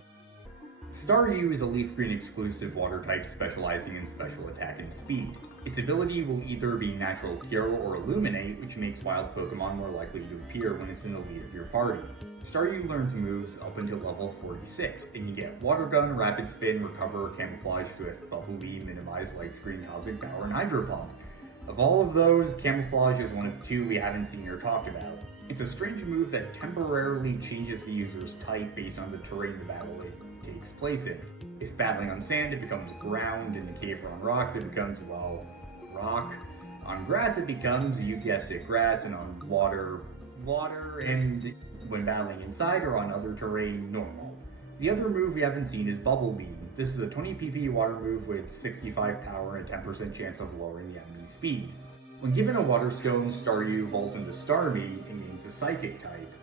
Staryu is a LeafGreen exclusive water type specializing in special attack and speed. Its ability will either be Natural Cure or Illuminate, which makes wild Pokemon more likely to appear when it's in the lead of your party. Staryu learns moves up until level 46, and you get Water Gun, Rapid Spin, Recover, Camouflage, Swift, Bubble Weave, Minimize, Light Screen, Cosmic Power, and Hydro Pump. Of all of those, Camouflage is one of the two we haven't seen or talked about. It's a strange move that temporarily changes the user's type based on the terrain the battle takes place in. If battling on sand, it becomes ground. In the cave or on rocks, it becomes, well, rock. On grass, it becomes, you guessed it, grass, and on water, and when battling inside or on other terrain, normal. The other move we haven't seen is Bubble Beam. This is a 20 pp water move with 65 power and a 10% chance of lowering the enemy's speed. When given a Water Stone, Staryu evolves into Starmie and gains a Psychic type.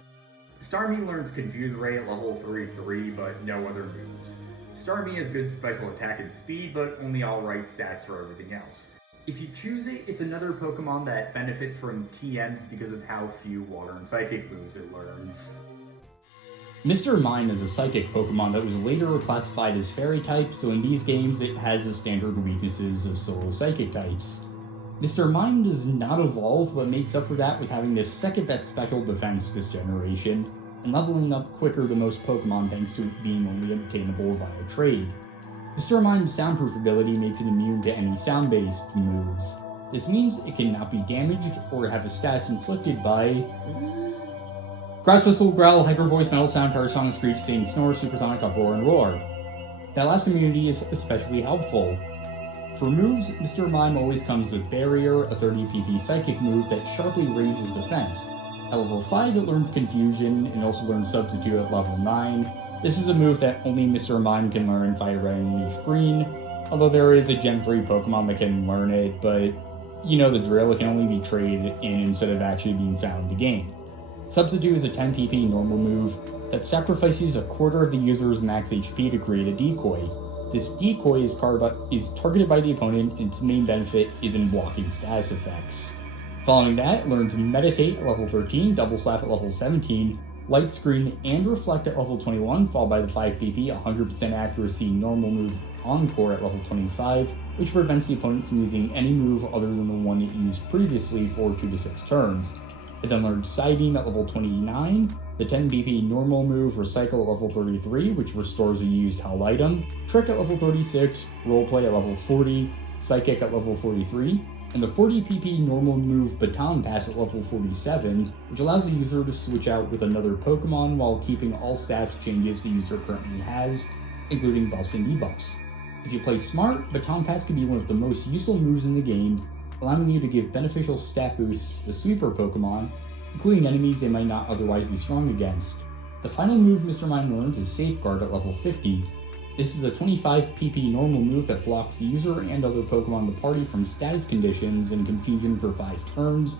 Starmie learns Confuse Ray at level 33, but no other moves. Starmie has good special attack and speed, but only alright stats for everything else. If you choose it, it's another Pokemon that benefits from TMs because of how few Water and Psychic moves it learns. Mr. Mime is a Psychic Pokemon that was later reclassified as Fairy type, so in these games it has the standard weaknesses of solo Psychic types. Mr. Mime does not evolve, but makes up for that with having the second best special defense this generation, and leveling up quicker than most Pokemon thanks to it being only obtainable via trade. Mr. Mime's soundproof ability makes it immune to any sound-based moves. This means it cannot be damaged or have a status inflicted by Grass Whistle, Growl, Hyper Voice, Metal Sound, Terror Song, Screech, Sing, Snore, Supersonic, Uproar, and Roar. That last immunity is especially helpful. For moves, Mr. Mime always comes with Barrier, a 30 pp psychic move that sharply raises defense. At level 5 it learns Confusion, and also learns Substitute at level 9. This is a move that only Mr. Mime can learn in FireRed and LeafGreen, although there is a Gen 3 Pokemon that can learn it, but you know the drill, it can only be traded in instead of actually being found in the game. Substitute is a 10 pp normal move that sacrifices a quarter of the user's max HP to create a decoy. This decoy is targeted by the opponent, and its main benefit is in blocking status effects. Following that, it learns Meditate at level 13, Double Slap at level 17, Light Screen and Reflect at level 21, followed by the 5 pp 100% accuracy normal move Encore at level 25, which prevents the opponent from using any move other than the one it used previously for 2 to 6 turns. It then learns Psybeam at level 29, the 10 pp normal move Recycle at level 33, which restores a used held item, Trick at level 36, Roleplay at level 40, Psychic at level 43, and the 40 pp normal move Baton Pass at level 47, which allows the user to switch out with another Pokemon while keeping all stats changes the user currently has, including buffs and debuffs. If you play smart, Baton Pass can be one of the most useful moves in the game, allowing you to give beneficial stat boosts to sweeper Pokemon, including enemies they might not otherwise be strong against. The final move Mr. Mime learns is Safeguard at level 50. This is a 25 pp normal move that blocks the user and other Pokemon in the party from status conditions and confusion for 5 turns,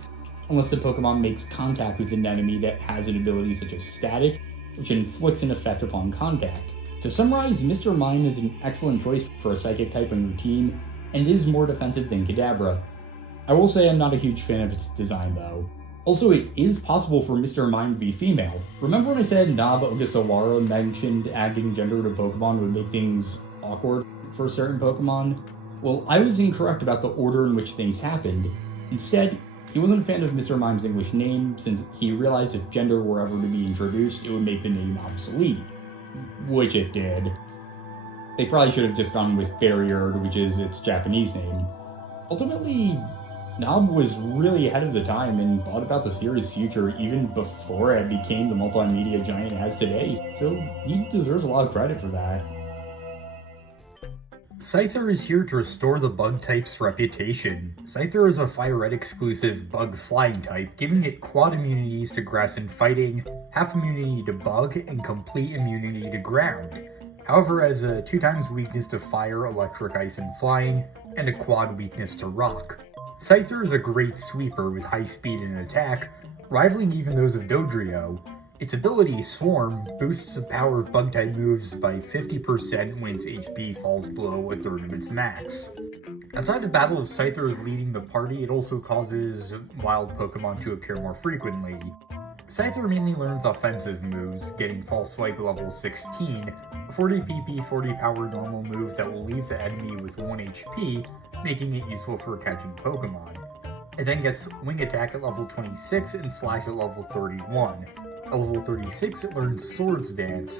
unless the Pokemon makes contact with an enemy that has an ability such as Static, which inflicts an effect upon contact. To summarize, Mr. Mime is an excellent choice for a Psychic type on your team, and is more defensive than Kadabra. I will say I'm not a huge fan of its design though. Also, it is possible for Mr. Mime to be female. Remember when I said Nob Ogasawara mentioned adding gender to Pokemon would make things awkward for certain Pokemon? Well, I was incorrect about the order in which things happened. Instead, he wasn't a fan of Mr. Mime's English name, since he realized if gender were ever to be introduced, it would make the name obsolete. Which it did. They probably should have just gone with Barrier, which is its Japanese name. Ultimately, Nob was really ahead of the time and thought about the series' future even before it became the multimedia giant it has today, so he deserves a lot of credit for that. Scyther is here to restore the bug type's reputation. Scyther is a FireRed exclusive bug flying type, giving it quad immunities to grass and fighting, half immunity to bug, and complete immunity to ground. However, has a 2x weakness to fire, electric, ice, and flying, and a quad weakness to rock. Scyther is a great sweeper with high speed and attack, rivaling even those of Dodrio. Its ability, Swarm, boosts the power of bug-type moves by 50% when its HP falls below a third of its max. Outside of battle, if Scyther is leading the party, it also causes wild Pokemon to appear more frequently. Scyther mainly learns offensive moves, getting False Swipe level 16, a 40 PP, 40 power normal move that will leave the enemy with 1 HP, making it useful for catching Pokemon. It then gets Wing Attack at level 26 and Slash at level 31. At level 36, it learns Swords Dance,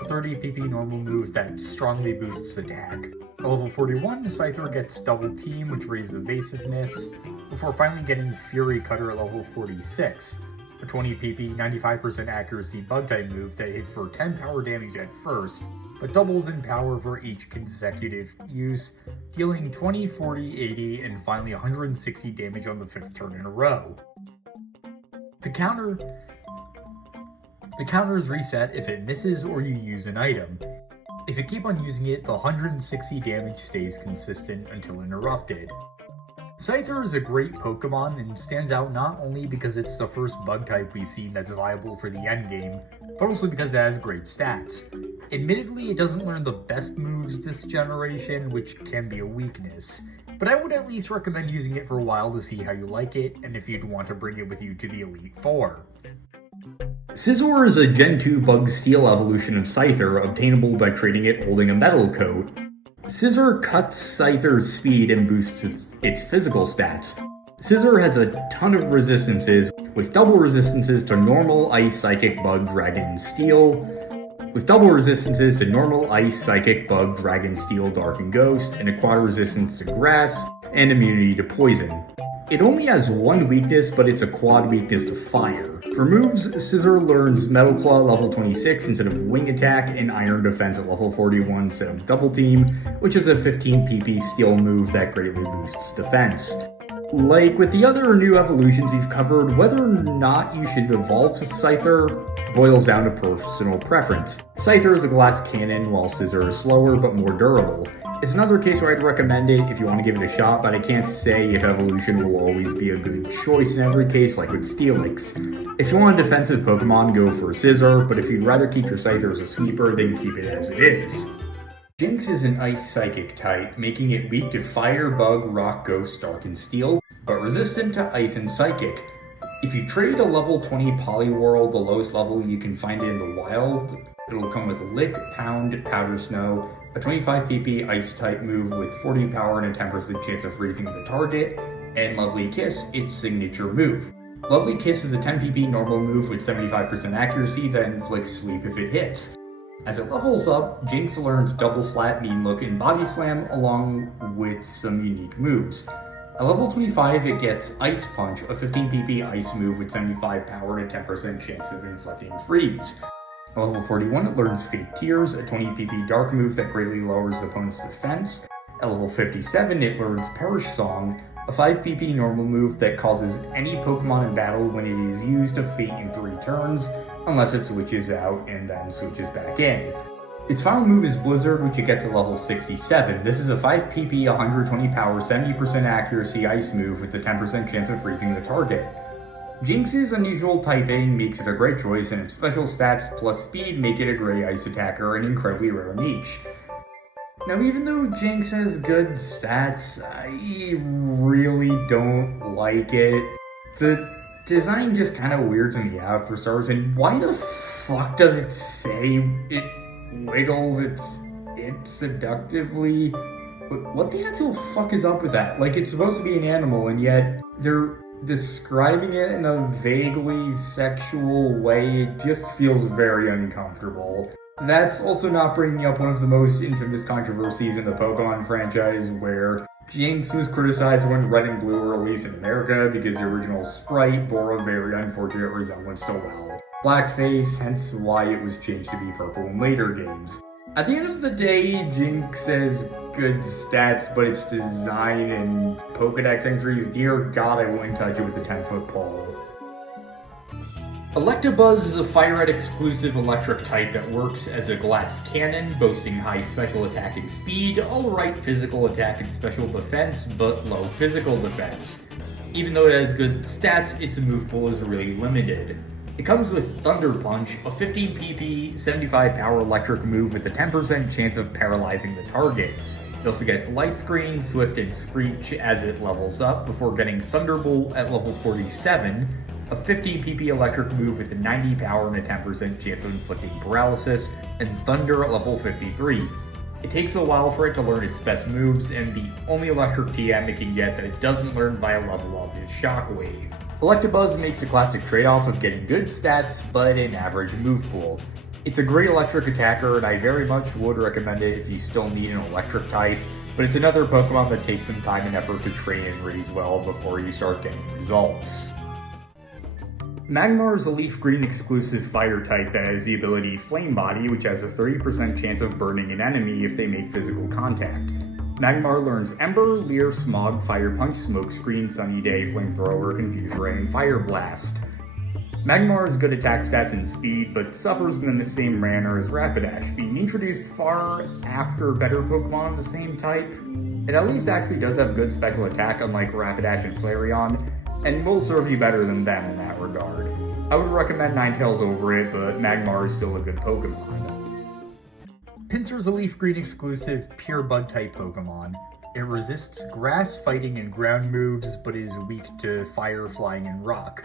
a 30 PP normal move that strongly boosts attack. At level 41, Scyther gets Double Team, which raises evasiveness, before finally getting Fury Cutter at level 46, a 20 PP, 95% accuracy Bug-type move that hits for 10 power damage at first, but doubles in power for each consecutive use, dealing 20, 40, 80, and finally 160 damage on the 5th turn in a row. The counter is reset if it misses or you use an item. If you keep on using it, the 160 damage stays consistent until interrupted. Scyther is a great Pokemon and stands out not only because it's the first bug type we've seen that's viable for the endgame, but also because it has great stats. Admittedly, it doesn't learn the best moves this generation, which can be a weakness, but I would at least recommend using it for a while to see how you like it, and if you'd want to bring it with you to the Elite Four. Scizor is a Gen 2 Bug Steel evolution of Scyther, obtainable by trading it holding a metal coat. Scizor cuts Scyther's speed and boosts its physical stats. Scizor has a ton of resistances, with double resistances to normal, ice, psychic, bug, dragon, steel, with double resistances to normal, ice, psychic, bug, dragon, steel, dark, and ghost, and a quad resistance to grass, and immunity to poison. It only has one weakness, but it's a quad weakness to fire. For moves, Scizor learns Metal Claw at level 26 instead of Wing Attack, and Iron Defense at level 41 instead of Double Team, which is a 15 PP steel move that greatly boosts defense. Like with the other new evolutions we've covered, whether or not you should evolve Scyther boils down to personal preference. Scyther is a glass cannon, while Scizor is slower but more durable. It's another case where I'd recommend it if you want to give it a shot, but I can't say if evolution will always be a good choice in every case, like with Steelix. If you want a defensive Pokemon, go for Scizor, but if you'd rather keep your Scyther as a sweeper, then keep it as it is. Jynx is an Ice Psychic type, making it weak to Fire, Bug, Rock, Ghost, Dark, and Steel, but resistant to Ice and Psychic. If you trade a level 20 Poliwhirl, the lowest level you can find it in the wild, it'll come with Lick, Pound, Powder Snow, a 25 PP Ice-type move with 40 power and a 10% chance of freezing the target, and Lovely Kiss, its signature move. Lovely Kiss is a 10 PP normal move with 75% accuracy that inflicts sleep if it hits. As it levels up, Jynx learns Double Slap, Mean Look, and Body Slam along with some unique moves. At level 25, it gets Ice Punch, a 15 PP ice move with 75 power and a 10% chance of inflicting freeze. At level 41, it learns Fake Tears, a 20 PP dark move that greatly lowers the opponent's defense. At level 57, it learns Perish Song, a 5 PP normal move that causes any Pokemon in battle when it is used to faint in 3 turns, unless it switches out and then switches back in. Its final move is Blizzard, which it gets at level 67. This is a 5 PP, 120 power, 70% accuracy ice move with a 10% chance of freezing the target. Jynx's unusual typing makes it a great choice, and its special stats plus speed make it a great ice attacker and incredibly rare niche. Now, even though Jynx has good stats, I really don't like it. The design just kind of weirds me out for starters, and why the fuck does it say it wiggles it seductively? What the actual fuck is up with that? Like, it's supposed to be an animal, and yet they're describing it in a vaguely sexual way. It just feels very uncomfortable. That's also not bringing up one of the most infamous controversies in the Pokemon franchise, where Jynx was criticized when Red and Blue were released in America because the original sprite bore a very unfortunate resemblance to, well, blackface, hence why it was changed to be purple in later games. At the end of the day, Jynx has good stats, but its design and Pokedex entries, dear god, I wouldn't touch it with a 10-foot pole. Electabuzz is a FireRed exclusive electric type that works as a glass cannon, boasting high special attack and speed, alright physical attack and special defense, but low physical defense. Even though it has good stats, its move pool is really limited. It comes with Thunder Punch, a 15 PP, 75 power electric move with a 10% chance of paralyzing the target. It also gets Light Screen, Swift, and Screech as it levels up, before getting Thunderbolt at level 47, a 15 PP electric move with a 90 power and a 10% chance of inflicting paralysis, and Thunder at level 53. It takes a while for it to learn its best moves, and the only electric TM it can get that it doesn't learn via level up is Shockwave. Electabuzz makes a classic trade-off of getting good stats, but an average move pool. It's a great electric attacker, and I very much would recommend it if you still need an electric type, but it's another Pokemon that takes some time and effort to train and raise well before you start getting results. Magmar is a LeafGreen exclusive fire type that has the ability Flame Body, which has a 30% chance of burning an enemy if they make physical contact. Magmar learns Ember, Leer, Smog, Fire Punch, Smoke Screen, Sunny Day, Flamethrower, Confuse Ray, and Fire Blast. Magmar has good attack stats and speed, but suffers in the same manner as Rapidash, being introduced far after better Pokemon of the same type. It at least actually does have good special attack, unlike Rapidash and Flareon, and will serve you better than them in that regard. I would recommend Ninetales over it, but Magmar is still a good Pokemon. Pinsir is a LeafGreen exclusive pure Bug-type Pokemon. It resists Grass, Fighting, and Ground moves, but is weak to Fire, Flying, and Rock.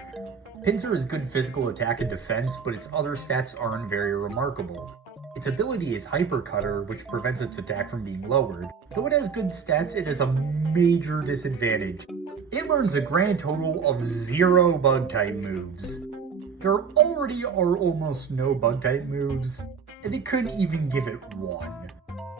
Pinsir has good physical attack and defense, but its other stats aren't very remarkable. Its ability is Hyper Cutter, which prevents its attack from being lowered. Though it has good stats, it has a major disadvantage. It learns a grand total of 0 Bug-type moves. There already are almost no Bug-type moves, and it couldn't even give it 1.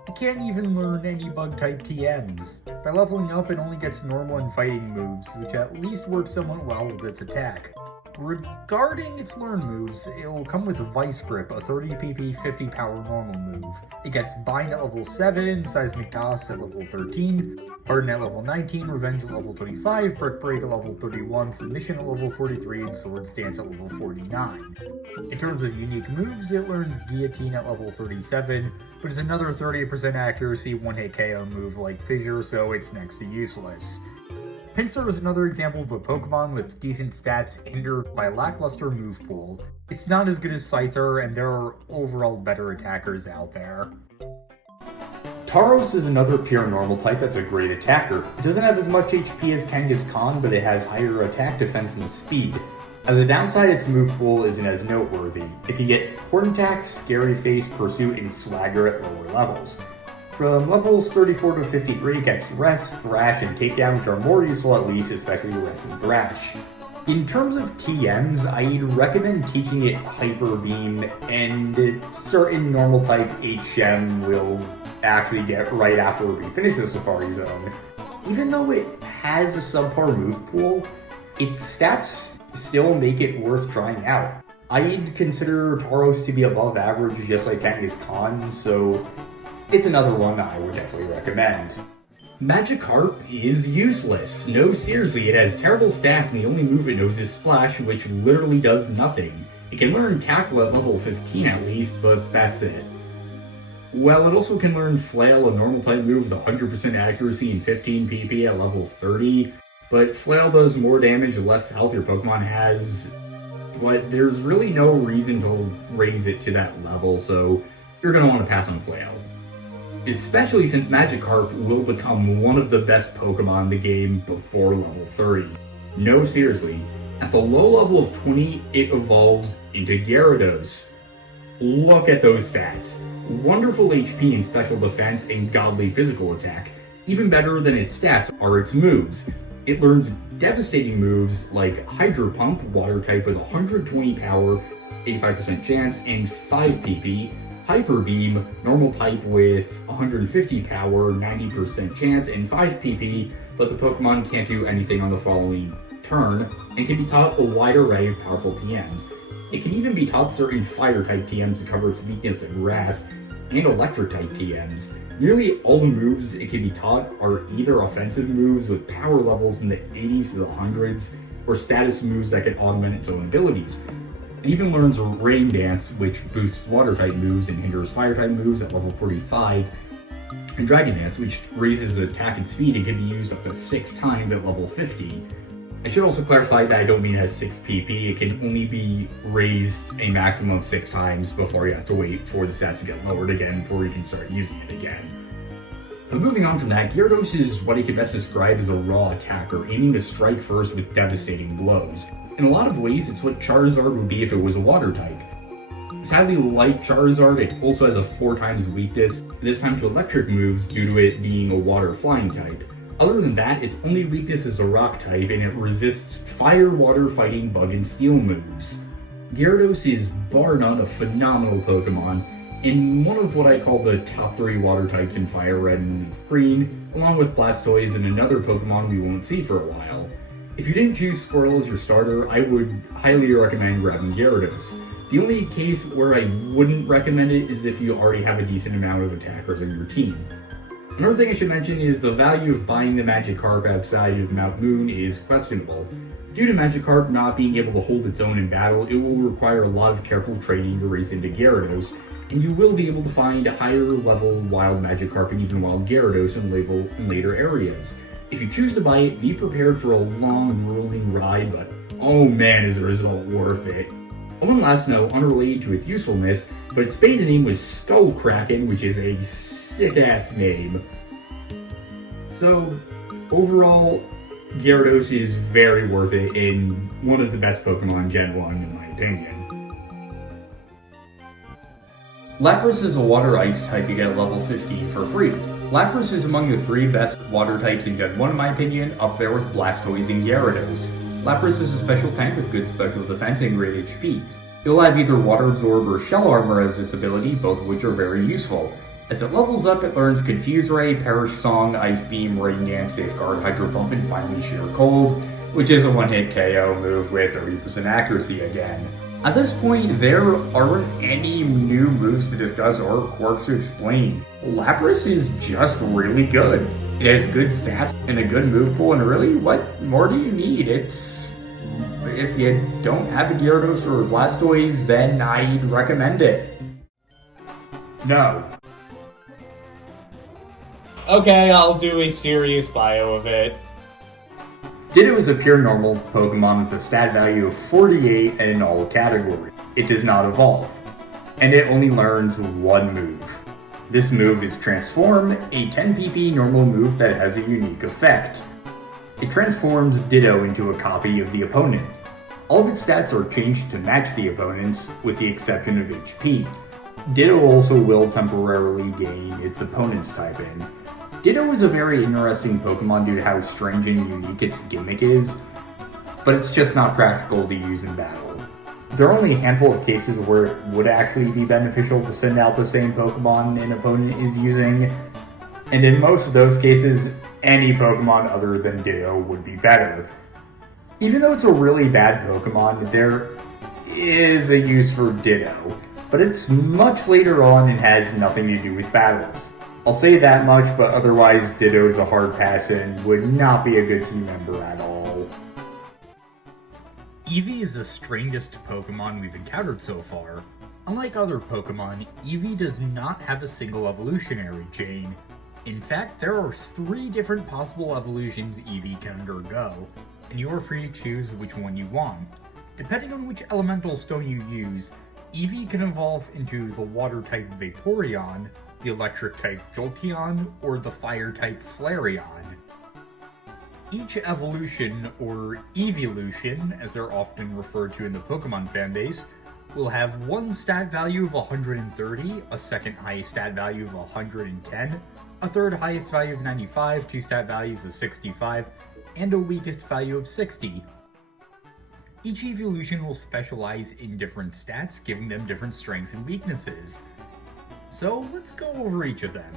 It can't even learn any Bug-type TMs. By leveling up, it only gets normal and fighting moves, which at least work somewhat well with its attack. Regarding its learn moves, it will come with Vice Grip, a 30 PP 50 power normal move. It gets Bind at level 7, Seismic Toss at level 13, Harden at level 19, Revenge at level 25, Brick Break at level 31, Submission at level 43, and Swords Dance at level 49. In terms of unique moves, it learns Guillotine at level 37, but is another 30% accuracy one-hit KO move like Fissure, so it's next to useless. Pinsir is another example of a Pokemon with decent stats hindered by a lackluster move pool. It's not as good as Scyther, and there are overall better attackers out there. Tauros is another pure normal type that's a great attacker. It doesn't have as much HP as Kangaskhan, but it has higher attack, defense, and speed. As a downside, its move pool isn't as noteworthy. It can get Horn Attack, Scary Face, Pursuit, and Swagger at lower levels. From levels 34 to 53, it gets Rest, Thrash, and Takedown, which are more useful at least, especially Rest and Thrash. In terms of TMs, I'd recommend teaching it Hyper Beam, and certain normal type HM will actually get right after we finish the Safari Zone. Even though it has a subpar move pool, its stats still make it worth trying out. I'd consider Tauros to be above average just like Kangaskhan, so it's another one I would definitely recommend. Magikarp is useless. No, seriously, it has terrible stats and the only move it knows is Splash, which literally does nothing. It can learn Tackle at level 15 at least, but that's it. Well, it also can learn Flail, a normal type move with 100% accuracy and 15 PP at level 30, but Flail does more damage the less health your Pokemon has, but there's really no reason to raise it to that level, so you're going to want to pass on Flail. Especially since Magikarp will become one of the best Pokemon in the game before level 30. No, seriously, at the low level of 20, it evolves into Gyarados. Look at those stats. Wonderful HP and special defense and godly physical attack. Even better than its stats are its moves. It learns devastating moves like Hydro Pump, water type with 120 power, 85% chance, and 5 PP, Hyper Beam, normal type with 150 power, 90% chance, and 5 PP, but the Pokemon can't do anything on the following turn, and can be taught a wide array of powerful TMs. It can even be taught certain Fire-type TMs to cover its weakness to Grass, and Electric-type TMs. Nearly all the moves it can be taught are either offensive moves with power levels in the 80s to the 100s, or status moves that can augment its own abilities. It even learns Rain Dance, which boosts Water-type moves and hinders Fire-type moves at level 45, and Dragon Dance, which raises attack and speed and can be used up to 6 times at level 50. I should also clarify that I don't mean it has 6 PP, it can only be raised a maximum of 6 times before you have to wait for the stats to get lowered again before you can start using it again. But moving on from that, Gyarados is what I could best describe as a raw attacker, aiming to strike first with devastating blows. In a lot of ways, it's what Charizard would be if it was a water type. Sadly, like Charizard, it also has a 4 times weakness, this time to electric moves due to it being a water flying type. Other than that, its only weakness is a rock type, and it resists fire, water, fighting, bug, and steel moves. Gyarados is bar none a phenomenal Pokemon, and one of what I call the top 3 water types in FireRed and LeafGreen, along with Blastoise and another Pokemon we won't see for a while. If you didn't choose Squirtle as your starter, I would highly recommend grabbing Gyarados. The only case where I wouldn't recommend it is if you already have a decent amount of attackers in your team. Another thing I should mention is the value of buying the Magikarp outside of Mount Moon is questionable. Due to Magikarp not being able to hold its own in battle, it will require a lot of careful training to race into Gyarados, and you will be able to find higher level wild Magikarp and even wild Gyarados in later areas. If you choose to buy it, be prepared for a long, grueling ride, but oh man is the result worth it. One last note, unrelated to its usefulness, but its beta name was Skullkraken, which is a sick-ass name. So, overall, Gyarados is very worth it and one of the best Pokemon Gen 1 in my opinion. Lapras is a water ice type you get at level 15 for free. Lapras is among the 3 best water types in Gen 1 in my opinion, up there with Blastoise and Gyarados. Lapras is a special tank with good special defense and great HP. You'll have either Water Absorb or Shell Armor as its ability, both of which are very useful. As it levels up, it learns Confuse Ray, Perish Song, Ice Beam, Rain Dance, Safeguard, Hydro Pump, and finally Sheer Cold, which is a one-hit KO move with 30% accuracy again. At this point, there aren't any new moves to discuss or quirks to explain. Lapras is just really good. It has good stats and a good move pool, and really, what more do you need? If you don't have a Gyarados or a Blastoise, then I'd recommend it. No. Okay, I'll do a serious bio of it. Ditto is a pure normal Pokemon with a stat value of 48 and in all categories. It does not evolve, and it only learns one move. This move is Transform, a 10 PP normal move that has a unique effect. It transforms Ditto into a copy of the opponent. All of its stats are changed to match the opponent's, with the exception of HP. Ditto also will temporarily gain its opponent's typing. Ditto is a very interesting Pokemon due to how strange and unique its gimmick is, but it's just not practical to use in battle. There are only a handful of cases where it would actually be beneficial to send out the same Pokemon an opponent is using, and in most of those cases, any Pokemon other than Ditto would be better. Even though it's a really bad Pokemon, there is a use for Ditto, but it's much later on and has nothing to do with battles. I'll say that much, but otherwise Ditto is a hard pass and would not be a good team member at all. Eevee is the strangest Pokemon we've encountered so far. Unlike other Pokemon, Eevee does not have a single evolutionary chain. In fact, there are 3 different possible evolutions Eevee can undergo, and you are free to choose which one you want. Depending on which elemental stone you use, Eevee can evolve into the water-type Vaporeon, the electric-type Jolteon, or the fire-type Flareon. Each evolution, or evolution, as they're often referred to in the Pokemon fanbase, will have one stat value of 130, a second highest stat value of 110, a third highest value of 95, 2 stat values of 65, and a weakest value of 60. Each evolution will specialize in different stats, giving them different strengths and weaknesses. So let's go over each of them.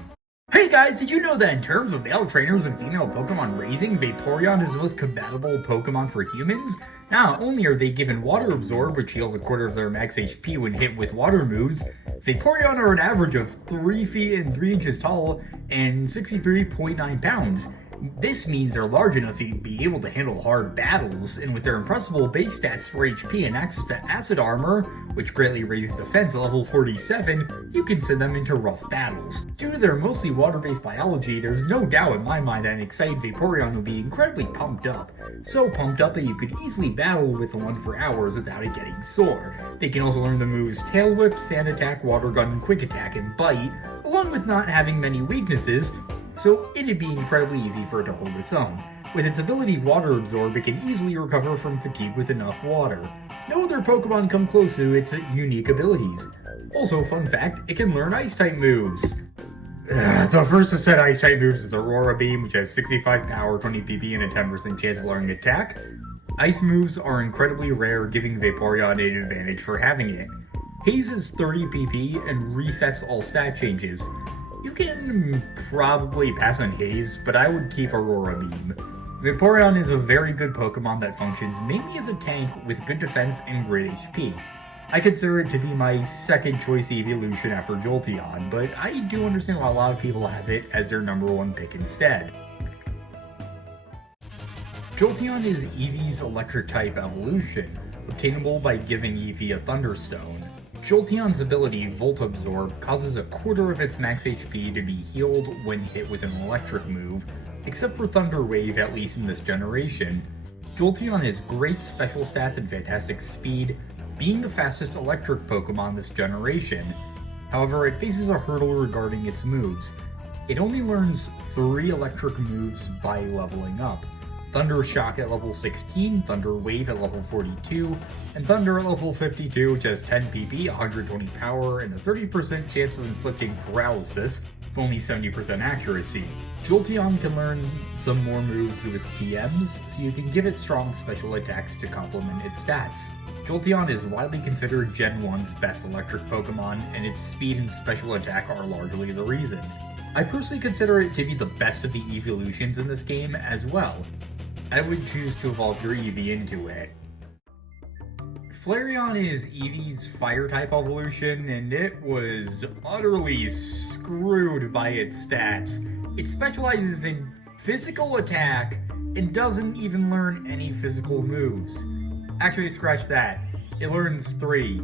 Hey guys, did you know that in terms of male trainers and female Pokemon raising, Vaporeon is the most compatible Pokemon for humans? Not only are they given Water Absorb, which heals a quarter of their max HP when hit with water moves, Vaporeon are an average of 3 feet and 3 inches tall and 63.9 pounds. This means they're large enough to be able to handle hard battles, and with their impressive base stats for HP and access to Acid Armor, which greatly raises defense at level 47, you can send them into rough battles. Due to their mostly water-based biology, there's no doubt in my mind that an excited Vaporeon will be incredibly pumped up. So pumped up that you could easily battle with one for hours without it getting sore. They can also learn the moves Tail Whip, Sand Attack, Water Gun, Quick Attack, and Bite, along with not having many weaknesses. so it'd be incredibly easy for it to hold its own. With its ability Water Absorb, it can easily recover from fatigue with enough water. No other Pokemon come close to its unique abilities. Also, fun fact, it can learn Ice-type moves. The first to set Ice-type moves is Aurora Beam, which has 65 power, 20 PP, and a 10% chance of learning attack. Ice moves are incredibly rare, giving Vaporeon an advantage for having it. Haze is 30 PP and resets all stat changes. You can probably pass on Haze, but I would keep Aurora Beam. Vaporeon is a very good Pokemon that functions mainly as a tank with good defense and great HP. I consider it to be my second choice evolution after Jolteon, but I do understand why a lot of people have it as their number one pick instead. Jolteon is Eevee's electric-type evolution, obtainable by giving Eevee a Thunderstone. Jolteon's ability, Volt Absorb, causes a quarter of its max HP to be healed when hit with an electric move, except for Thunder Wave, at least in this generation. Jolteon has great special stats and fantastic speed, being the fastest electric Pokemon this generation. However, it faces a hurdle regarding its moves. It only learns 3 electric moves by leveling up. Thunder Shock at level 16, Thunder Wave at level 42, and Thunder at level 52, which has 10 PP, 120 power, and a 30% chance of inflicting paralysis, with only 70% accuracy. Jolteon can learn some more moves with TMs, so you can give it strong special attacks to complement its stats. Jolteon is widely considered Gen 1's best electric Pokemon, and its speed and special attack are largely the reason. I personally consider it to be the best of the evolutions in this game as well. I would choose to evolve your Eevee into it. Flareon is Eevee's Fire-type evolution, and it was utterly screwed by its stats. It specializes in physical attack and doesn't even learn any physical moves. Actually, scratch that. It learns 3.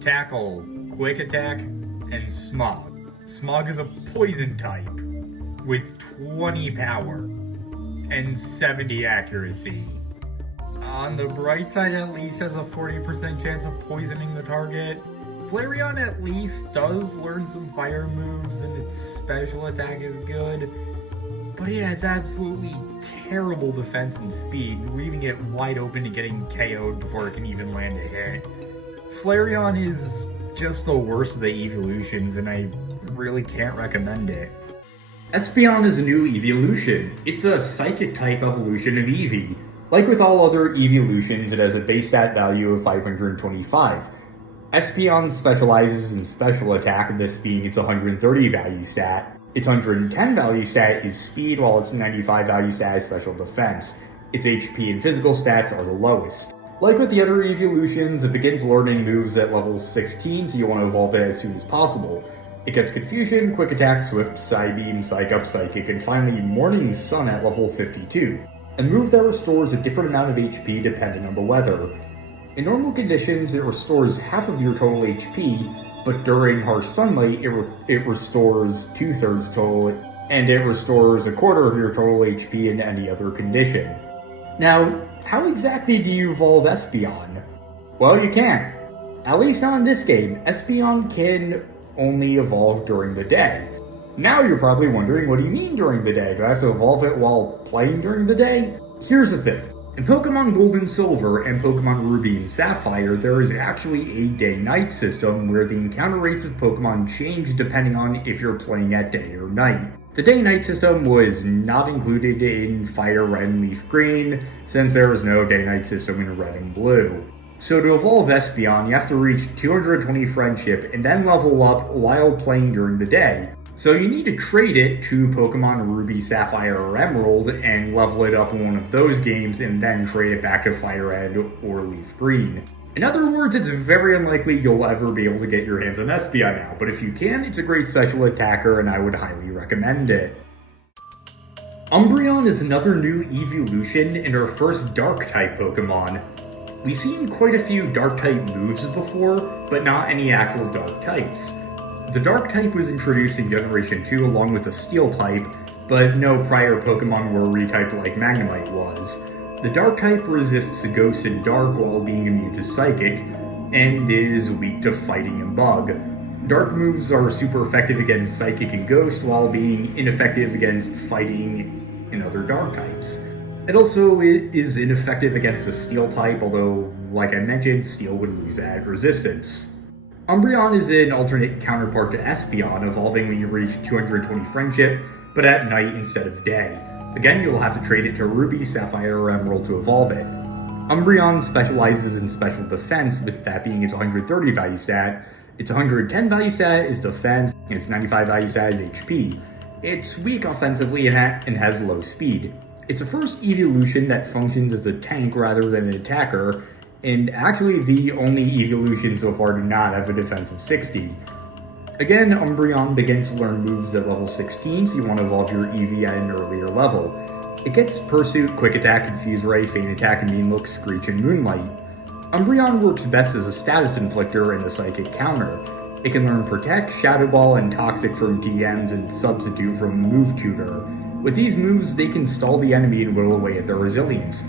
Tackle, Quick Attack, and Smog. Smog is a poison type with 20 power and 70 accuracy. On the bright side, at least has a 40% chance of poisoning the target. Flareon at least does learn some fire moves and its special attack is good, but it has absolutely terrible defense and speed, leaving it wide open to getting KO'd before it can even land a hit. Flareon is just the worst of the evolutions, and I really can't recommend it. Espeon is a new evolution. It's a psychic-type evolution of Eevee. Like with all other evolutions, it has a base stat value of 525. Espeon specializes in special attack, this being its 130 value stat. Its 110 value stat is speed, while its 95 value stat is special defense. Its HP and physical stats are the lowest. Like with the other evolutions, it begins learning moves at level 16, so you want to evolve it as soon as possible. It gets Confusion, Quick Attack, Swift, Psybeam, Psych Up, Psychic, and finally Morning Sun at level 52. A move that restores a different amount of HP depending on the weather. In normal conditions, it restores half of your total HP, but during harsh sunlight, it restores 2/3 total, and it restores a quarter of your total HP in any other condition. Now, how exactly do you evolve Espeon? Well, you can't. At least not in this game. Espeon can only evolve during the day. Now you're probably wondering, what do you mean during the day? Do I have to evolve it while playing during the day? Here's the thing. In Pokemon Gold and Silver and Pokemon Ruby and Sapphire, there is actually a day-night system where the encounter rates of Pokemon change depending on if you're playing at day or night. The day-night system was not included in FireRed and LeafGreen, since there was no day-night system in Red and Blue. So to evolve Espeon, you have to reach 220 Friendship and then level up while playing during the day. So you need to trade it to Pokemon Ruby, Sapphire, or Emerald and level it up in one of those games and then trade it back to FireRed or LeafGreen. In other words, it's very unlikely you'll ever be able to get your hands on Espeon now, but if you can, it's a great special attacker and I would highly recommend it. Umbreon is another new evolution and our first Dark-type Pokemon. We've seen quite a few Dark-type moves before, but not any actual Dark types. The Dark type was introduced in Generation 2 along with the Steel type, but no prior Pokemon were retyped like Magnemite was. The Dark type resists Ghost and Dark while being immune to Psychic, and is weak to Fighting and Bug. Dark moves are super effective against Psychic and Ghost, while being ineffective against Fighting and other Dark types. It also is ineffective against the Steel type, although, like I mentioned, Steel would lose at Resistance. Umbreon is an alternate counterpart to Espeon, evolving when you reach 220 Friendship, but at night instead of day. Again, you'll have to trade it to Ruby, Sapphire, or Emerald to evolve it. Umbreon specializes in Special Defense, with that being its 130 value stat. Its 110 value stat is Defense, and its 95 value stat is HP. It's weak offensively and has low speed. It's the first evolution that functions as a tank rather than an attacker, and actually the only evolution so far to not have a defense of 60. Again, Umbreon begins to learn moves at level 16, so you want to evolve your Eevee at an earlier level. It gets Pursuit, Quick Attack, Confuse Ray, Feint Attack, and Mean Look, Screech, and Moonlight. Umbreon works best as a status inflictor and a psychic counter. It can learn Protect, Shadow Ball, and Toxic from TMs and Substitute from Move Tutor. With these moves, they can stall the enemy and whittle away at their resilience.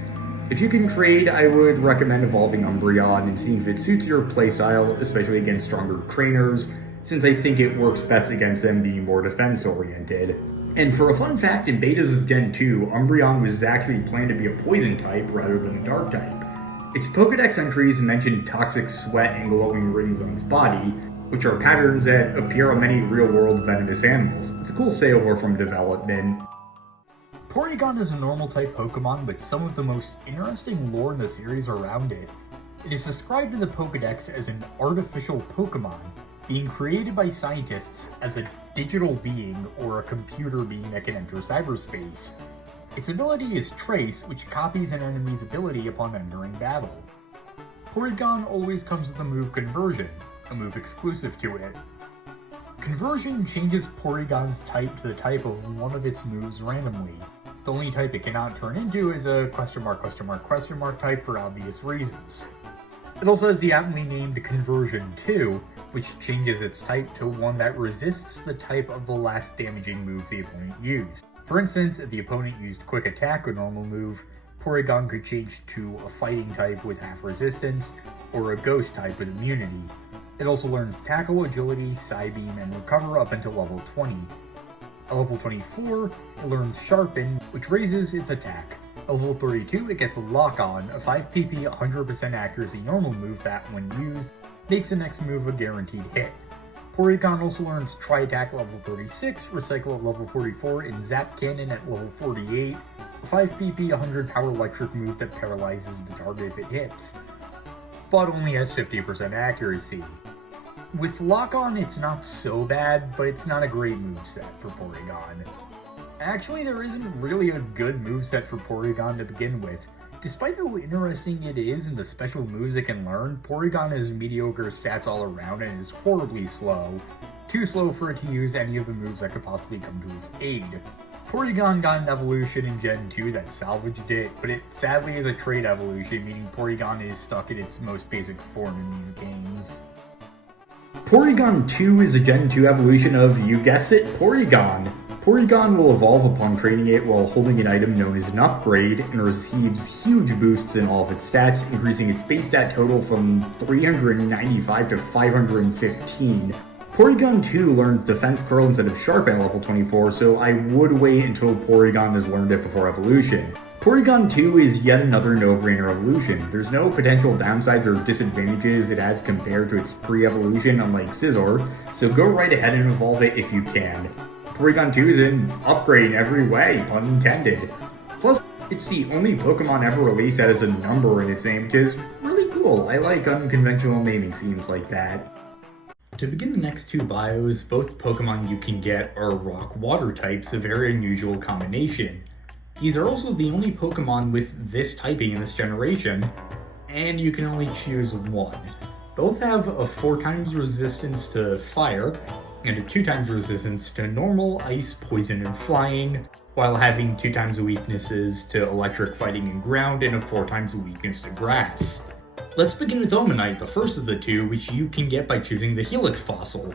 If you can trade, I would recommend evolving Umbreon and seeing if it suits your playstyle, especially against stronger trainers, since I think it works best against them being more defense-oriented. And for a fun fact, in betas of Gen 2, Umbreon was actually planned to be a poison type rather than a dark type. Its Pokédex entries mention toxic sweat and glowing rings on its body, which are patterns that appear on many real-world venomous animals. It's a cool stayover from development. Porygon is a normal-type Pokemon with some of the most interesting lore in the series around it. It is described in the Pokédex as an artificial Pokemon, being created by scientists as a digital being or a computer being that can enter cyberspace. Its ability is Trace, which copies an enemy's ability upon entering battle. Porygon always comes with the move Conversion, a move exclusive to it. Conversion changes Porygon's type to the type of one of its moves randomly. The only type it cannot turn into is a !!!!! type for obvious reasons. It also has the aptly named Conversion 2, which changes its type to one that resists the type of the last damaging move the opponent used. For instance, if the opponent used Quick Attack, a normal move, Porygon could change to a Fighting type with half resistance, or a Ghost type with immunity. It also learns Tackle, Agility, Psybeam, and Recover up until level 20. At level 24, it learns Sharpen, which raises its attack. At level 32, it gets Lock On, a 5 PP 100% accuracy normal move that, when used, makes the next move a guaranteed hit. Porygon also learns Tri-Attack at level 36, Recycle at level 44, and Zap Cannon at level 48, a 5 PP 100 power electric move that paralyzes the target if it hits, but only has 50% accuracy. With Lock On, it's not so bad, but it's not a great moveset for Porygon. Actually, there isn't really a good moveset for Porygon to begin with. Despite how interesting it is in the special moves it can learn, Porygon has mediocre stats all around and is horribly slow. Too slow for it to use any of the moves that could possibly come to its aid. Porygon got an evolution in Gen 2 that salvaged it, but it sadly is a trade evolution, meaning Porygon is stuck in its most basic form in these games. Porygon 2 is a Gen 2 evolution of, you guessed it, Porygon. Porygon will evolve upon training it while holding an item known as an upgrade, and receives huge boosts in all of its stats, increasing its base stat total from 395 to 515. Porygon 2 learns Defense Curl instead of Sharpen at level 24, so I would wait until Porygon has learned it before evolution. Porygon 2 is yet another no-brainer evolution. There's no potential downsides or disadvantages it adds compared to its pre-evolution, unlike Scizor, so go right ahead and evolve it if you can. Porygon 2 is an upgrade in every way, pun intended. Plus, it's the only Pokemon ever released that has a number in its name, which is really cool. I like unconventional naming schemes like that. To begin the next two bios, both Pokemon you can get are Rock-Water types, a very unusual combination. These are also the only Pokemon with this typing in this generation, and you can only choose one. Both have a 4 times resistance to Fire, and a 2 times resistance to Normal, Ice, Poison, and Flying, while having 2 times weaknesses to Electric, Fighting, and Ground, and a 4 times weakness to Grass. Let's begin with Omanite, the first of the two, which you can get by choosing the Helix fossil.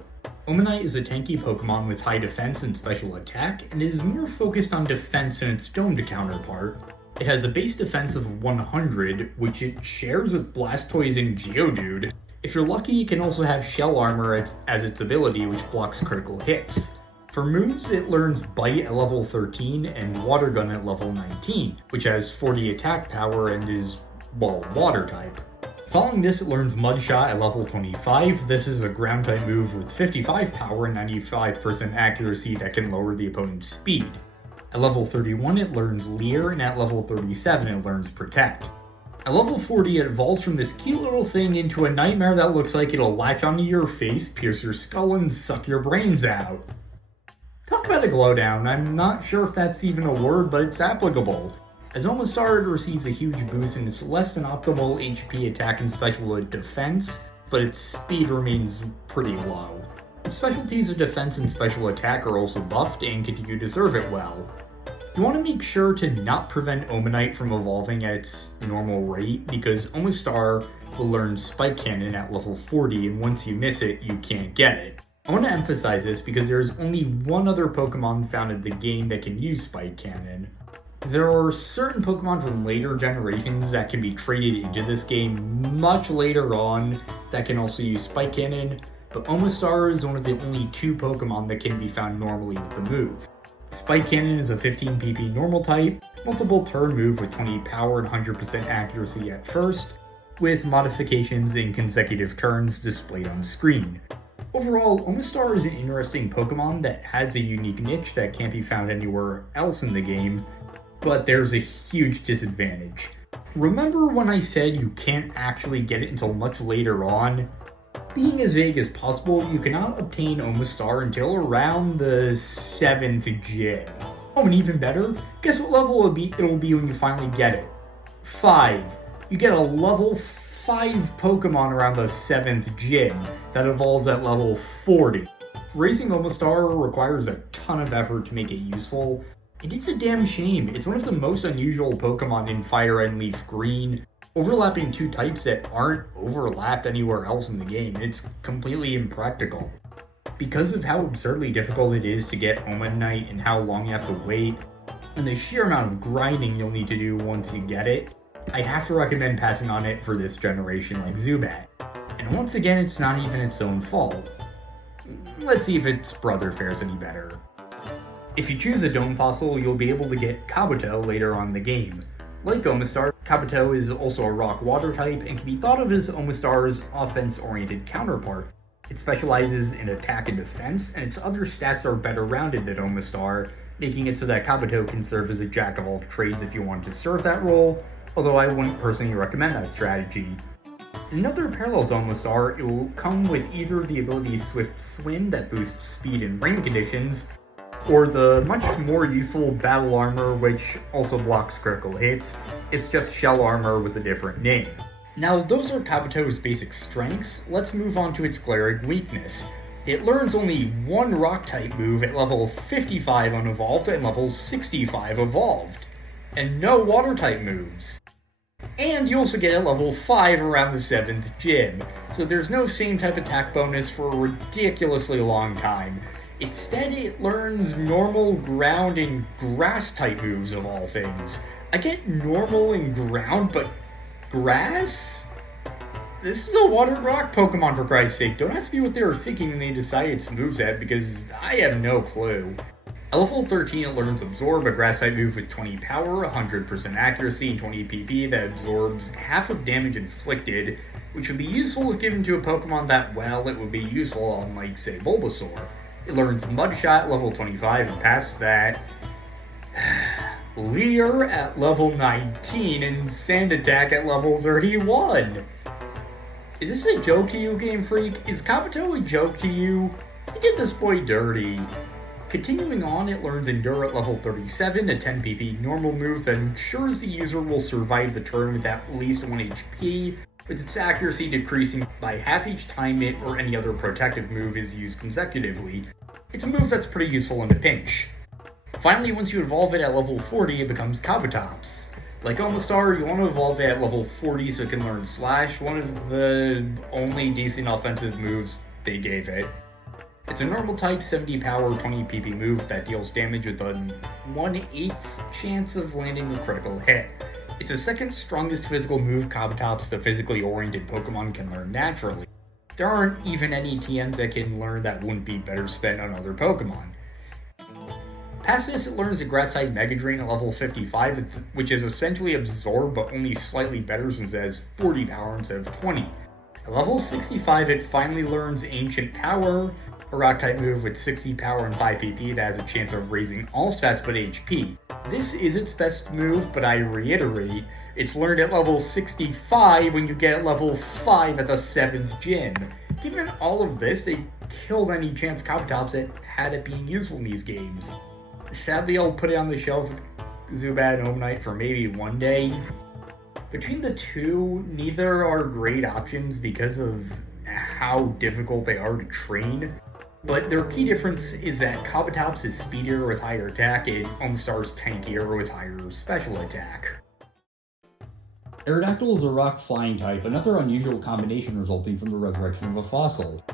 Omanite is a tanky Pokemon with high defense and special attack, and is more focused on defense than its domed counterpart. It has a base defense of 100, which it shares with Blastoise and Geodude. If you're lucky, it can also have Shell Armor as its ability, which blocks critical hits. For moves, it learns Bite at level 13 and Water Gun at level 19, which has 40 attack power and is, well, water type. Following this, it learns Mud Shot at level 25. This is a ground type move with 55 power and 95% accuracy that can lower the opponent's speed. At level 31, it learns Leer, and at level 37, it learns Protect. At level 40, it evolves from this cute little thing into a nightmare that looks like it'll latch onto your face, pierce your skull, and suck your brains out. Talk about a glow down. I'm not sure if that's even a word, but it's applicable. As Omastar, it receives a huge boost in its less than optimal HP attack and special defense, but its speed remains pretty low. Its specialties of defense and special attack are also buffed and continue to serve it well. You want to make sure to not prevent Omanite from evolving at its normal rate, because Omastar will learn Spike Cannon at level 40, and once you miss it, you can't get it. I want to emphasize this because there is only one other Pokemon found in the game that can use Spike Cannon. There are certain Pokemon from later generations that can be traded into this game much later on that can also use Spike Cannon, but Omastar is one of the only two Pokemon that can be found normally with the move. Spike Cannon is a 15 PP normal type, multiple turn move with 20 power and 100% accuracy at first, with modifications in consecutive turns displayed on screen. Overall, Omastar is an interesting Pokemon that has a unique niche that can't be found anywhere else in the game, but there's a huge disadvantage. Remember when I said you can't actually get it until much later on? Being as vague as possible, you cannot obtain Omastar until around the 7th gym. Oh, and even better, guess what level it'll be when you finally get it? 5. You get a level 5 Pokemon around the 7th gym that evolves at level 40. Raising Omastar requires a ton of effort to make it useful, and it's a damn shame. It's one of the most unusual Pokemon in FireRed and LeafGreen, overlapping two types that aren't overlapped anywhere else in the game. It's completely impractical. Because of how absurdly difficult it is to get Omanite and how long you have to wait, and the sheer amount of grinding you'll need to do once you get it, I'd have to recommend passing on it for this generation like Zubat. And once again, it's not even its own fault. Let's see if its brother fares any better. If you choose a Dome Fossil, you'll be able to get Kabuto later on in the game. Like Omastar, Kabuto is also a rock-water type and can be thought of as Omastar's offense-oriented counterpart. It specializes in attack and defense, and its other stats are better rounded than Omastar, making it so that Kabuto can serve as a jack-of-all-trades if you want to serve that role, although I wouldn't personally recommend that strategy. In another parallel to Omastar, it will come with either the ability Swift Swim that boosts speed in rain conditions, or the much more useful Battle Armor, which also blocks critical hits. It's just Shell Armor with a different name. Now, those are Kabuto's basic strengths. Let's move on to its glaring weakness. It learns only one Rock-type move at level 55 unevolved and level 65 evolved, and no Water-type moves. And you also get a level 5 around the 7th gym, so there's no same type attack bonus for a ridiculously long time. Instead, it learns normal, ground, and grass-type moves of all things. I get normal and ground, but grass? This is a water rock Pokemon, for Christ's sake. Don't ask me what they were thinking when they decided its moveset, because I have no clue. At level 13, it learns Absorb, a grass-type move with 20 power, 100% accuracy, and 20 PP that absorbs half of damage inflicted, which would be useful if given to a Pokemon that, well, it would be useful on, like, say, Bulbasaur. It learns Mud Shot at level 25, and past that, Leer at level 19, and Sand Attack at level 31. Is this a joke to you, Game Freak? Is Kabuto a joke to you? You did this boy dirty. Continuing on, it learns Endure at level 37, a 10 PP normal move that ensures the user will survive the turn with at least 1 HP, with its accuracy decreasing by half each time it or any other protective move is used consecutively. It's a move that's pretty useful in a pinch. Finally, once you evolve it at level 40, it becomes Kabutops. Like Omastar, you want to evolve it at level 40 so it can learn Slash, one of the only decent offensive moves they gave it. It's a normal type 70 power 20 PP move that deals damage with a 1/8 chance of landing a critical hit. It's the second strongest physical move Kabutops, the physically oriented Pokemon, can learn naturally. There aren't even any TMs that can learn that wouldn't be better spent on other Pokemon. Past this, it learns a Grass-type Mega Drain at level 55, which is essentially Absorb, but only slightly better since it has 40 power instead of 20. At level 65, it finally learns Ancient Power, a Rock-type move with 60 power and 5 PP that has a chance of raising all stats but HP. This is its best move, but I reiterate, it's learned at level 65 when you get at level 5 at the 7th gym. Given all of this, they killed any chance Kabutops that had it being useful in these games. Sadly, I'll put it on the shelf with Zubat and Omanyte for maybe one day. Between the two, neither are great options because of how difficult they are to train, but their key difference is that Kabutops is speedier with higher attack and Omastar's tankier with higher special attack. Aerodactyl is a rock flying type, another unusual combination resulting from the resurrection of a fossil.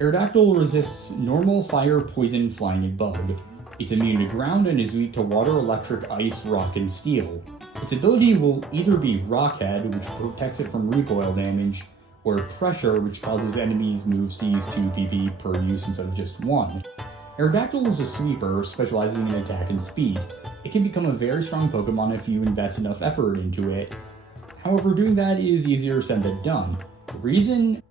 Aerodactyl resists normal, fire, poison, flying, and bug. It's immune to ground and is weak to water, electric, ice, rock, and steel. Its ability will either be Rock Head, which protects it from recoil damage, or Pressure, which causes enemies' moves to use 2 PP per use instead of just 1. Aerodactyl is a sweeper, specializing in attack and speed. It can become a very strong Pokemon if you invest enough effort into it. However, doing that is easier said than done. The reason?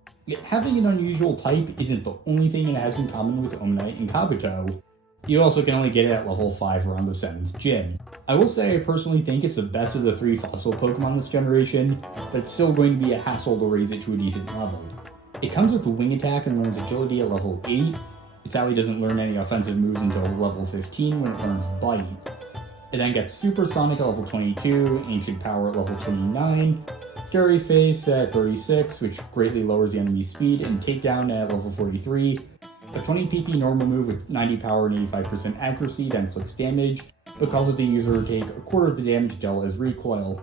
Having an unusual type isn't the only thing it has in common with Omanyte and Kabuto. You also can only get it at level 5 around the 7th gym. I will say I personally think it's the best of the 3 fossil Pokemon this generation, but it's still going to be a hassle to raise it to a decent level. It comes with a Wing Attack and learns Agility at level 8. It sadly doesn't learn any offensive moves until level 15 when it learns Bite. It then gets Supersonic at level 22, Ancient Power at level 29, Scary Face at 36, which greatly lowers the enemy's speed, and Takedown at level 43. A 20 PP normal move with 90 power and 85% accuracy that inflicts damage, but causes the user to take a quarter of the damage dealt as recoil.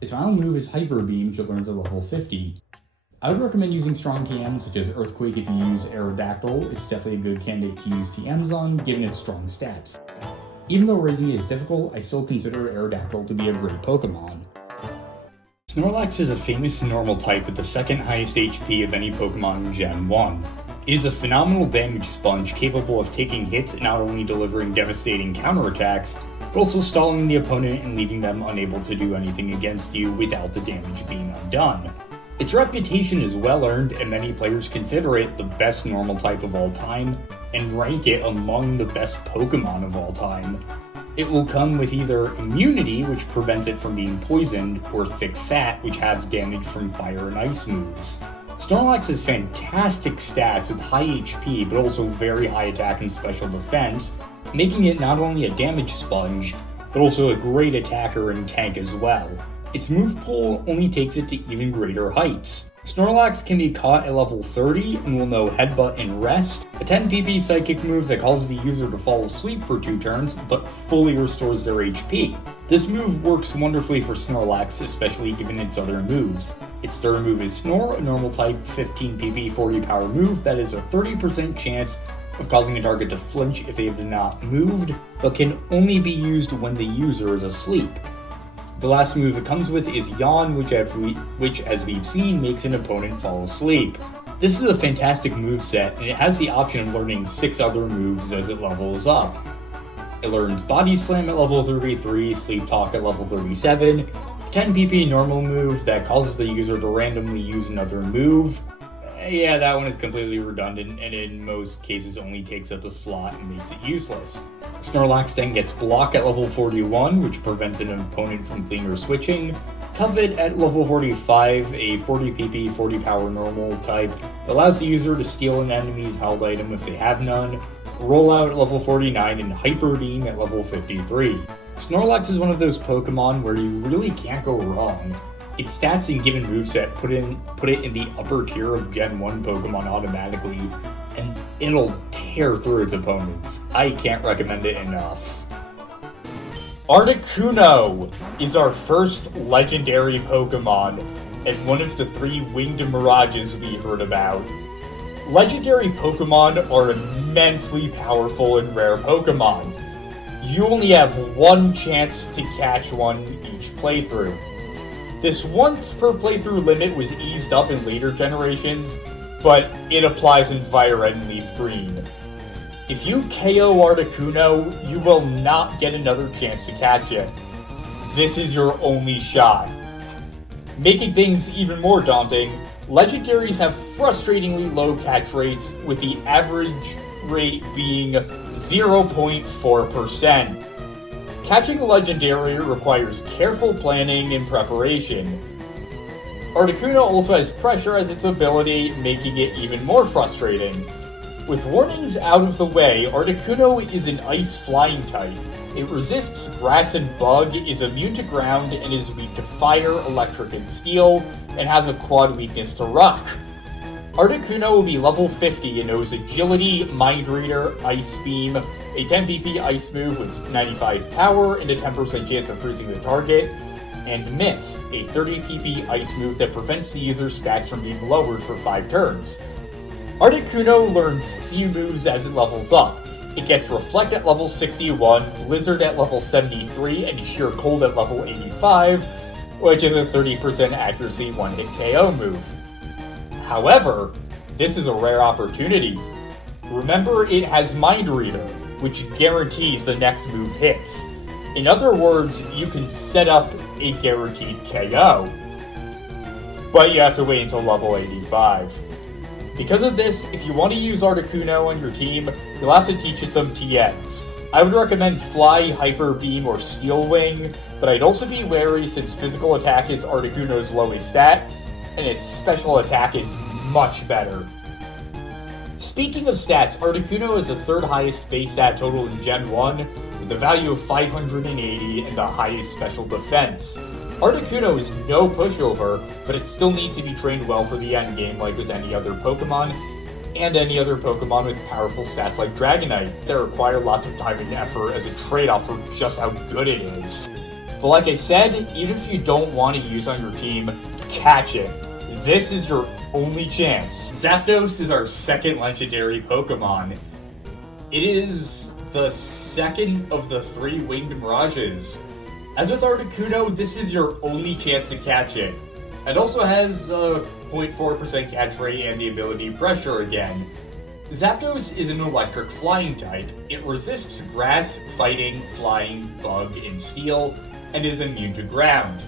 Its final move is Hyper Beam, which it learns at level 50. I would recommend using strong TMs such as Earthquake if you use Aerodactyl. It's definitely a good candidate to use TMs on, given its strong stats. Even though raising it is difficult, I still consider Aerodactyl to be a great Pokemon. Snorlax is a famous normal type with the second highest HP of any Pokemon in Gen 1. It is a phenomenal damage sponge capable of taking hits and not only delivering devastating counterattacks, but also stalling the opponent and leaving them unable to do anything against you without the damage being undone. Its reputation is well earned, and many players consider it the best normal type of all time, and rank it among the best Pokemon of all time. It will come with either Immunity, which prevents it from being poisoned, or Thick Fat, which has damage from fire and ice moves. Snorlax has fantastic stats with high HP, but also very high attack and special defense, making it not only a damage sponge, but also a great attacker and tank as well. Its move pool only takes it to even greater heights. Snorlax can be caught at level 30 and will know Headbutt and Rest, a 10 PP psychic move that causes the user to fall asleep for 2 turns, but fully restores their HP. This move works wonderfully for Snorlax, especially given its other moves. Its third move is Snore, a normal type 15 PP 40 power move that is a 30% chance of causing a target to flinch if they have not moved, but can only be used when the user is asleep. The last move it comes with is Yawn, which as we've seen makes an opponent fall asleep. This is a fantastic moveset, and it has the option of learning 6 other moves as it levels up. It learns Body Slam at level 33, Sleep Talk at level 37, 10 PP normal move that causes the user to randomly use another move. Yeah, that one is completely redundant and in most cases only takes up a slot and makes it useless. Snorlax then gets Block at level 41, which prevents an opponent from fleeing or switching. Covet at level 45, a 40 PP, 40 power normal type that allows the user to steal an enemy's held item if they have none. Rollout at level 49, and Hyper Beam at level 53. Snorlax is one of those Pokemon where you really can't go wrong. Its stats and given moveset put it in the upper tier of Gen 1 Pokemon automatically, and it'll tear through its opponents. I can't recommend it enough. Articuno is our first legendary Pokemon, and one of the 3 winged mirages we heard about. Legendary Pokemon are immensely powerful and rare Pokemon. You only have 1 chance to catch one each playthrough. This once per playthrough limit was eased up in later generations, but it applies in FireRed and LeafGreen. If you KO Articuno, you will not get another chance to catch it. This is your only shot. Making things even more daunting, legendaries have frustratingly low catch rates, with the average rate being 0.4%. Catching a legendary requires careful planning and preparation. Articuno also has pressure as its ability, making it even more frustrating. With warnings out of the way, Articuno is an ice flying type. It resists grass and bug, is immune to ground, and is weak to fire, electric, and steel, and has a quad weakness to rock. Articuno will be level 50 and knows Agility, Mind Reader, Ice Beam, a 10 PP ice move with 95 power and a 10% chance of freezing the target, and Mist, a 30 PP ice move that prevents the user's stats from being lowered for 5 turns. Articuno learns few moves as it levels up. It gets Reflect at level 61, Blizzard at level 73, and Sheer Cold at level 85, which is a 30% accuracy one-hit KO move. However, this is a rare opportunity. Remember, it has Mind Reader, which guarantees the next move hits. In other words, you can set up a guaranteed KO. But you have to wait until level 85. Because of this, if you want to use Articuno on your team, you'll have to teach it some TMs. I would recommend Fly, Hyper Beam, or Steel Wing, but I'd also be wary since physical attack is Articuno's lowest stat, and its special attack is much better. Speaking of stats, Articuno is the third highest base stat total in Gen 1, with a value of 580 and the highest special defense. Articuno is no pushover, but it still needs to be trained well for the endgame like with any other Pokemon, and any other Pokemon with powerful stats like Dragonite that require lots of time and effort as a trade-off for just how good it is. But like I said, even if you don't want to use on your team, catch it. This is your only chance. Zapdos is our second legendary Pokemon. It is the second of the 3 winged mirages. As with Articuno, this is your only chance to catch it. It also has a 0.4% catch rate and the ability Pressure again. Zapdos is an electric flying type. It resists grass, fighting, flying, bug, and steel, and is immune to ground.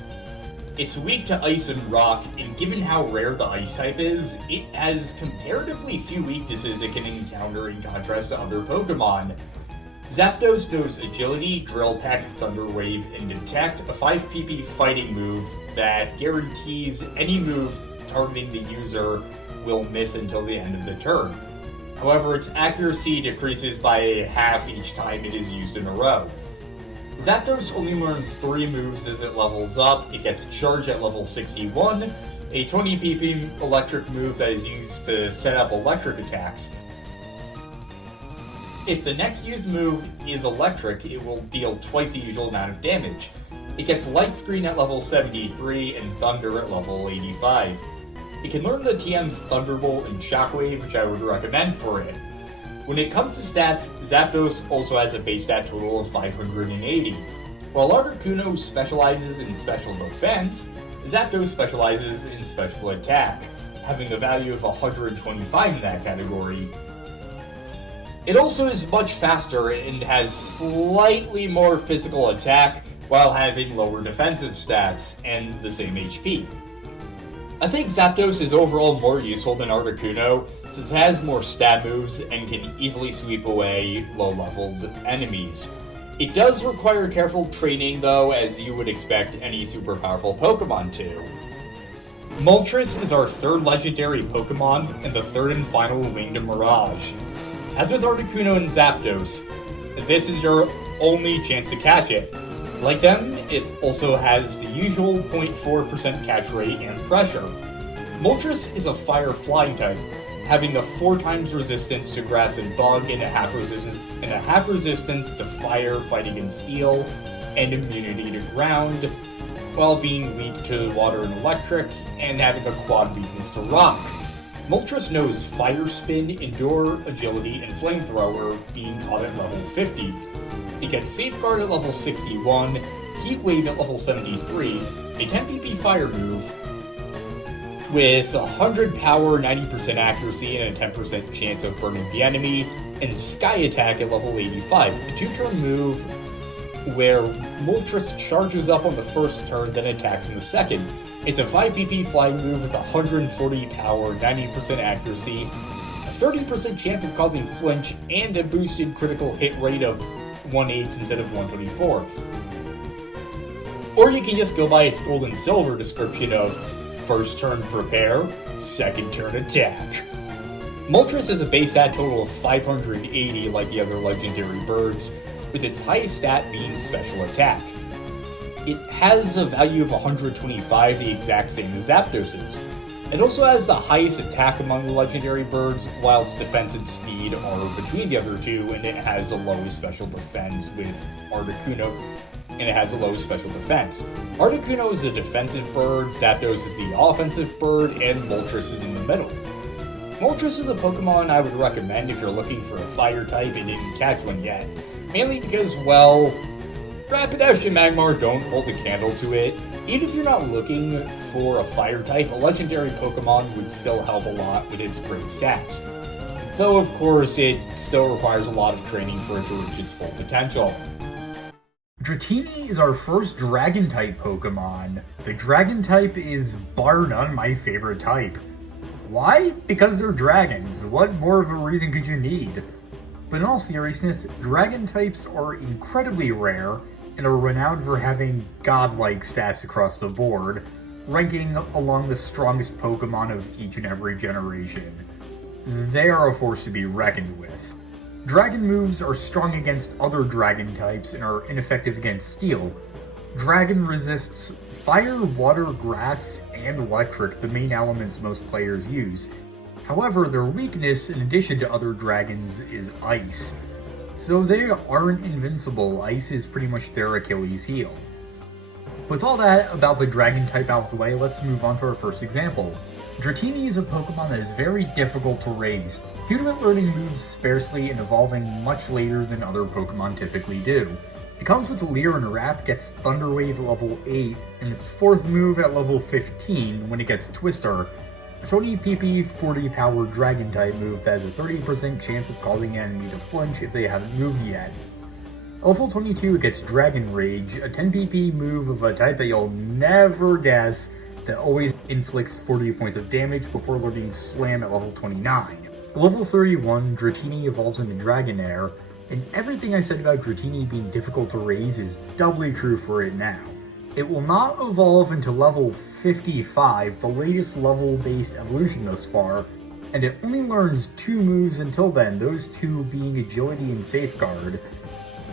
It's weak to ice and rock, and given how rare the ice type is, it has comparatively few weaknesses it can encounter in contrast to other Pokemon. Zapdos knows Agility, Drill Peck, Thunder Wave, and Detect, a 5 PP fighting move that guarantees any move targeting the user will miss until the end of the turn. However, its accuracy decreases by half each time it is used in a row. Zapdos only learns 3 moves as it levels up. It gets Charge at level 61, a 20 PP electric move that is used to set up electric attacks. If the next used move is electric, it will deal twice the usual amount of damage. It gets Light Screen at level 73 and Thunder at level 85. It can learn the TM's Thunderbolt and Shockwave, which I would recommend for it. When it comes to stats, Zapdos also has a base stat total of 580. While Articuno specializes in special defense, Zapdos specializes in special attack, having a value of 125 in that category. It also is much faster and has slightly more physical attack while having lower defensive stats and the same HP. I think Zapdos is overall more useful than Articuno since it has more stab moves and can easily sweep away low-leveled enemies. It does require careful training though, as you would expect any super powerful Pokemon to. Moltres is our third legendary Pokemon and the third and final winged mirage. As with Articuno and Zapdos, this is your only chance to catch it. Like them, it also has the usual 0.4% catch rate and pressure. Moltres is a fire flying type, having a 4 times resistance to grass and bug and a half resistance to fire, fighting and steel, and immunity to ground, while being weak to water and electric, and having a quad weakness to rock. Moltres knows Fire Spin, Endure, Agility, and Flamethrower, being caught at level 50. It gets Safeguard at level 61, Heat Wave at level 73, a 10 PP fire move, with 100 power, 90% accuracy, and a 10% chance of burning the enemy, and Sky Attack at level 85, a 2-turn move where Moltres charges up on the first turn, then attacks in the second. It's a 5 PP flying move with 140 power, 90% accuracy, a 30% chance of causing flinch, and a boosted critical hit rate of 1/8 instead of 1/24. Or you can just go by its gold and silver description of first turn prepare, second turn attack. Moltres has a base stat total of 580 like the other legendary birds, with its highest stat being special attack. It has a value of 125, the exact same as Zapdos's. It also has the highest attack among the legendary birds, while its defense and speed are between the other two, and it has the lowest special defense with Articuno, and it has the lowest special defense. Articuno is a defensive bird, Zapdos is the offensive bird, and Moltres is in the middle. Moltres is a Pokemon I would recommend if you're looking for a fire type and didn't catch one yet. Mainly because, well, Rapidash and Magmar don't hold a candle to it. Even if you're not looking for a fire type, a legendary Pokemon would still help a lot with its great stats. Though, of course, it still requires a lot of training for it to reach its full potential. Dratini is our first Dragon-type Pokemon. The Dragon-type is, bar none, my favorite type. Why? Because they're dragons. What more of a reason could you need? But in all seriousness, Dragon types are incredibly rare and are renowned for having godlike stats across the board, ranking along the strongest Pokemon of each and every generation. They are a force to be reckoned with. Dragon moves are strong against other Dragon types and are ineffective against Steel. Dragon resists Fire, Water, Grass, and Electric, the main elements most players use. However, their weakness, in addition to other dragons, is Ice. So they aren't invincible. Ice is pretty much their Achilles heel. With all that about the Dragon type out of the way, let's move on to our first example. Dratini is a Pokemon that is very difficult to raise, due to it learning moves sparsely and evolving much later than other Pokemon typically do. It comes with a Leer and Wrap, gets Thunder Wave at level 8, and its fourth move at level 15 when it gets Twister, a 20 PP, 40 power Dragon type move that has a 30% chance of causing an enemy to flinch if they haven't moved yet. Level 22 it gets Dragon Rage, a 10 PP move of a type that you'll never guess that always inflicts 40 points of damage before learning Slam at level 29. At level 31, Dratini evolves into Dragonair, and everything I said about Dratini being difficult to raise is doubly true for it now. It will not evolve until level 55, the latest level-based evolution thus far, and it only learns 2 moves until then, those 2 being Agility and Safeguard.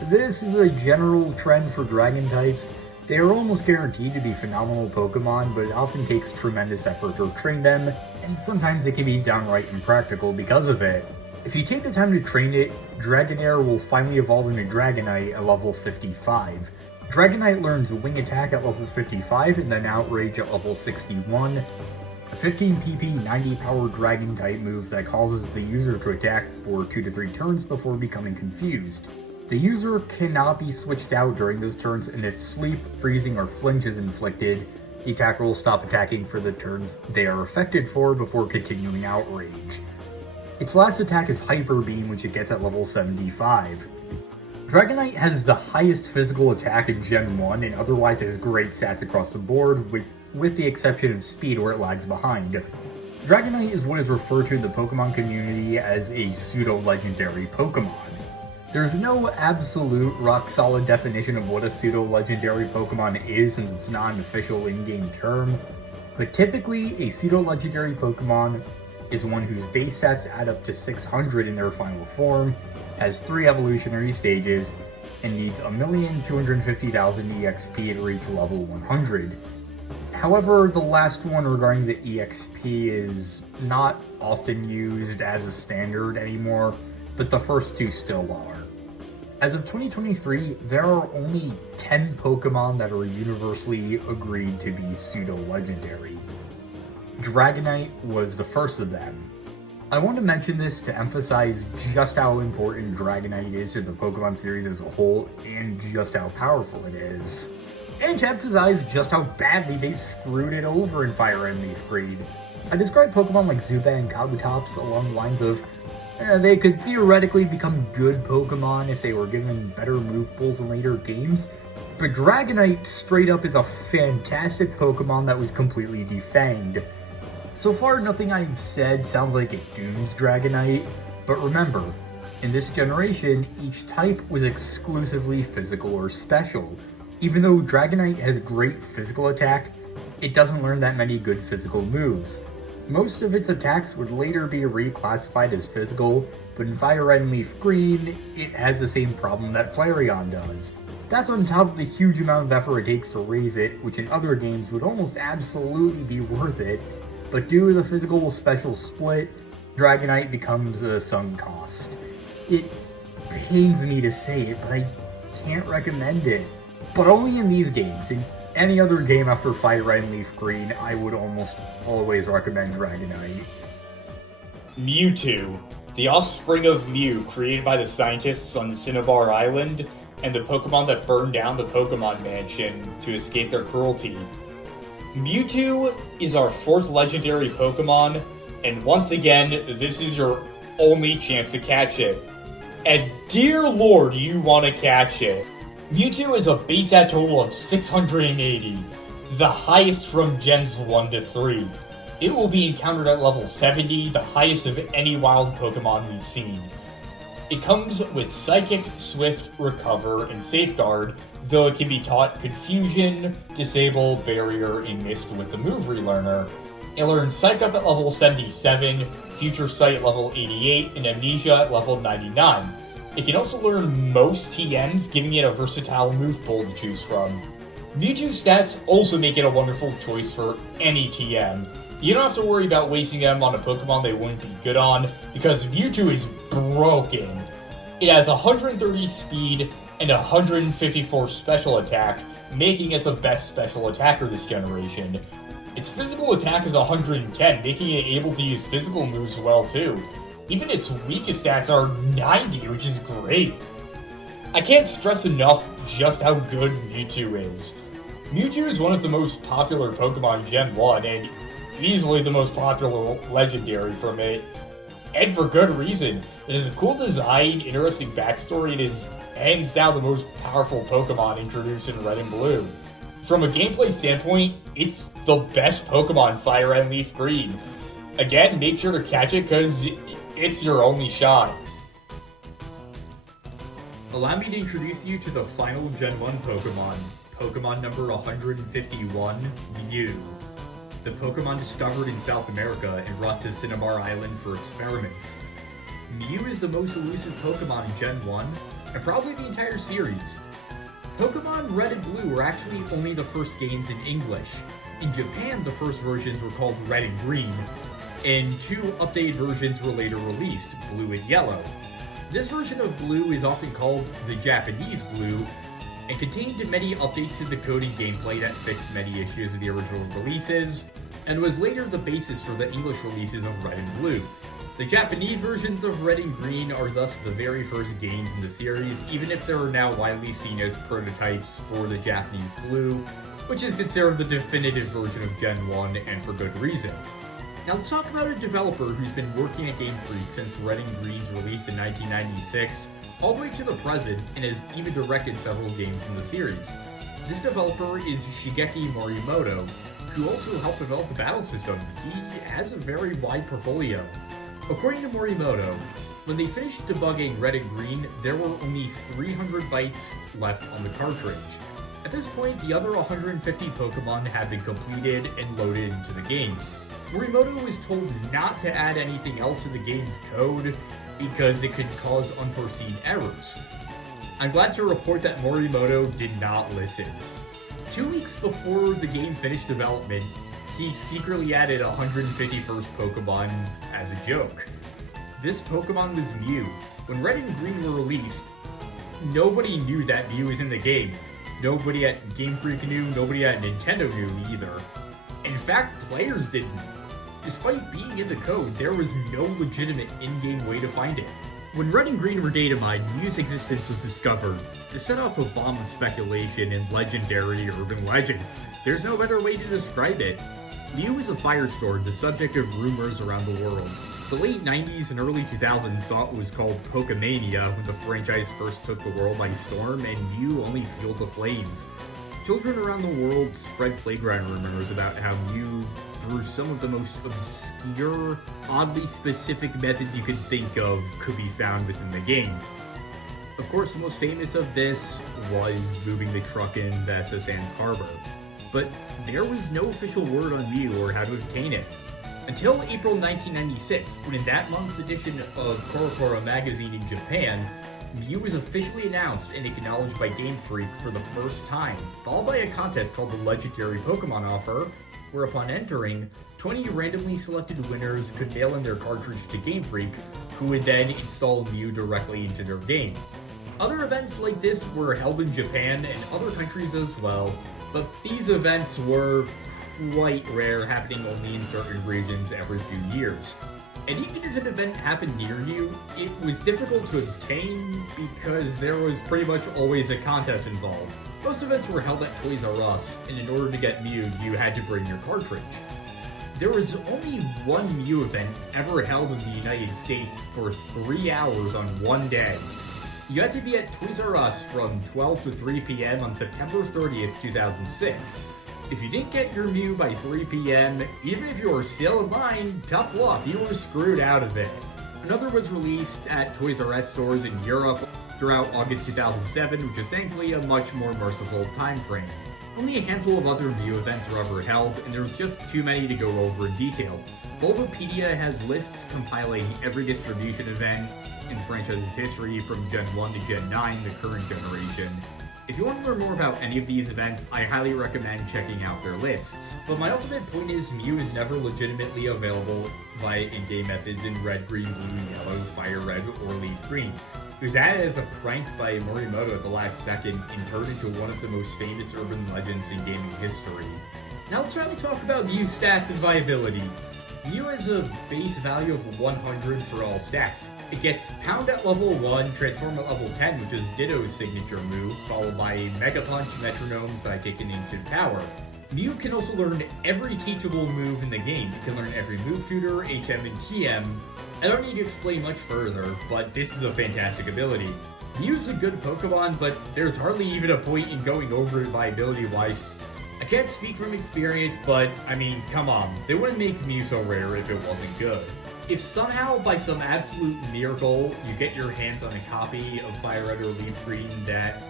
This is a general trend for Dragon types. They are almost guaranteed to be phenomenal Pokemon, but it often takes tremendous effort to train them, and sometimes they can be downright impractical because of it. If you take the time to train it, Dragonair will finally evolve into Dragonite at level 55. Dragonite learns Wing Attack at level 55 and then Outrage at level 61, a 15 PP 90 power Dragon type move that causes the user to attack for 2 to 3 turns before becoming confused. The user cannot be switched out during those turns, and if sleep, freezing, or flinch is inflicted, the attacker will stop attacking for the turns they are affected for before continuing Outrage. Its last attack is Hyper Beam, which it gets at level 75. Dragonite has the highest physical attack in Gen 1 and otherwise has great stats across the board, with the exception of speed where it lags behind. Dragonite is what is referred to in the Pokemon community as a pseudo-legendary Pokemon. There's no absolute rock-solid definition of what a pseudo-legendary Pokemon is since it's not an official in-game term, but typically a pseudo-legendary Pokemon is one whose base stats add up to 600 in their final form, has 3 evolutionary stages, and needs 1,250,000 EXP to reach level 100. However, the last one regarding the EXP is not often used as a standard anymore, but the first 2 still are. As of 2023, there are only 10 Pokemon that are universally agreed to be pseudo-legendary. Dragonite was the first of them. I want to mention this to emphasize just how important Dragonite is to the Pokemon series as a whole, and just how powerful it is. and to emphasize just how badly they screwed it over in Fire and LeafGreen. I described Pokemon like Zubat and Kabutops along the lines of they could theoretically become good Pokemon if they were given better move pools in later games, but Dragonite straight up is a fantastic Pokemon that was completely defanged. So far, nothing I've said sounds like it dooms Dragonite, but remember, in this generation, each type was exclusively physical or special. Even though Dragonite has great physical attack, it doesn't learn that many good physical moves. Most of its attacks would later be reclassified as physical, but in FireRed and LeafGreen, it has the same problem that Flareon does. That's on top of the huge amount of effort it takes to raise it, which in other games would almost absolutely be worth it, but due to the physical special split, Dragonite becomes a sunk cost. It pains me to say it, but I can't recommend it. But only in these games. In any other game after FireRed and LeafGreen, I would almost always recommend Dragonite. Mewtwo, the offspring of Mew created by the scientists on Cinnabar Island, and the Pokemon that burned down the Pokemon Mansion to escape their cruelty. Mewtwo is our 4th legendary Pokemon, and once again, this is your only chance to catch it. And dear lord, you want to catch it. Mewtwo is a base stat total of 680, the highest from Gens 1 to 3. It will be encountered at level 70, the highest of any wild Pokemon we've seen. It comes with Psychic, Swift, Recover, and Safeguard, though it can be taught Confusion, Disable, Barrier, and Mist with the Move Relearner. It learns Psych Up at level 77, Future Sight at level 88, and Amnesia at level 99. It can also learn most TMs, giving it a versatile move pool to choose from. Mewtwo's stats also make it a wonderful choice for any TM. You don't have to worry about wasting them on a Pokemon they wouldn't be good on, because Mewtwo is broken. It has 130 speed and 154 special attack, making it the best special attacker this generation. Its physical attack is 110, making it able to use physical moves well too. Even its weakest stats are 90, which is great. I can't stress enough just how good Mewtwo is. Mewtwo is one of the most popular Pokemon in Gen 1, and easily the most popular legendary from it. And for good reason. It has a cool design, interesting backstory, and is hands down the most powerful Pokemon introduced in Red and Blue. From a gameplay standpoint, it's the best Pokemon Fire and LeafGreen. Again, make sure to catch it because it's your only shot. Allow me to introduce you to the final Gen 1 Pokemon, Pokemon number 151, Mew. The Pokemon discovered in South America and brought to Cinnabar Island for experiments. Mew is the most elusive Pokemon in Gen 1, and probably the entire series. Pokemon Red and Blue were actually only the first games in English. In Japan, the first versions were called Red and Green, and 2 updated versions were later released, Blue and Yellow. This version of Blue is often called the Japanese Blue, and contained many updates to the code and gameplay that fixed many issues of the original releases, and was later the basis for the English releases of Red and Blue. The Japanese versions of Red and Green are thus the very first games in the series, even if they are now widely seen as prototypes for the Japanese Blue, which is considered the definitive version of Gen 1, and for good reason. Now let's talk about a developer who's been working at Game Freak since Red and Green's release in 1996, all the way to the present, and has even directed several games in the series. This developer is Shigeki Morimoto, who also helped develop the battle system. He has a very wide portfolio. According to Morimoto, when they finished debugging Red and Green, there were only 300 bytes left on the cartridge. At this point, the other 150 Pokemon had been completed and loaded into the game. Morimoto was told not to add anything else to the game's code because it could cause unforeseen errors. I'm glad to report that Morimoto did not listen. 2 weeks before the game finished development, he secretly added 151st Pokemon as a joke. This Pokemon was Mew. When Red and Green were released, nobody knew that Mew was in the game. Nobody at Game Freak knew, nobody at Nintendo knew either. In fact, players didn't. Despite being in the code, there was no legitimate in-game way to find it. When Red and Green were data mined, Mew's existence was discovered to set off a bomb of speculation and legendary urban legends. There's no better way to describe it. Mew is a firestorm, the subject of rumors around the world. The late 90s and early 2000s saw what was called Pokemania when the franchise first took the world by storm, and Mew only fueled the flames. Children around the world spread playground rumors about how Mew, through some of the most obscure, oddly specific methods you could think of, could be found within the game. Of course, the most famous of this was moving the truck in the SS Anne's Harbor. But there was no official word on Mew or how to obtain it. Until April 1996, when in that month's edition of CoroCoro magazine in Japan, Mew was officially announced and acknowledged by Game Freak for the first time, followed by a contest called the Legendary Pokemon Offer, where upon entering, 20 randomly selected winners could mail in their cartridge to Game Freak, who would then install Mew directly into their game. Other events like this were held in Japan and other countries as well, but these events were quite rare, happening only in certain regions every few years. And even if an event happened near you, it was difficult to obtain because there was pretty much always a contest involved. Most events were held at Toys R Us, and in order to get Mew, you had to bring your cartridge. There was only one Mew event ever held in the United States for 3 hours on one day. You had to be at Toys R Us from 12 to 3 p.m. on September 30th, 2006. If you didn't get your Mew by 3 p.m., even if you were still in line, tough luck, you were screwed out of it. Another was released at Toys R Us stores in Europe throughout August 2007, which is thankfully a much more merciful time frame. Only a handful of other Mew events were ever held, and there was just too many to go over in detail. Bulbapedia has lists compiling every distribution event in the franchise's history from Gen 1 to Gen 9, the current generation. If you want to learn more about any of these events, I highly recommend checking out their lists. But my ultimate point is Mew is never legitimately available via in-game methods in Red, Green, Blue, Yellow, FireRed, or LeafGreen. It was added as a prank by Morimoto at the last second and turned into one of the most famous urban legends in gaming history. Now let's finally talk about Mew's stats and viability. Mew has a base value of 100 for all stats. It gets Pound at level 1, Transform at level 10, which is Ditto's signature move, followed by Mega Punch, Metronome, Psychic, and Ancient Power. Mew can also learn every teachable move in the game. It can learn every move tutor, HM, and TM. I don't need to explain much further, but this is a fantastic ability. Mew's a good Pokemon, but there's hardly even a point in going over it viability-wise. I can't speak from experience, but I mean, come on, they wouldn't make Mew so rare if it wasn't good. If somehow, by some absolute miracle, you get your hands on a copy of FireRed or LeafGreen that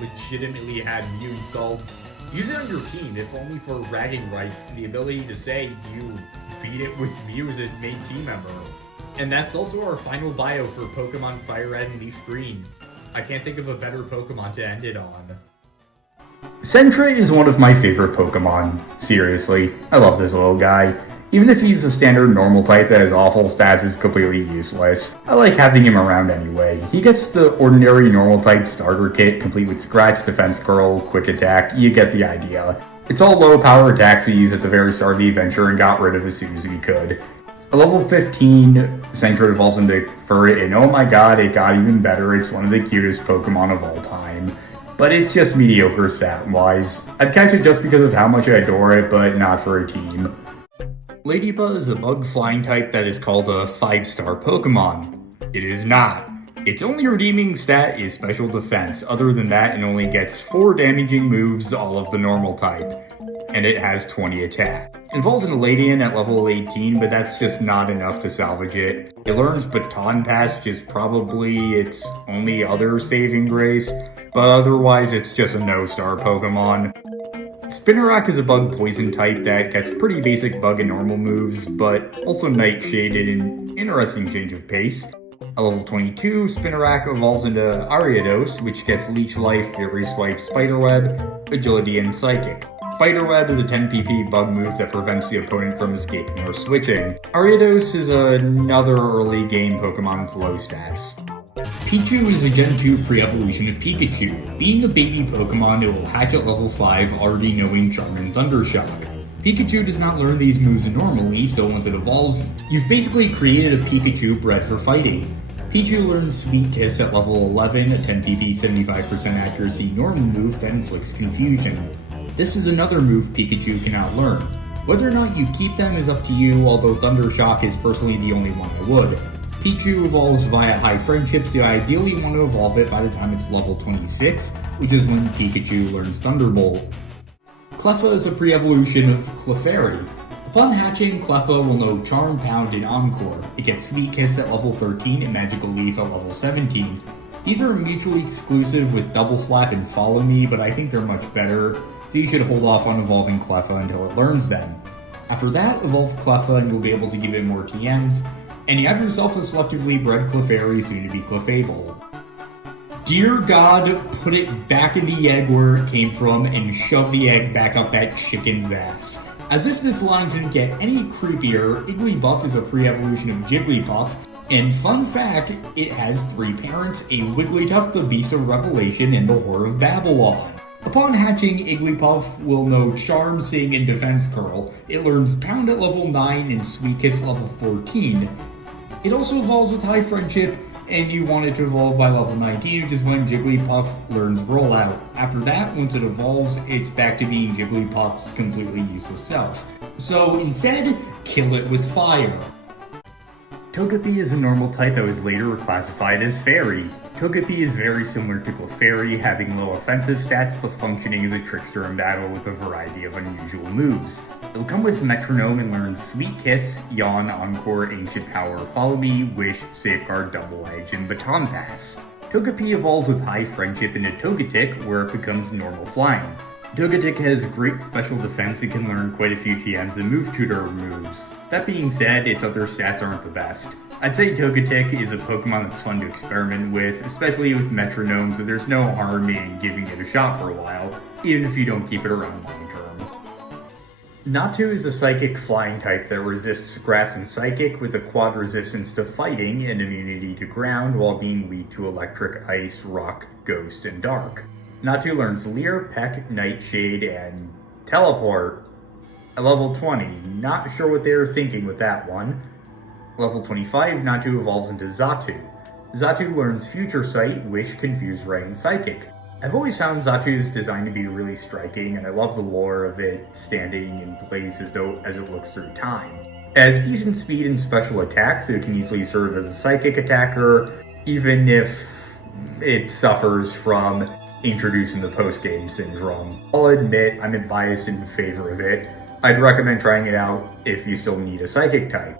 legitimately had Mew installed, use it on your team, if only for bragging rights and the ability to say you beat it with Mew as a main team member. And that's also our final bio for Pokemon FireRed and LeafGreen. I can't think of a better Pokemon to end it on. Sentra is one of my favorite Pokemon. Seriously, I love this little guy. Even if he's a standard normal type that has awful stats, is completely useless. I like having him around anyway. He gets the ordinary normal type starter kit, complete with Scratch, Defense Curl, Quick Attack, you get the idea. It's all low power attacks we used at the very start of the adventure and got rid of as soon as we could. At level 15, Sentra evolves into Furret, and oh my god, it got even better. It's one of the cutest Pokemon of all time. But it's just mediocre stat-wise. I'd catch it just because of how much I adore it, but not for a team. Ladybug is a bug flying type that is called a 5-star Pokemon. It is not. Its only redeeming stat is special defense. Other than that, it only gets 4 damaging moves, all of the normal type. And it has 20 attack. It evolves into Ladian at level 18, but that's just not enough to salvage it. It learns Baton Pass, which is probably its only other saving grace, but otherwise it's just a no-star Pokemon. Spinarak is a bug poison type that gets pretty basic bug and normal moves, but also nightshaded and interesting change of pace. At level 22, Spinarak evolves into Ariados, which gets Leech Life, Fury Swipe, Spiderweb, Agility, and Psychic. Spiderweb is a 10 PP bug move that prevents the opponent from escaping or switching. Ariados is another early game Pokemon with low stats. Pichu is a Gen 2 pre-evolution of Pikachu. Being a baby Pokemon, it will hatch at level 5, already knowing Charm and Thundershock. Pikachu does not learn these moves normally, so once it evolves, you've basically created a Pikachu bred for fighting. Pichu learns Sweet Kiss at level 11, a 10 PP 75% accuracy normal move that inflicts confusion. This is another move Pikachu cannot learn. Whether or not you keep them is up to you, although Thunder Shock is personally the only one I would. Pichu evolves via High Friendship, so you ideally want to evolve it by the time it's level 26, which is when Pikachu learns Thunderbolt. Cleffa is a pre-evolution of Clefairy. Upon hatching, Cleffa will know Charm, Pound, and Encore. It gets Sweet Kiss at level 13 and Magical Leaf at level 17. These are mutually exclusive with Double Slap and Follow Me, but I think they're much better, so you should hold off on evolving Cleffa until it learns them. After that, evolve Cleffa and you'll be able to give it more TMs, and you have yourself a selectively bred Clefairy, soon to be Clefable. Dear God, put it back in the egg where it came from and shove the egg back up that chicken's ass. As if this line didn't get any creepier, Igglybuff is a pre-evolution of Jigglypuff, and fun fact, it has 3 parents, a Wigglytuff, the Beast of Revelation, and the Whore of Babylon. Upon hatching, Igglypuff will know Charm, Sing, and Defense Curl. It learns Pound at level 9 and Sweet Kiss level 14. It also evolves with High Friendship, and you want it to evolve by level 19, which is when Jigglypuff learns Rollout. After that, once it evolves, it's back to being Jigglypuff's completely useless self. So instead, kill it with fire. Togepi is a normal type that was later classified as Fairy. Togepi is very similar to Clefairy, having low offensive stats but functioning as a trickster in battle with a variety of unusual moves. It'll come with Metronome and learn Sweet Kiss, Yawn, Encore, Ancient Power, Follow Me, Wish, Safeguard, Double Edge, and Baton Pass. Togepi evolves with High Friendship into Togetic, where it becomes normal flying. Togetic has great special defense and can learn quite a few TMs and Move Tutor moves. That being said, its other stats aren't the best. I'd say Togetic is a Pokemon that's fun to experiment with, especially with Metronome, so there's no harm in giving it a shot for a while, even if you don't keep it around long term. Natu is a Psychic flying type that resists Grass and Psychic with a quad resistance to Fighting and immunity to Ground while being weak to Electric, Ice, Rock, Ghost, and Dark. Natu learns Leer, Peck, Nightshade, and Teleport at level 20. Not sure what they were thinking with that one. Level 25, Natu evolves into Xatu. Xatu learns Future Sight, Wish, Confuse Ray, and Psychic. I've always found Xatu's design to be really striking, and I love the lore of it standing in place as it looks through time. It has decent speed and special attack, so it can easily serve as a Psychic attacker, even if it suffers from introducing the post-game syndrome. I'll admit I'm biased in favor of it. I'd recommend trying it out if you still need a Psychic type.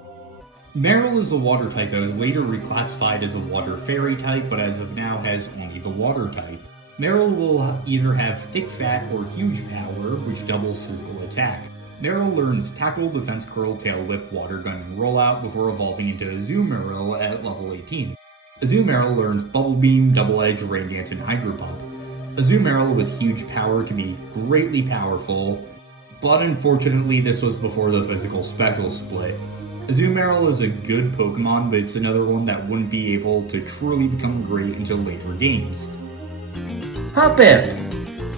Meryl is a water type that was later reclassified as a water fairy type, but as of now has only the water type. Meryl will either have thick fat or huge power, which doubles physical attack. Meryl learns Tackle, Defense Curl, Tail Whip, Water Gun, and Rollout before evolving into Azumarill at level 18. Azumarill learns Bubble Beam, Double Edge, Rain Dance, and Hydro Pump. Azumarill with huge power can be greatly powerful, but unfortunately this was before the physical special split. Azumarill is a good Pokemon, but it's another one that wouldn't be able to truly become great until later games. Hoppip!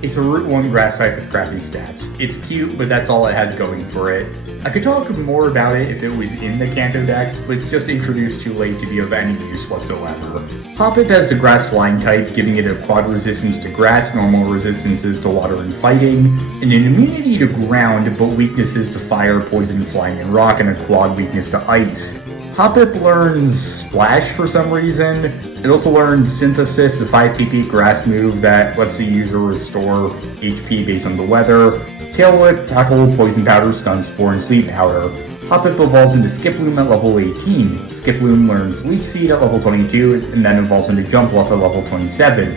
It's a Route 1 grass type with crappy stats. It's cute, but that's all it has going for it. I could talk more about it if it was in the Kanto Dex, but it's just introduced too late to be of any use whatsoever. Hoppip has the grass flying type, giving it a quad resistance to grass, normal resistances to water and fighting, and an immunity to ground, but weaknesses to fire, poison, flying, and rock, and a quad weakness to ice. Hoppip learns Splash for some reason. It also learns Synthesis, a 5 PP grass move that lets the user restore HP based on the weather. Tail Whip, Tackle, Poison Powder, Stun Spore, and Sleep Powder. Hoppip evolves into Skiploom at level 18. Skiploom learns Leaf Seed at level 22, and then evolves into Jumpluff at level 27.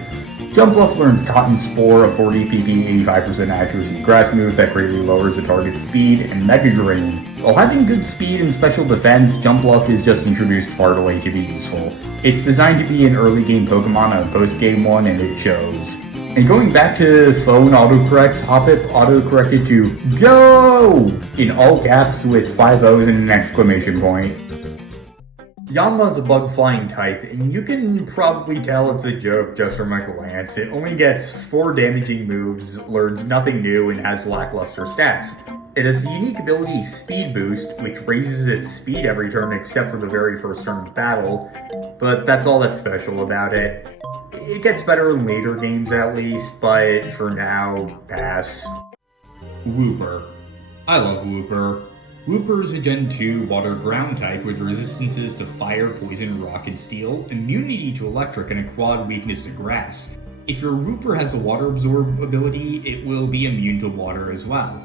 Jumpluff learns Cotton Spore, a 40 PP, 85% accuracy grass move that greatly lowers the target's speed, and Mega Drain. While having good speed and special defense, Jumpluff is just introduced far too late to be useful. It's designed to be an early game Pokemon, not a post game one, and it shows. And going back to phone autocorrects, Hoppip autocorrected to GO! In all caps with 5 O's and an exclamation point. Yanma's a bug flying type, and you can probably tell it's a joke just from a glance. It only gets 4 damaging moves, learns nothing new, and has lackluster stats. It has the unique ability Speed Boost, which raises its speed every turn except for the very first turn of battle, but that's all that's special about it. It gets better in later games at least, but for now, pass. Wooper. I love Wooper. Wooper is a Gen 2 water ground type with resistances to fire, poison, rock, and steel, immunity to electric, and a quad weakness to grass. If your Wooper has the water absorb ability, it will be immune to water as well.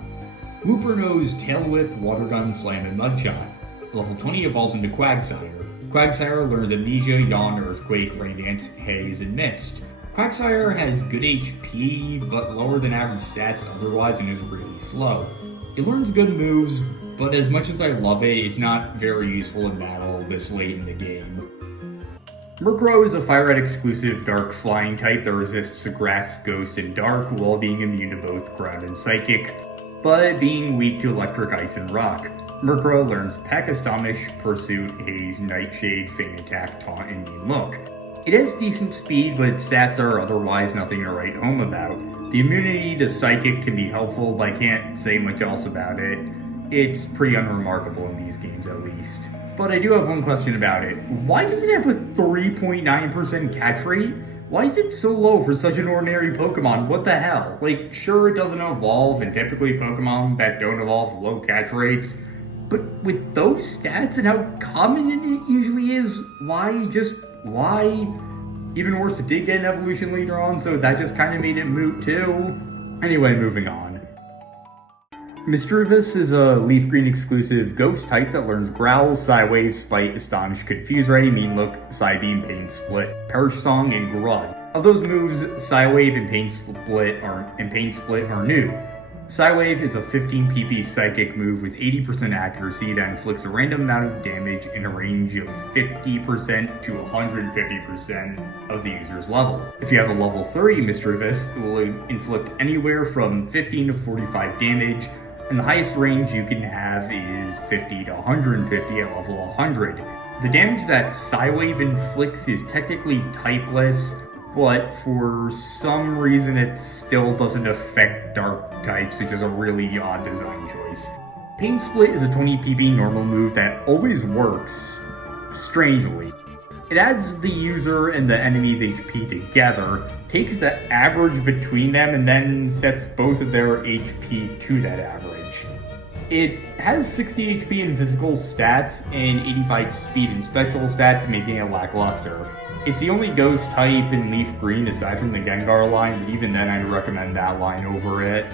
Wooper knows Tail Whip, Water Gun, Slam, and Mudshot. Level 20 evolves into Quagsire. Quagsire learns Amnesia, Yawn, Earthquake, Rain Dance, Haze, and Mist. Quagsire has good HP, but lower than average stats otherwise and is really slow. It learns good moves, but as much as I love it, it's not very useful in battle this late in the game. Murkrow is a FireRed exclusive dark flying type that resists Grass, Ghost, and Dark while being immune to both Ground and Psychic, but being weak to Electric, Ice, and Rock. Murkrow learns Peck, Astonish, Pursuit, Haze, Nightshade, Feint Attack, Taunt, and Mean Look. It has decent speed, but stats are otherwise nothing to write home about. The immunity to Psychic can be helpful, but I can't say much else about it. It's pretty unremarkable in these games at least. But I do have one question about it. Why does it have a 3.9% catch rate? Why is it so low for such an ordinary Pokemon? What the hell? Like, sure it doesn't evolve, and typically Pokemon that don't evolve have low catch rates, but with those stats and how common it usually is, why? Even worse, it did get an evolution later on, so that just kind of made it moot too. Anyway, moving on. Misdreavus is a LeafGreen exclusive ghost type that learns Growl, Psywave, Spite, Astonish, Confuse Ray, Mean Look, Psybeam, Pain Split, Perish Song, and Grud. Of those moves, Psywave and Pain Split are new. Psywave is a 15 PP psychic move with 80% accuracy that inflicts a random amount of damage in a range of 50% to 150% of the user's level. If you have a level 30 Misdreavus, it will inflict anywhere from 15 to 45 damage, and the highest range you can have is 50 to 150 at level 100. The damage that Psywave inflicts is technically typeless, but for some reason it still doesn't affect dark types, which is a really odd design choice. Pain Split is a 20 PP normal move that always works, strangely. It adds the user and the enemy's HP together, takes the average between them, and then sets both of their HP to that average. It has 60 HP in physical stats and 85 speed in special stats, making it lackluster. It's the only ghost type in Leaf Green aside from the Gengar line, but even then I'd recommend that line over it.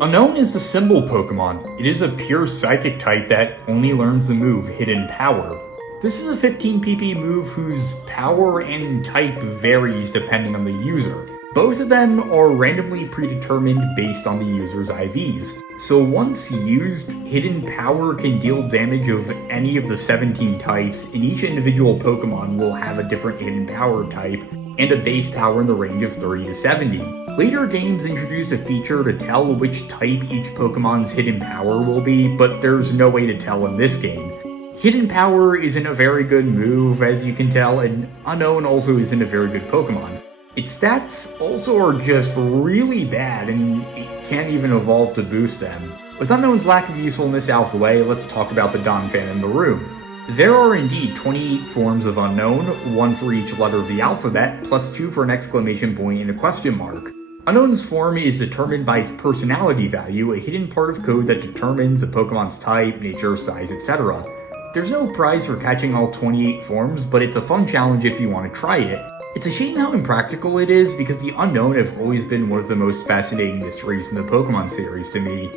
Unknown is the Symbol Pokemon. It is a pure Psychic type that only learns the move Hidden Power. This is a 15 PP move whose power and type varies depending on the user. Both of them are randomly predetermined based on the user's IVs. So once used, Hidden Power can deal damage of any of the 17 types, and each individual Pokemon will have a different Hidden Power type, and a base power in the range of 30 to 70. Later games introduce a feature to tell which type each Pokemon's Hidden Power will be, but there's no way to tell in this game. Hidden Power isn't a very good move, as you can tell, and Unknown also isn't a very good Pokemon. Its stats also are just really bad, and it can't even evolve to boost them. With Unknown's lack of usefulness out of the way, let's talk about the Donphan in the room. There are indeed 28 forms of Unknown, one for each letter of the alphabet, plus 2 for an exclamation point and a question mark. Unknown's form is determined by its personality value, a hidden part of code that determines the Pokemon's type, nature, size, etc. There's no prize for catching all 28 forms, but it's a fun challenge if you want to try it. It's a shame how impractical it is, because the Unknown have always been one of the most fascinating mysteries in the Pokemon series to me.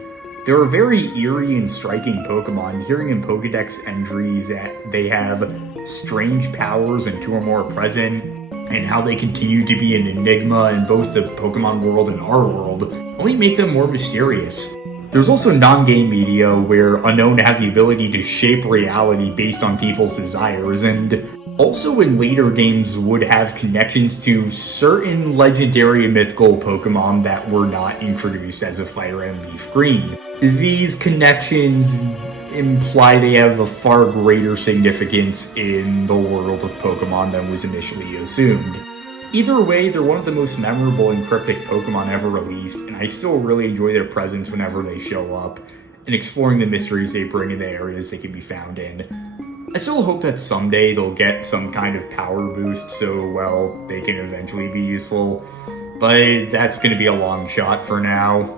There are very eerie and striking Pokemon, hearing in Pokedex entries that they have strange powers when 2 or more are present, and how they continue to be an enigma in both the Pokemon world and our world, only make them more mysterious. There's also non-game media where Unknown have the ability to shape reality based on people's desires, and also in later games would have connections to certain legendary and mythical Pokemon that were not introduced as a FireRed and Leaf Green. These connections imply they have a far greater significance in the world of Pokemon than was initially assumed. Either way, they're one of the most memorable and cryptic Pokemon ever released, and I still really enjoy their presence whenever they show up, and exploring the mysteries they bring in the areas they can be found in. I still hope that someday they'll get some kind of power boost so, well, they can eventually be useful, but that's going to be a long shot for now.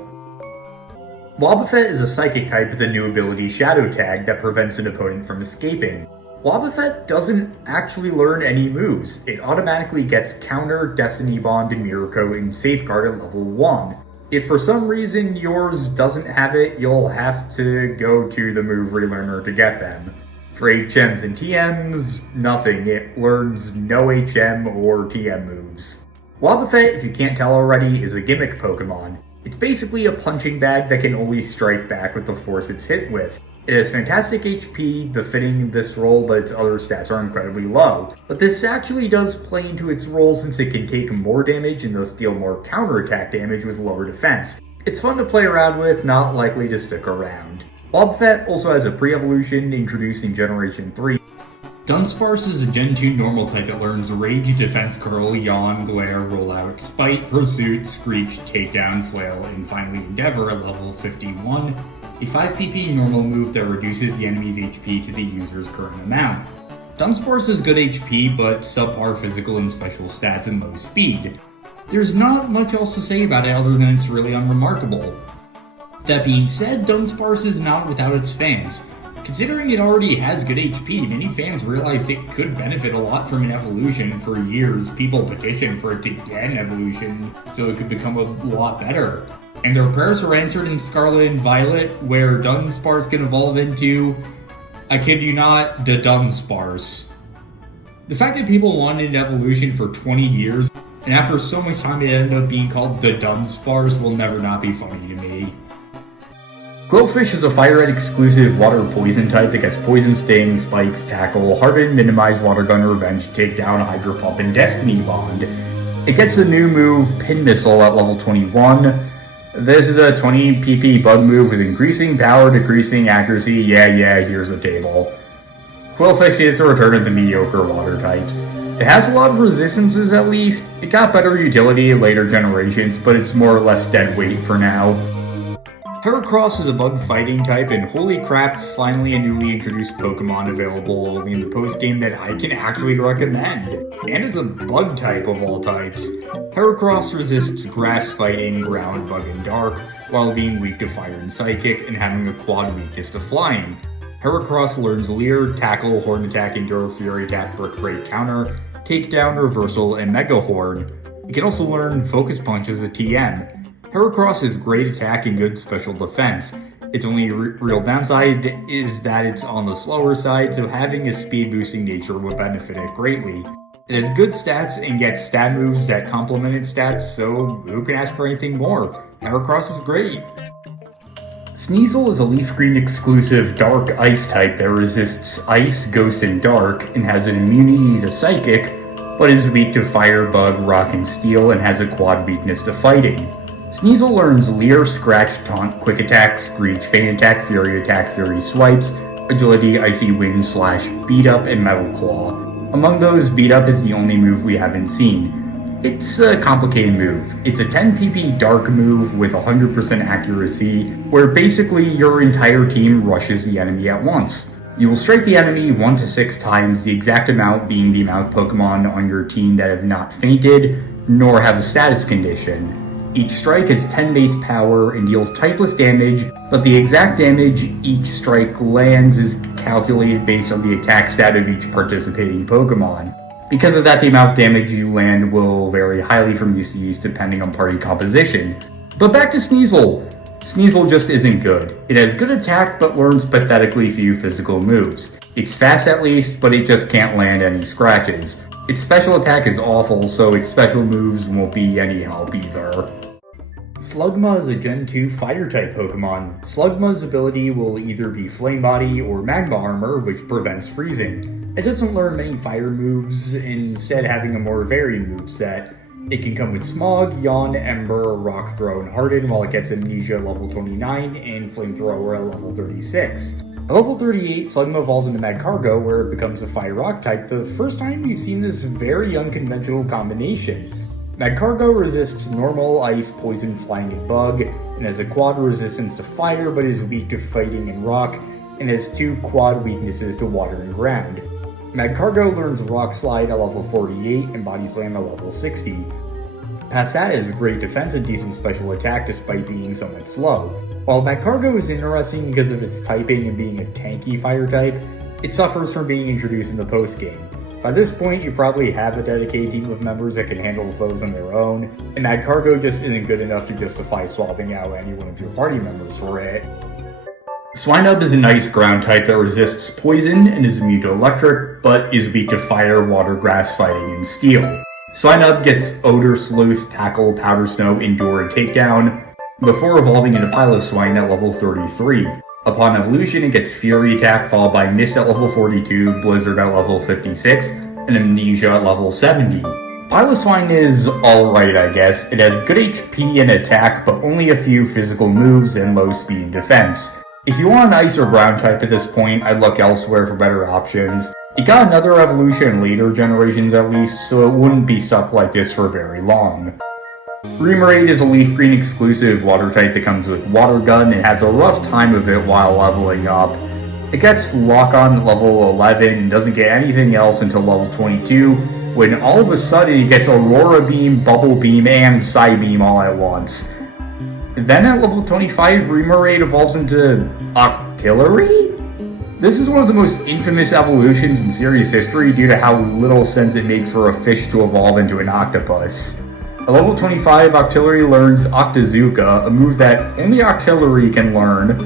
Wobbuffet is a Psychic type with a new ability Shadow Tag that prevents an opponent from escaping. Wobbuffet doesn't actually learn any moves. It automatically gets Counter, Destiny Bond, and Mirror Coat, and Safeguard at level 1. If for some reason yours doesn't have it, you'll have to go to the move relearner to get them. For HMs and TMs, nothing. It learns no HM or TM moves. Wobbuffet, if you can't tell already, is a gimmick Pokemon. It's basically a punching bag that can only strike back with the force it's hit with. It has fantastic HP befitting this role, but its other stats are incredibly low. But this actually does play into its role since it can take more damage and thus deal more counterattack damage with lower defense. It's fun to play around with, not likely to stick around. Wobbuffet also has a pre-evolution introduced in Generation 3. Dunsparce is a Gen 2 normal type that learns Rage, Defense Curl, Yawn, Glare, Rollout, Spite, Pursuit, Screech, Takedown, Flail, and finally Endeavor at level 51. A 5 PP normal move that reduces the enemy's HP to the user's current amount. Dunsparce has good HP, but subpar physical and special stats and low speed. There's not much else to say about it other than it's really unremarkable. That being said, Dunsparce is not without its fans. Considering it already has good HP, many fans realized it could benefit a lot from an evolution. For years, people petitioned for it to get an evolution so it could become a lot better. And their prayers were answered in Scarlet and Violet, where Dunsparce can evolve into, I kid you not, the Dunsparce. The fact that people wanted an evolution for 20 years, and after so much time it ended up being called the Dunsparce will never not be funny to me. Quillfish is a FireRed exclusive water poison type that gets Poison Sting, Spikes, Tackle, Harden, Minimize, Water Gun, Revenge, Takedown, Hydro Pump, and Destiny Bond. It gets the new move Pin Missile at level 21. This is a 20 PP bug move with increasing power, decreasing accuracy. Yeah, here's the table. Quillfish is the return of the mediocre water types. It has a lot of resistances at least. It got better utility in later generations, but it's more or less dead weight for now. Heracross is a bug fighting type, and holy crap, finally a newly introduced Pokemon available only in the post-game that I can actually recommend. And is a bug type of all types. Heracross resists grass fighting, ground, bug, and dark, while being weak to fire and psychic, and having a quad weakness to flying. Heracross learns Leer, Tackle, Horn Attack, Enduro, Fury Attack, Brick Break, Counter, Takedown, Reversal, and Mega Horn. It can also learn Focus Punch as a TM. Heracross is great attack and good special defense. Its only real downside is that it's on the slower side, so having a speed boosting nature will benefit it greatly. It has good stats and gets stat moves that complement its stats, so who can ask for anything more? Heracross is great. Sneasel is a LeafGreen exclusive dark ice type that resists ice, ghost, and dark, and has an immunity to psychic, but is weak to fire, bug, rock, and steel, and has a quad weakness to fighting. Sneasel learns Leer, Scratch, Taunt, Quick Attack, Screech, Feint Attack, Fury Swipes, Agility, Icy Wind, Slash, Beat Up, and Metal Claw. Among those, Beat Up is the only move we haven't seen. It's a complicated move. It's a 10 PP dark move with 100% accuracy, where basically your entire team rushes the enemy at once. You will strike the enemy 1 to 6 times, the exact amount being the amount of Pokemon on your team that have not fainted, nor have a status condition. Each strike has 10 base power and deals typeless damage, but the exact damage each strike lands is calculated based on the attack stat of each participating Pokemon. Because of that, the amount of damage you land will vary highly from use to use depending on party composition. But back to Sneasel. Sneasel just isn't good. It has good attack, but learns pathetically few physical moves. It's fast at least, but it just can't land any scratches. Its special attack is awful, so its special moves won't be any help either. Slugma is a Gen 2 Fire-type Pokemon. Slugma's ability will either be Flame Body or Magma Armor, which prevents freezing. It doesn't learn many fire moves, instead having a more varied moveset. It can come with Smog, Yawn, Ember, Rock Throw, and Harden, while it gets Amnesia level 29 and Flamethrower at level 36. At level 38, Slugma evolves into Magcargo, where it becomes a Fire Rock type, the first time we've seen this very unconventional combination. Magcargo resists normal, ice, poison, flying, and bug, and has a quad resistance to fire but is weak to fighting and rock, and has 2 quad weaknesses to water and ground. Magcargo learns Rock Slide at level 48 and Body Slam at level 60. Past that is great defense and decent special attack despite being somewhat slow. While Magcargo is interesting because of its typing and being a tanky fire type, it suffers from being introduced in the post-game. By this point, you probably have a dedicated team of members that can handle foes on their own, and Magcargo just isn't good enough to justify swapping out any one of your party members for it. Swinub is a nice ground type that resists poison and is immune to electric, but is weak to fire, water, grass fighting, and steel. Swinub gets Odor, Sleuth, Tackle, Powder Snow, Endure, and Takedown, before evolving into Piloswine at level 33. Upon evolution, it gets Fury Attack, followed by Mist at level 42, Blizzard at level 56, and Amnesia at level 70. Piloswine is alright, I guess. It has good HP and attack, but only a few physical moves and low speed and defense. If you want an ice or ground type at this point, I'd look elsewhere for better options. It got another evolution in later generations at least, so it wouldn't be stuck like this for very long. Remoraid is a LeafGreen exclusive water type that comes with Water Gun and has a rough time of it while leveling up. It gets Lock On at level 11 and doesn't get anything else until level 22, when all of a sudden it gets Aurora Beam, Bubble Beam, and Psybeam all at once. Then at level 25, Remoraid evolves into Octillery? This is one of the most infamous evolutions in series history due to how little sense it makes for a fish to evolve into an octopus. At level 25, Octillery learns Octazooka, a move that only Octillery can learn,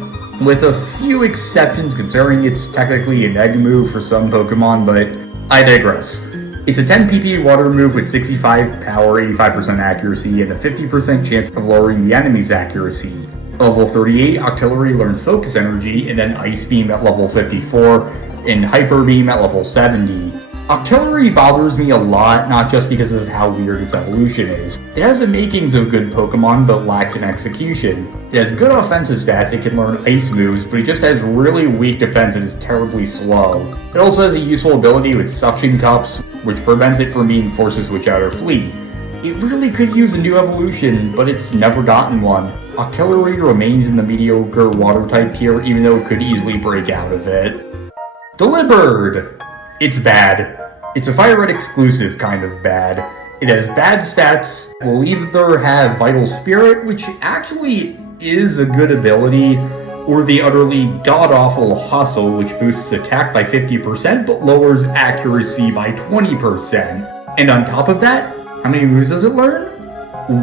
with a few exceptions considering it's technically an egg move for some Pokemon, but I digress. It's a 10 PP water move with 65 power, 85% accuracy, and a 50% chance of lowering the enemy's accuracy. At level 38, Octillery learns Focus Energy, and then Ice Beam at level 54, and Hyper Beam at level 70. Octillery bothers me a lot, not just because of how weird its evolution is. It has the makings of good Pokemon, but lacks in execution. It has good offensive stats, it can learn ice moves, but it just has really weak defense and is terribly slow. It also has a useful ability with Suction Cups, which prevents it from being forced to switch out or flee. It really could use a new evolution, but it's never gotten one. Octillery remains in the mediocre water type tier, even though it could easily break out of it. Delibird! It's bad. It's a FireRed exclusive kind of bad. It has bad stats, will either have Vital Spirit, which actually is a good ability, or the utterly god-awful Hustle, which boosts attack by 50% but lowers accuracy by 20%. And on top of that, how many moves does it learn?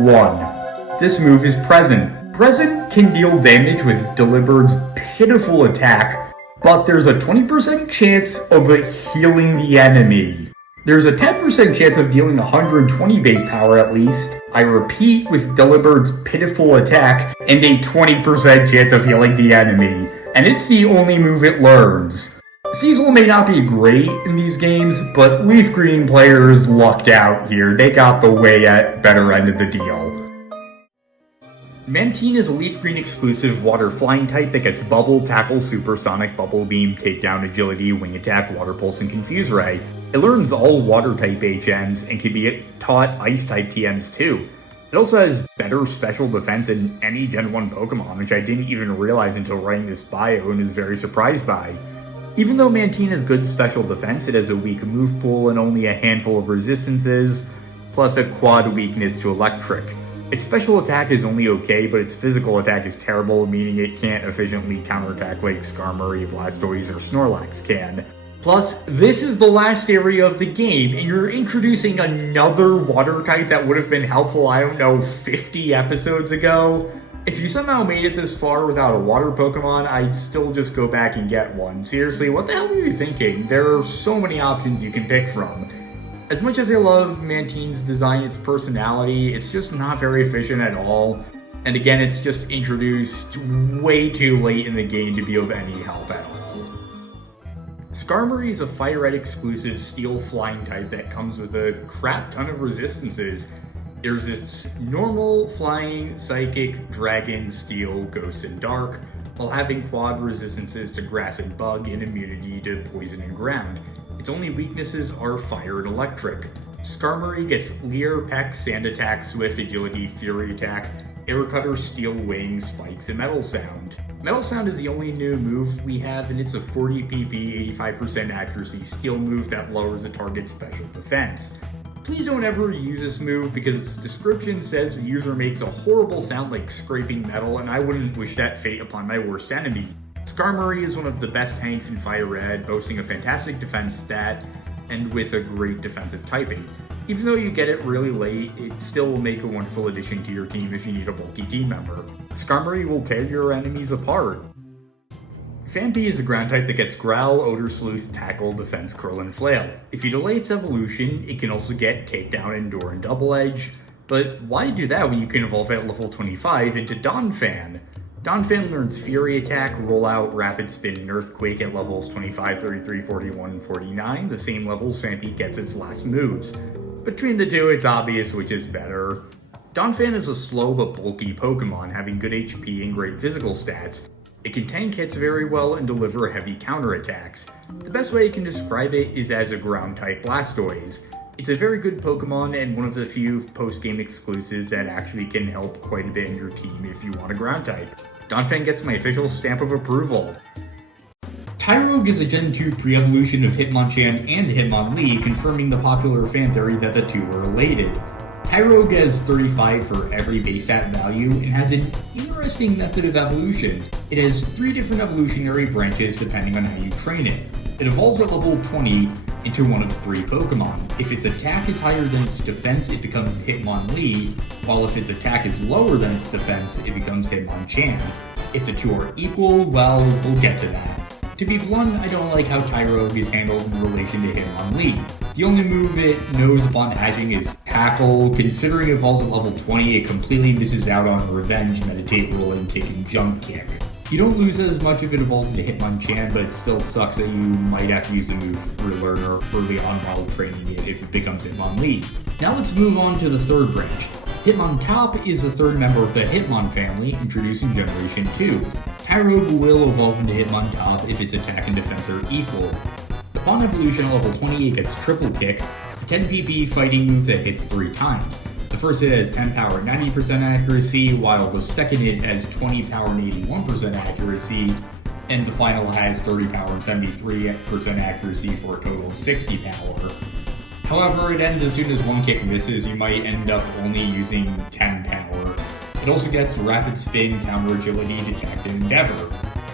1. This move is Present. Present can deal damage with Delibird's pitiful attack, but there's a 20% chance of it healing the enemy. There's a 10% chance of dealing 120 base power at least, I repeat, with Delibird's pitiful attack, and a 20% chance of healing the enemy, and it's the only move it learns. Cecil may not be great in these games, but LeafGreen players lucked out here. They got the way better end of the deal. Mantine is a LeafGreen exclusive water flying type that gets Bubble, Tackle, Supersonic, Bubble Beam, Takedown, Agility, Wing Attack, Water Pulse, and Confuse Ray. It learns all water type HMs and can be taught ice type TMs too. It also has better special defense than any Gen 1 Pokemon, which I didn't even realize until writing this bio and was very surprised by. Even though Mantine has good special defense, it has a weak move pool and only a handful of resistances, plus a quad weakness to electric. Its special attack is only okay, but its physical attack is terrible, meaning it can't efficiently counterattack like Skarmory, Blastoise, or Snorlax can. Plus, this is the last area of the game, and you're introducing another water type that would have been helpful, 50 episodes ago? If you somehow made it this far without a water Pokemon, I'd still just go back and get one. Seriously, what the hell were you thinking? There are so many options you can pick from. As much as I love Mantine's design, its personality, it's just not very efficient at all. And again, it's just introduced way too late in the game to be of any help at all. Skarmory is a FireRed exclusive steel flying type that comes with a crap ton of resistances. There's its normal, flying, psychic, dragon, steel, ghost, and dark, while having quad resistances to grass and bug and immunity to poison and ground. Its only weaknesses are fire and electric. Skarmory gets Leer, Peck, Sand Attack, Swift, Agility, Fury Attack, Air Cutter, Steel Wing, Spikes, and Metal Sound. Metal Sound is the only new move we have, and it's a 40 PP, 85% accuracy steel move that lowers the target's special defense. Please don't ever use this move because its description says the user makes a horrible sound like scraping metal, and I wouldn't wish that fate upon my worst enemy. Skarmory is one of the best tanks in FireRed, boasting a fantastic defense stat and with a great defensive typing. Even though you get it really late, it still will make a wonderful addition to your team if you need a bulky team member. Skarmory will tear your enemies apart. Phanpy is a ground type that gets Growl, Odor Sleuth, Tackle, Defense, Curl, and Flail. If you delay its evolution, it can also get Takedown, Endure, and Double Edge. But why do that when you can evolve at level 25 into Donphan? Donphan learns Fury Attack, Rollout, Rapid Spin, and Earthquake at levels 25, 33, 41, and 49, the same levels Phanpy gets its last moves. Between the two, it's obvious which is better. Donphan is a slow but bulky Pokemon, having good HP and great physical stats. It can tank hits very well and deliver heavy counterattacks. The best way I can describe it is as a ground-type Blastoise. It's a very good Pokemon and one of the few post-game exclusives that actually can help quite a bit in your team if you want a ground type. Donphan gets my official stamp of approval. Tyrogue is a Gen 2 pre-evolution of Hitmonchan and Hitmonlee, confirming the popular fan theory that the two are related. Tyrogue has 35 for every base stat value and has an interesting method of evolution. It has 3 different evolutionary branches depending on how you train it. It evolves at level 20 into one of 3 Pokemon. If its attack is higher than its defense, it becomes Hitmonlee, while if its attack is lower than its defense, it becomes Hitmonchan. If the two are equal, well, we'll get to that. To be blunt, I don't like how Tyrogue is handled in relation to Hitmonlee. The only move it knows upon hatching is Tackle. Considering it evolves at level 20, it completely misses out on Revenge, Meditate, Roll, and taking Jump Kick. You don't lose as much if it evolves into Hitmonchan, but it still sucks that you might have to use the move Relearner early on while training it if it becomes Hitmonlee. Now let's move on to the third branch. Hitmontop is the third member of the Hitmon family, introduced in Generation 2. Tyrogue will evolve into Hitmontop if its attack and defense are equal. Upon evolution at level 20, it gets Triple Kick, a 10 PP fighting move that hits 3 times. The first hit has 10 power and 90% accuracy, while the second hit has 20 power and 81% accuracy, and the final has 30 power and 73% accuracy for a total of 60 power. However, it ends as soon as one kick misses, you might end up only using 10 power. It also gets Rapid Spin, Counter Agility, Detect, and Endeavor.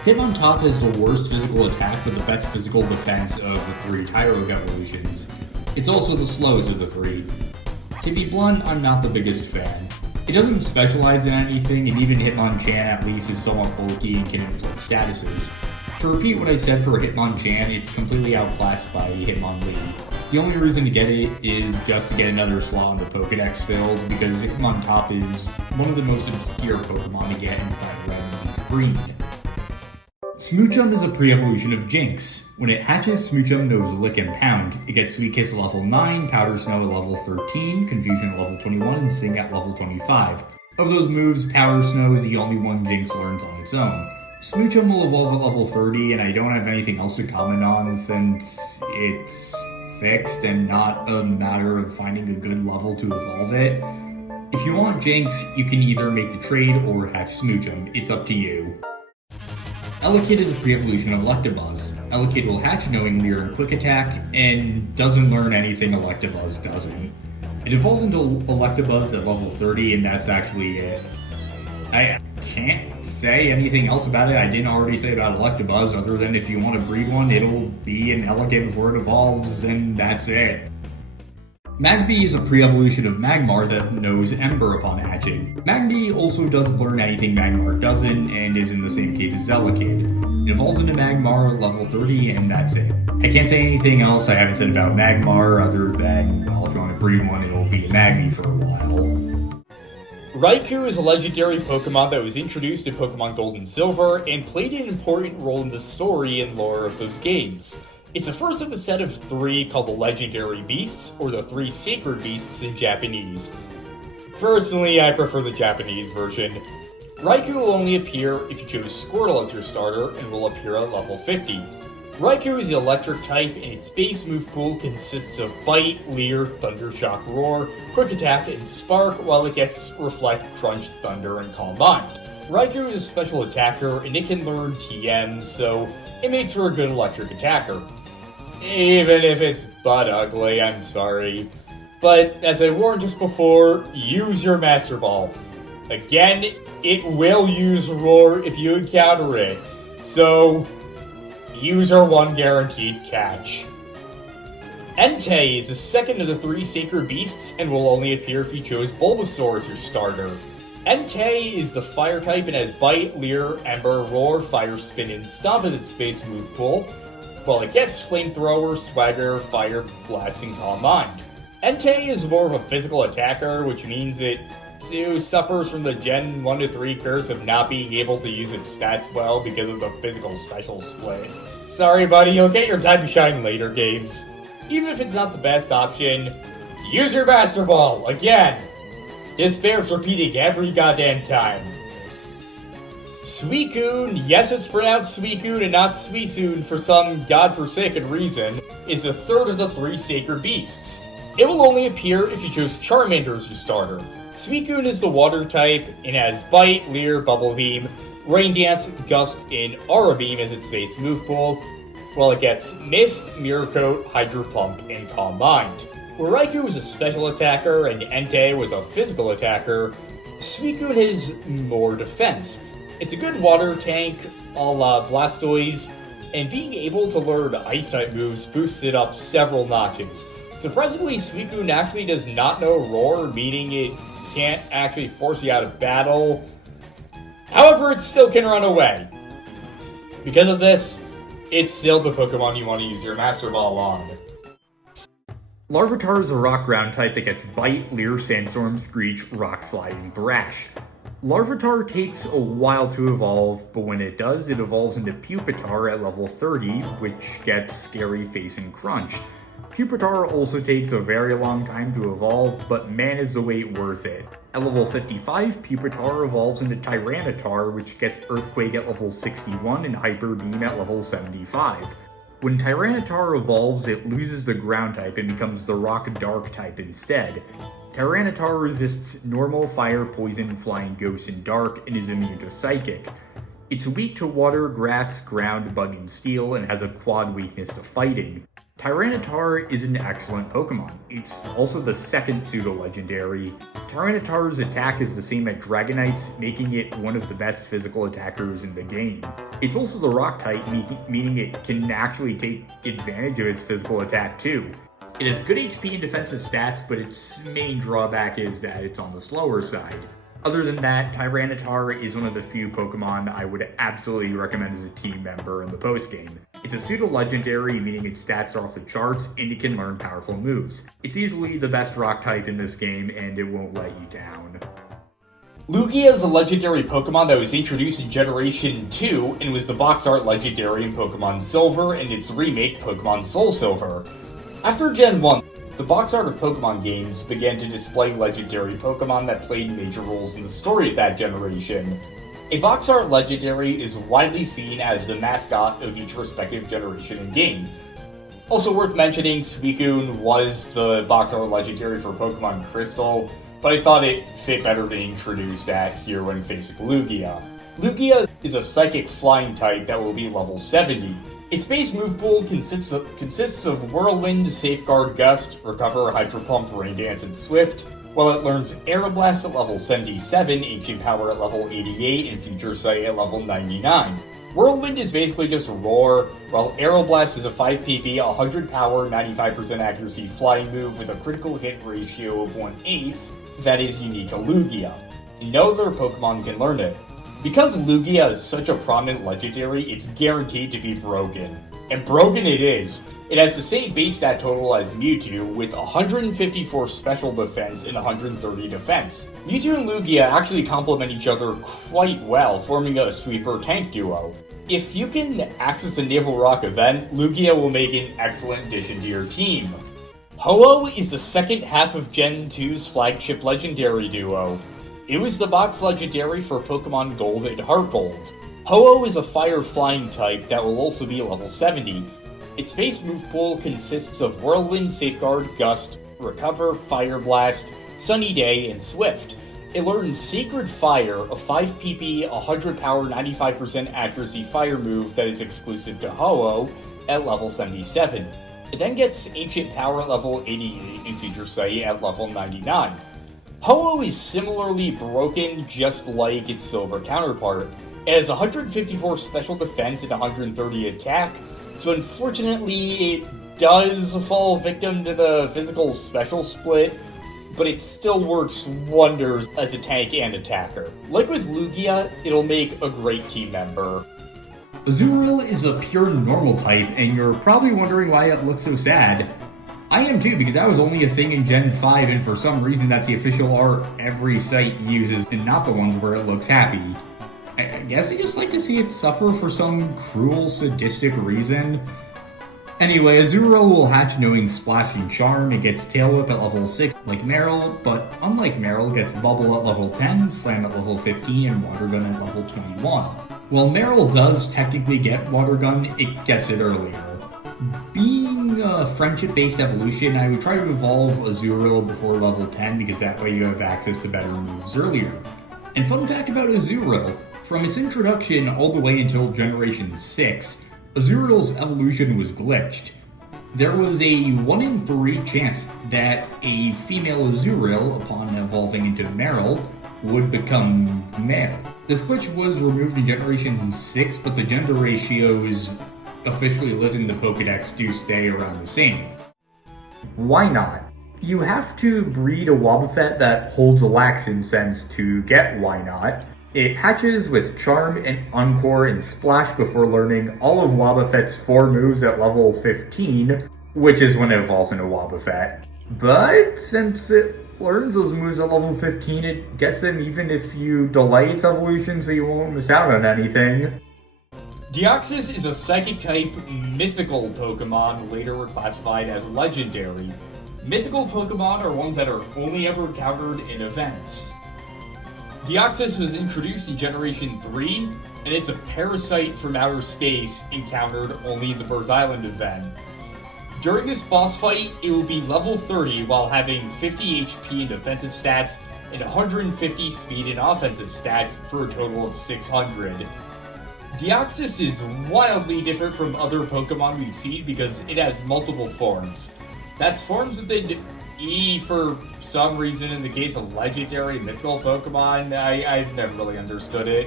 Hitmontop has the worst physical attack but the best physical defense of the 3 Tyrogue evolutions. It's also the slowest of the 3. To be blunt, I'm not the biggest fan. It doesn't specialize in anything, and even Hitmonchan at least is somewhat bulky and can inflict statuses. To repeat what I said for Hitmonchan, it's completely outclassed by Hitmonlee. The only reason to get it is just to get another slot on the Pokédex filled, because Hitmontop is one of the most obscure Pokemon to get in FireRed and LeafGreen. Smoochum is a pre-evolution of Jinx. When it hatches, Smoochum knows Lick and Pound. It gets Sweet Kiss at level 9, Powder Snow at level 13, Confusion at level 21, and Sing at level 25. Of those moves, Powder Snow is the only one Jinx learns on its own. Smoochum will evolve at level 30, and I don't have anything else to comment on since it's fixed and not a matter of finding a good level to evolve it. If you want Jinx, you can either make the trade or hatch Smoochum. It's up to you. Elekid is a pre-evolution of Electabuzz. Elekid will hatch knowing Leer and Quick Attack, and doesn't learn anything Electabuzz doesn't. It evolves into Electabuzz at level 30, and that's actually it. I can't say anything else about it I didn't already say about Electabuzz, other than if you want to breed one, it'll be an Elekid before it evolves, and that's it. Magby is a pre-evolution of Magmar that knows Ember upon hatching. Magby also doesn't learn anything Magmar doesn't, and is in the same case as Elekid. It evolves into Magmar at level 30, and that's it. I can't say anything else I haven't said about Magmar, other than, well, if you want to breed one, it'll be a Magby for a while. Raikou is a legendary Pokemon that was introduced in Pokemon Gold and Silver, and played an important role in the story and lore of those games. It's the first of a set of 3 called the Legendary Beasts, or the 3 Sacred Beasts in Japanese. Personally, I prefer the Japanese version. Raikou will only appear if you choose Squirtle as your starter and will appear at level 50. Raikou is the electric type and its base move pool consists of Bite, Leer, Thunder Shock Roar, Quick Attack, and Spark, while it gets Reflect, Crunch, Thunder, and Calm Mind. Raikou is a special attacker and it can learn TM, so it makes for a good electric attacker. Even if it's butt ugly, I'm sorry. But as I warned just before, use your Master Ball. Again, it will use Roar if you encounter it, so use our one guaranteed catch. Entei is the second of the 3 sacred beasts and will only appear if you chose Bulbasaur as your starter. Entei is the fire type and has Bite, Leer, Ember, Roar, Fire Spin, and Stomp as its base move pool, while it gets Flamethrower, Swagger, Fire Blast, and Calm Mind. Entei is more of a physical attacker, which means it suffers from the Gen 1 to 3 curse of not being able to use its stats well because of the physical special split. Sorry buddy, you'll get your time to shine later games. Even if it's not the best option, use your Master Ball, again! This bears repeating every goddamn time. Suicune, yes it's pronounced Suicune and not Suicune for some godforsaken reason, is the third of the 3 sacred beasts. It will only appear if you choose Charmander as your starter. Suicune is the water type and has Bite, Leer, Bubble Beam, Rain Dance, Gust, and Aura Beam as its base move pool, while it gets Mist, Mirror Coat, Hydro Pump, and Calm Mind. Where Raikou was a special attacker and Entei was a physical attacker, Suicune has more defense. It's a good water tank, a la Blastoise, and being able to learn Ice-type moves boosts it up several notches. Surprisingly, Suicune actually does not know Roar, meaning it can't actually force you out of battle. However, it still can run away. Because of this, it's still the Pokemon you want to use your Master Ball on. Larvitar is a rock ground type that gets Bite, Leer, Sandstorm, Screech, Rock Slide, and Thrash. Larvitar takes a while to evolve, but when it does, it evolves into Pupitar at level 30, which gets Scary Face and Crunch. Pupitar also takes a very long time to evolve, but man is the wait worth it. At level 55, Pupitar evolves into Tyranitar, which gets Earthquake at level 61 and Hyper Beam at level 75. When Tyranitar evolves, it loses the ground type and becomes the rock dark type instead. Tyranitar resists normal, fire, poison, flying, ghost, and dark, and is immune to psychic. It's weak to water, grass, ground, bug, and steel, and has a quad weakness to fighting. Tyranitar is an excellent Pokemon. It's also the second pseudo-legendary. Tyranitar's attack is the same as Dragonite's, making it one of the best physical attackers in the game. It's also the rock type, meaning it can actually take advantage of its physical attack too. It has good HP and defensive stats, but its main drawback is that it's on the slower side. Other than that, Tyranitar is one of the few Pokemon I would absolutely recommend as a team member in the postgame. It's a pseudo-legendary, meaning its stats are off the charts, and it can learn powerful moves. It's easily the best rock type in this game, and it won't let you down. Lugia is a legendary Pokemon that was introduced in Generation 2 and was the box art legendary in Pokemon Silver and its remake Pokemon Soul Silver. After Gen 1, the box art of Pokemon games began to display legendary Pokemon that played major roles in the story of that generation. A box art legendary is widely seen as the mascot of each respective generation and game. Also worth mentioning, Suicune was the box art legendary for Pokemon Crystal, but I thought it fit better to introduce that here when facing Lugia. Lugia is a psychic flying type that will be level 70. Its base move pool consists of Whirlwind, Safeguard, Gust, Recover, Hydro Pump, Rain Dance, and Swift, while it learns Aeroblast at level 77, Ancient Power at level 88, and Future Sight at level 99. Whirlwind is basically just Roar, while Aeroblast is a 5 PP, 100 power, 95% accuracy flying move with a critical hit ratio of 1/8 that is unique to Lugia. No other Pokemon can learn it. Because Lugia is such a prominent legendary, it's guaranteed to be broken. And broken it is. It has the same base stat total as Mewtwo, with 154 special defense and 130 defense. Mewtwo and Lugia actually complement each other quite well, forming a sweeper tank duo. If you can access the Naval Rock event, Lugia will make an excellent addition to your team. Ho-Oh is the second half of Gen 2's flagship legendary duo. It was the box legendary for Pokemon Gold and Heart Gold. Ho-Oh is a fire flying type that will also be level 70. Its base move pool consists of Whirlwind, Safeguard, Gust, Recover, Fire Blast, Sunny Day, and Swift. It learns Sacred Fire, a 5 PP, 100 power, 95% accuracy fire move that is exclusive to Ho-Oh at level 77. It then gets Ancient Power at level 88 and Future Sight at level 99. Ho-Oh is similarly broken just like its silver counterpart. It has 154 special defense and 130 attack, so unfortunately it does fall victim to the physical special split, but it still works wonders as a tank and attacker. Like with Lugia, it'll make a great team member. Azurill is a pure normal type, and you're probably wondering why it looks so sad. I am too, because that was only a thing in Gen 5, and for some reason that's the official art every site uses, and not the ones where it looks happy. I guess I just like to see it suffer for some cruel, sadistic reason. Anyway, Azurill will hatch knowing Splash and Charm. It gets Tail Whip at level 6 like Marill, but unlike Marill, it gets Bubble at level 10, Slam at level 15, and Water Gun at level 21. While Marill does technically get Water Gun, it gets it earlier. Being a friendship-based evolution, I would try to evolve Azurill before level 10 because that way you have access to better moves earlier. And fun fact about Azurill, from its introduction all the way until Generation 6, Azurill's evolution was glitched. There was a 1 in 3 chance that a female Azurill, upon evolving into Marill, would become male. This glitch was removed in Generation 6, but the gender ratios officially listed in the Pokédex do stay around the same. Why not? You have to breed a Wobbuffet that holds a Laxin sense to get Why Not. It hatches with Charm and Encore and Splash before learning all of Wobbuffet's 4 moves at level 15, which is when it evolves into Wobbuffet. But since it learns those moves at level 15, it gets them even if you delay its evolution so you won't miss out on anything. Deoxys is a Psychic-type mythical Pokemon, later reclassified as legendary. Mythical Pokemon are ones that are only ever encountered in events. Deoxys was introduced in Generation 3, and it's a parasite from outer space encountered only in the Birth Island event. During this boss fight, it will be level 30 while having 50 HP in defensive stats and 150 speed and offensive stats for a total of 600. Deoxys is wildly different from other Pokemon we've seen because it has multiple forms. That's forms within E for some reason in the case of legendary and mythical Pokemon. I've never really understood it.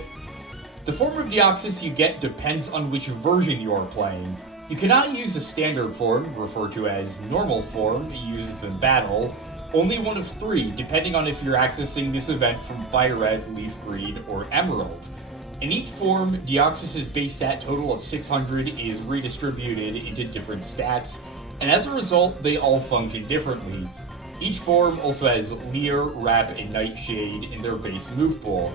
The form of Deoxys you get depends on which version you are playing. You cannot use a standard form, referred to as normal form, used in battle. Only one of 3, depending on if you're accessing this event from FireRed, LeafGreen, or Emerald. In each form, Deoxys' base stat total of 600 is redistributed into different stats, and as a result, they all function differently. Each form also has Leer, Wrap, and Nightshade in their base move pool.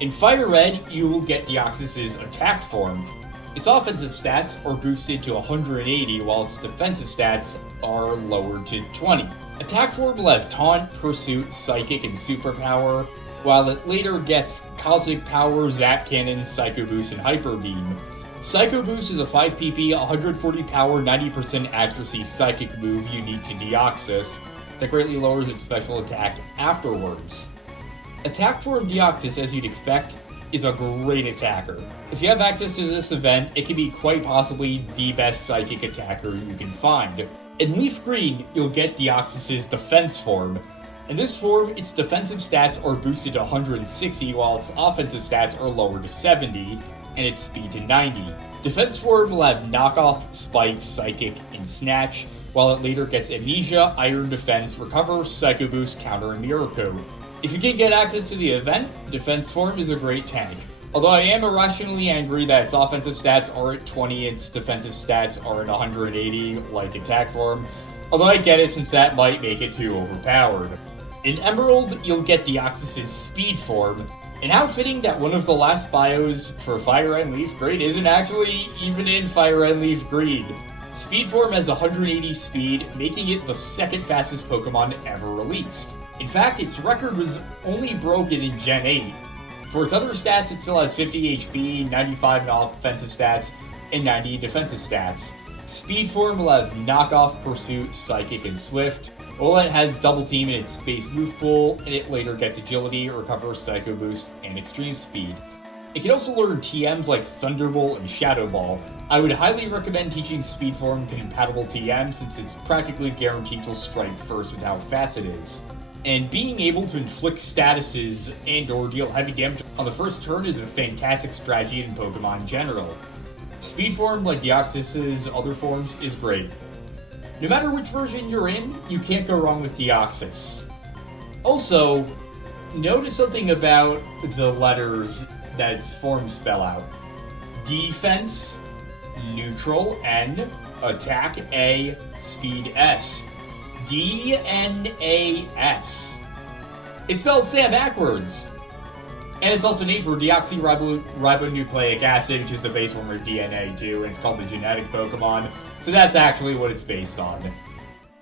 In FireRed, you will get Deoxys' attack form. Its offensive stats are boosted to 180, while its defensive stats are lowered to 20. Attack form will have Taunt, Pursuit, Psychic, and Superpower, while it later gets Cosmic Power, Zap Cannon, Psycho Boost, and Hyper Beam. Psycho Boost is a 5 PP, 140 power, 90% accuracy psychic move unique to Deoxys that greatly lowers its special attack afterwards. Attack form Deoxys, as you'd expect, is a great attacker. If you have access to this event, it can be quite possibly the best psychic attacker you can find. In LeafGreen, you'll get Deoxys' defense form. In this form, its defensive stats are boosted to 160, while its offensive stats are lowered to 70, and its speed to 90. Defense form will have Knockoff, Spike, Psychic, and Snatch, while it later gets Amnesia, Iron Defense, Recover, Psycho Boost, Counter, and Mirror Code. If you can get access to the event, defense form is a great tank. Although I am irrationally angry that its offensive stats are at 20, its defensive stats are at 180, like attack form, although I get it since that might make it too overpowered. In Emerald, you'll get Deoxys' speed form, and how fitting that one of the last bios for FireRed and LeafGreen isn't actually even in FireRed and LeafGreen. Speed form has 180 speed, making it the second fastest Pokemon ever released. In fact, its record was only broken in Gen 8. For its other stats, it still has 50 HP, 95 in offensive stats, and 90 in defensive stats. Speed form will have Knockoff, Pursuit, Psychic, and Swift, while it has Double Team in its base move pool, and it later gets Agility, Recover, Psycho Boost, and Extreme Speed. It can also learn TMs like Thunderbolt and Shadow Ball. I would highly recommend teaching Speed Form compatible TM since it's practically guaranteed to strike first with how fast it is. And being able to inflict statuses and or deal heavy damage on the first turn is a fantastic strategy in Pokemon in general. Speed Form, like Deoxys's other forms, is great. No matter which version you're in, you can't go wrong with Deoxys. Also, notice something about the letters that its forms spell out. Defense, Neutral, N, Attack, A, Speed, S. D-N-A-S. It spells Sam backwards. And it's also named for deoxyribonucleic acid, which is the base form of DNA too, and it's called the genetic Pokemon. So that's actually what it's based on.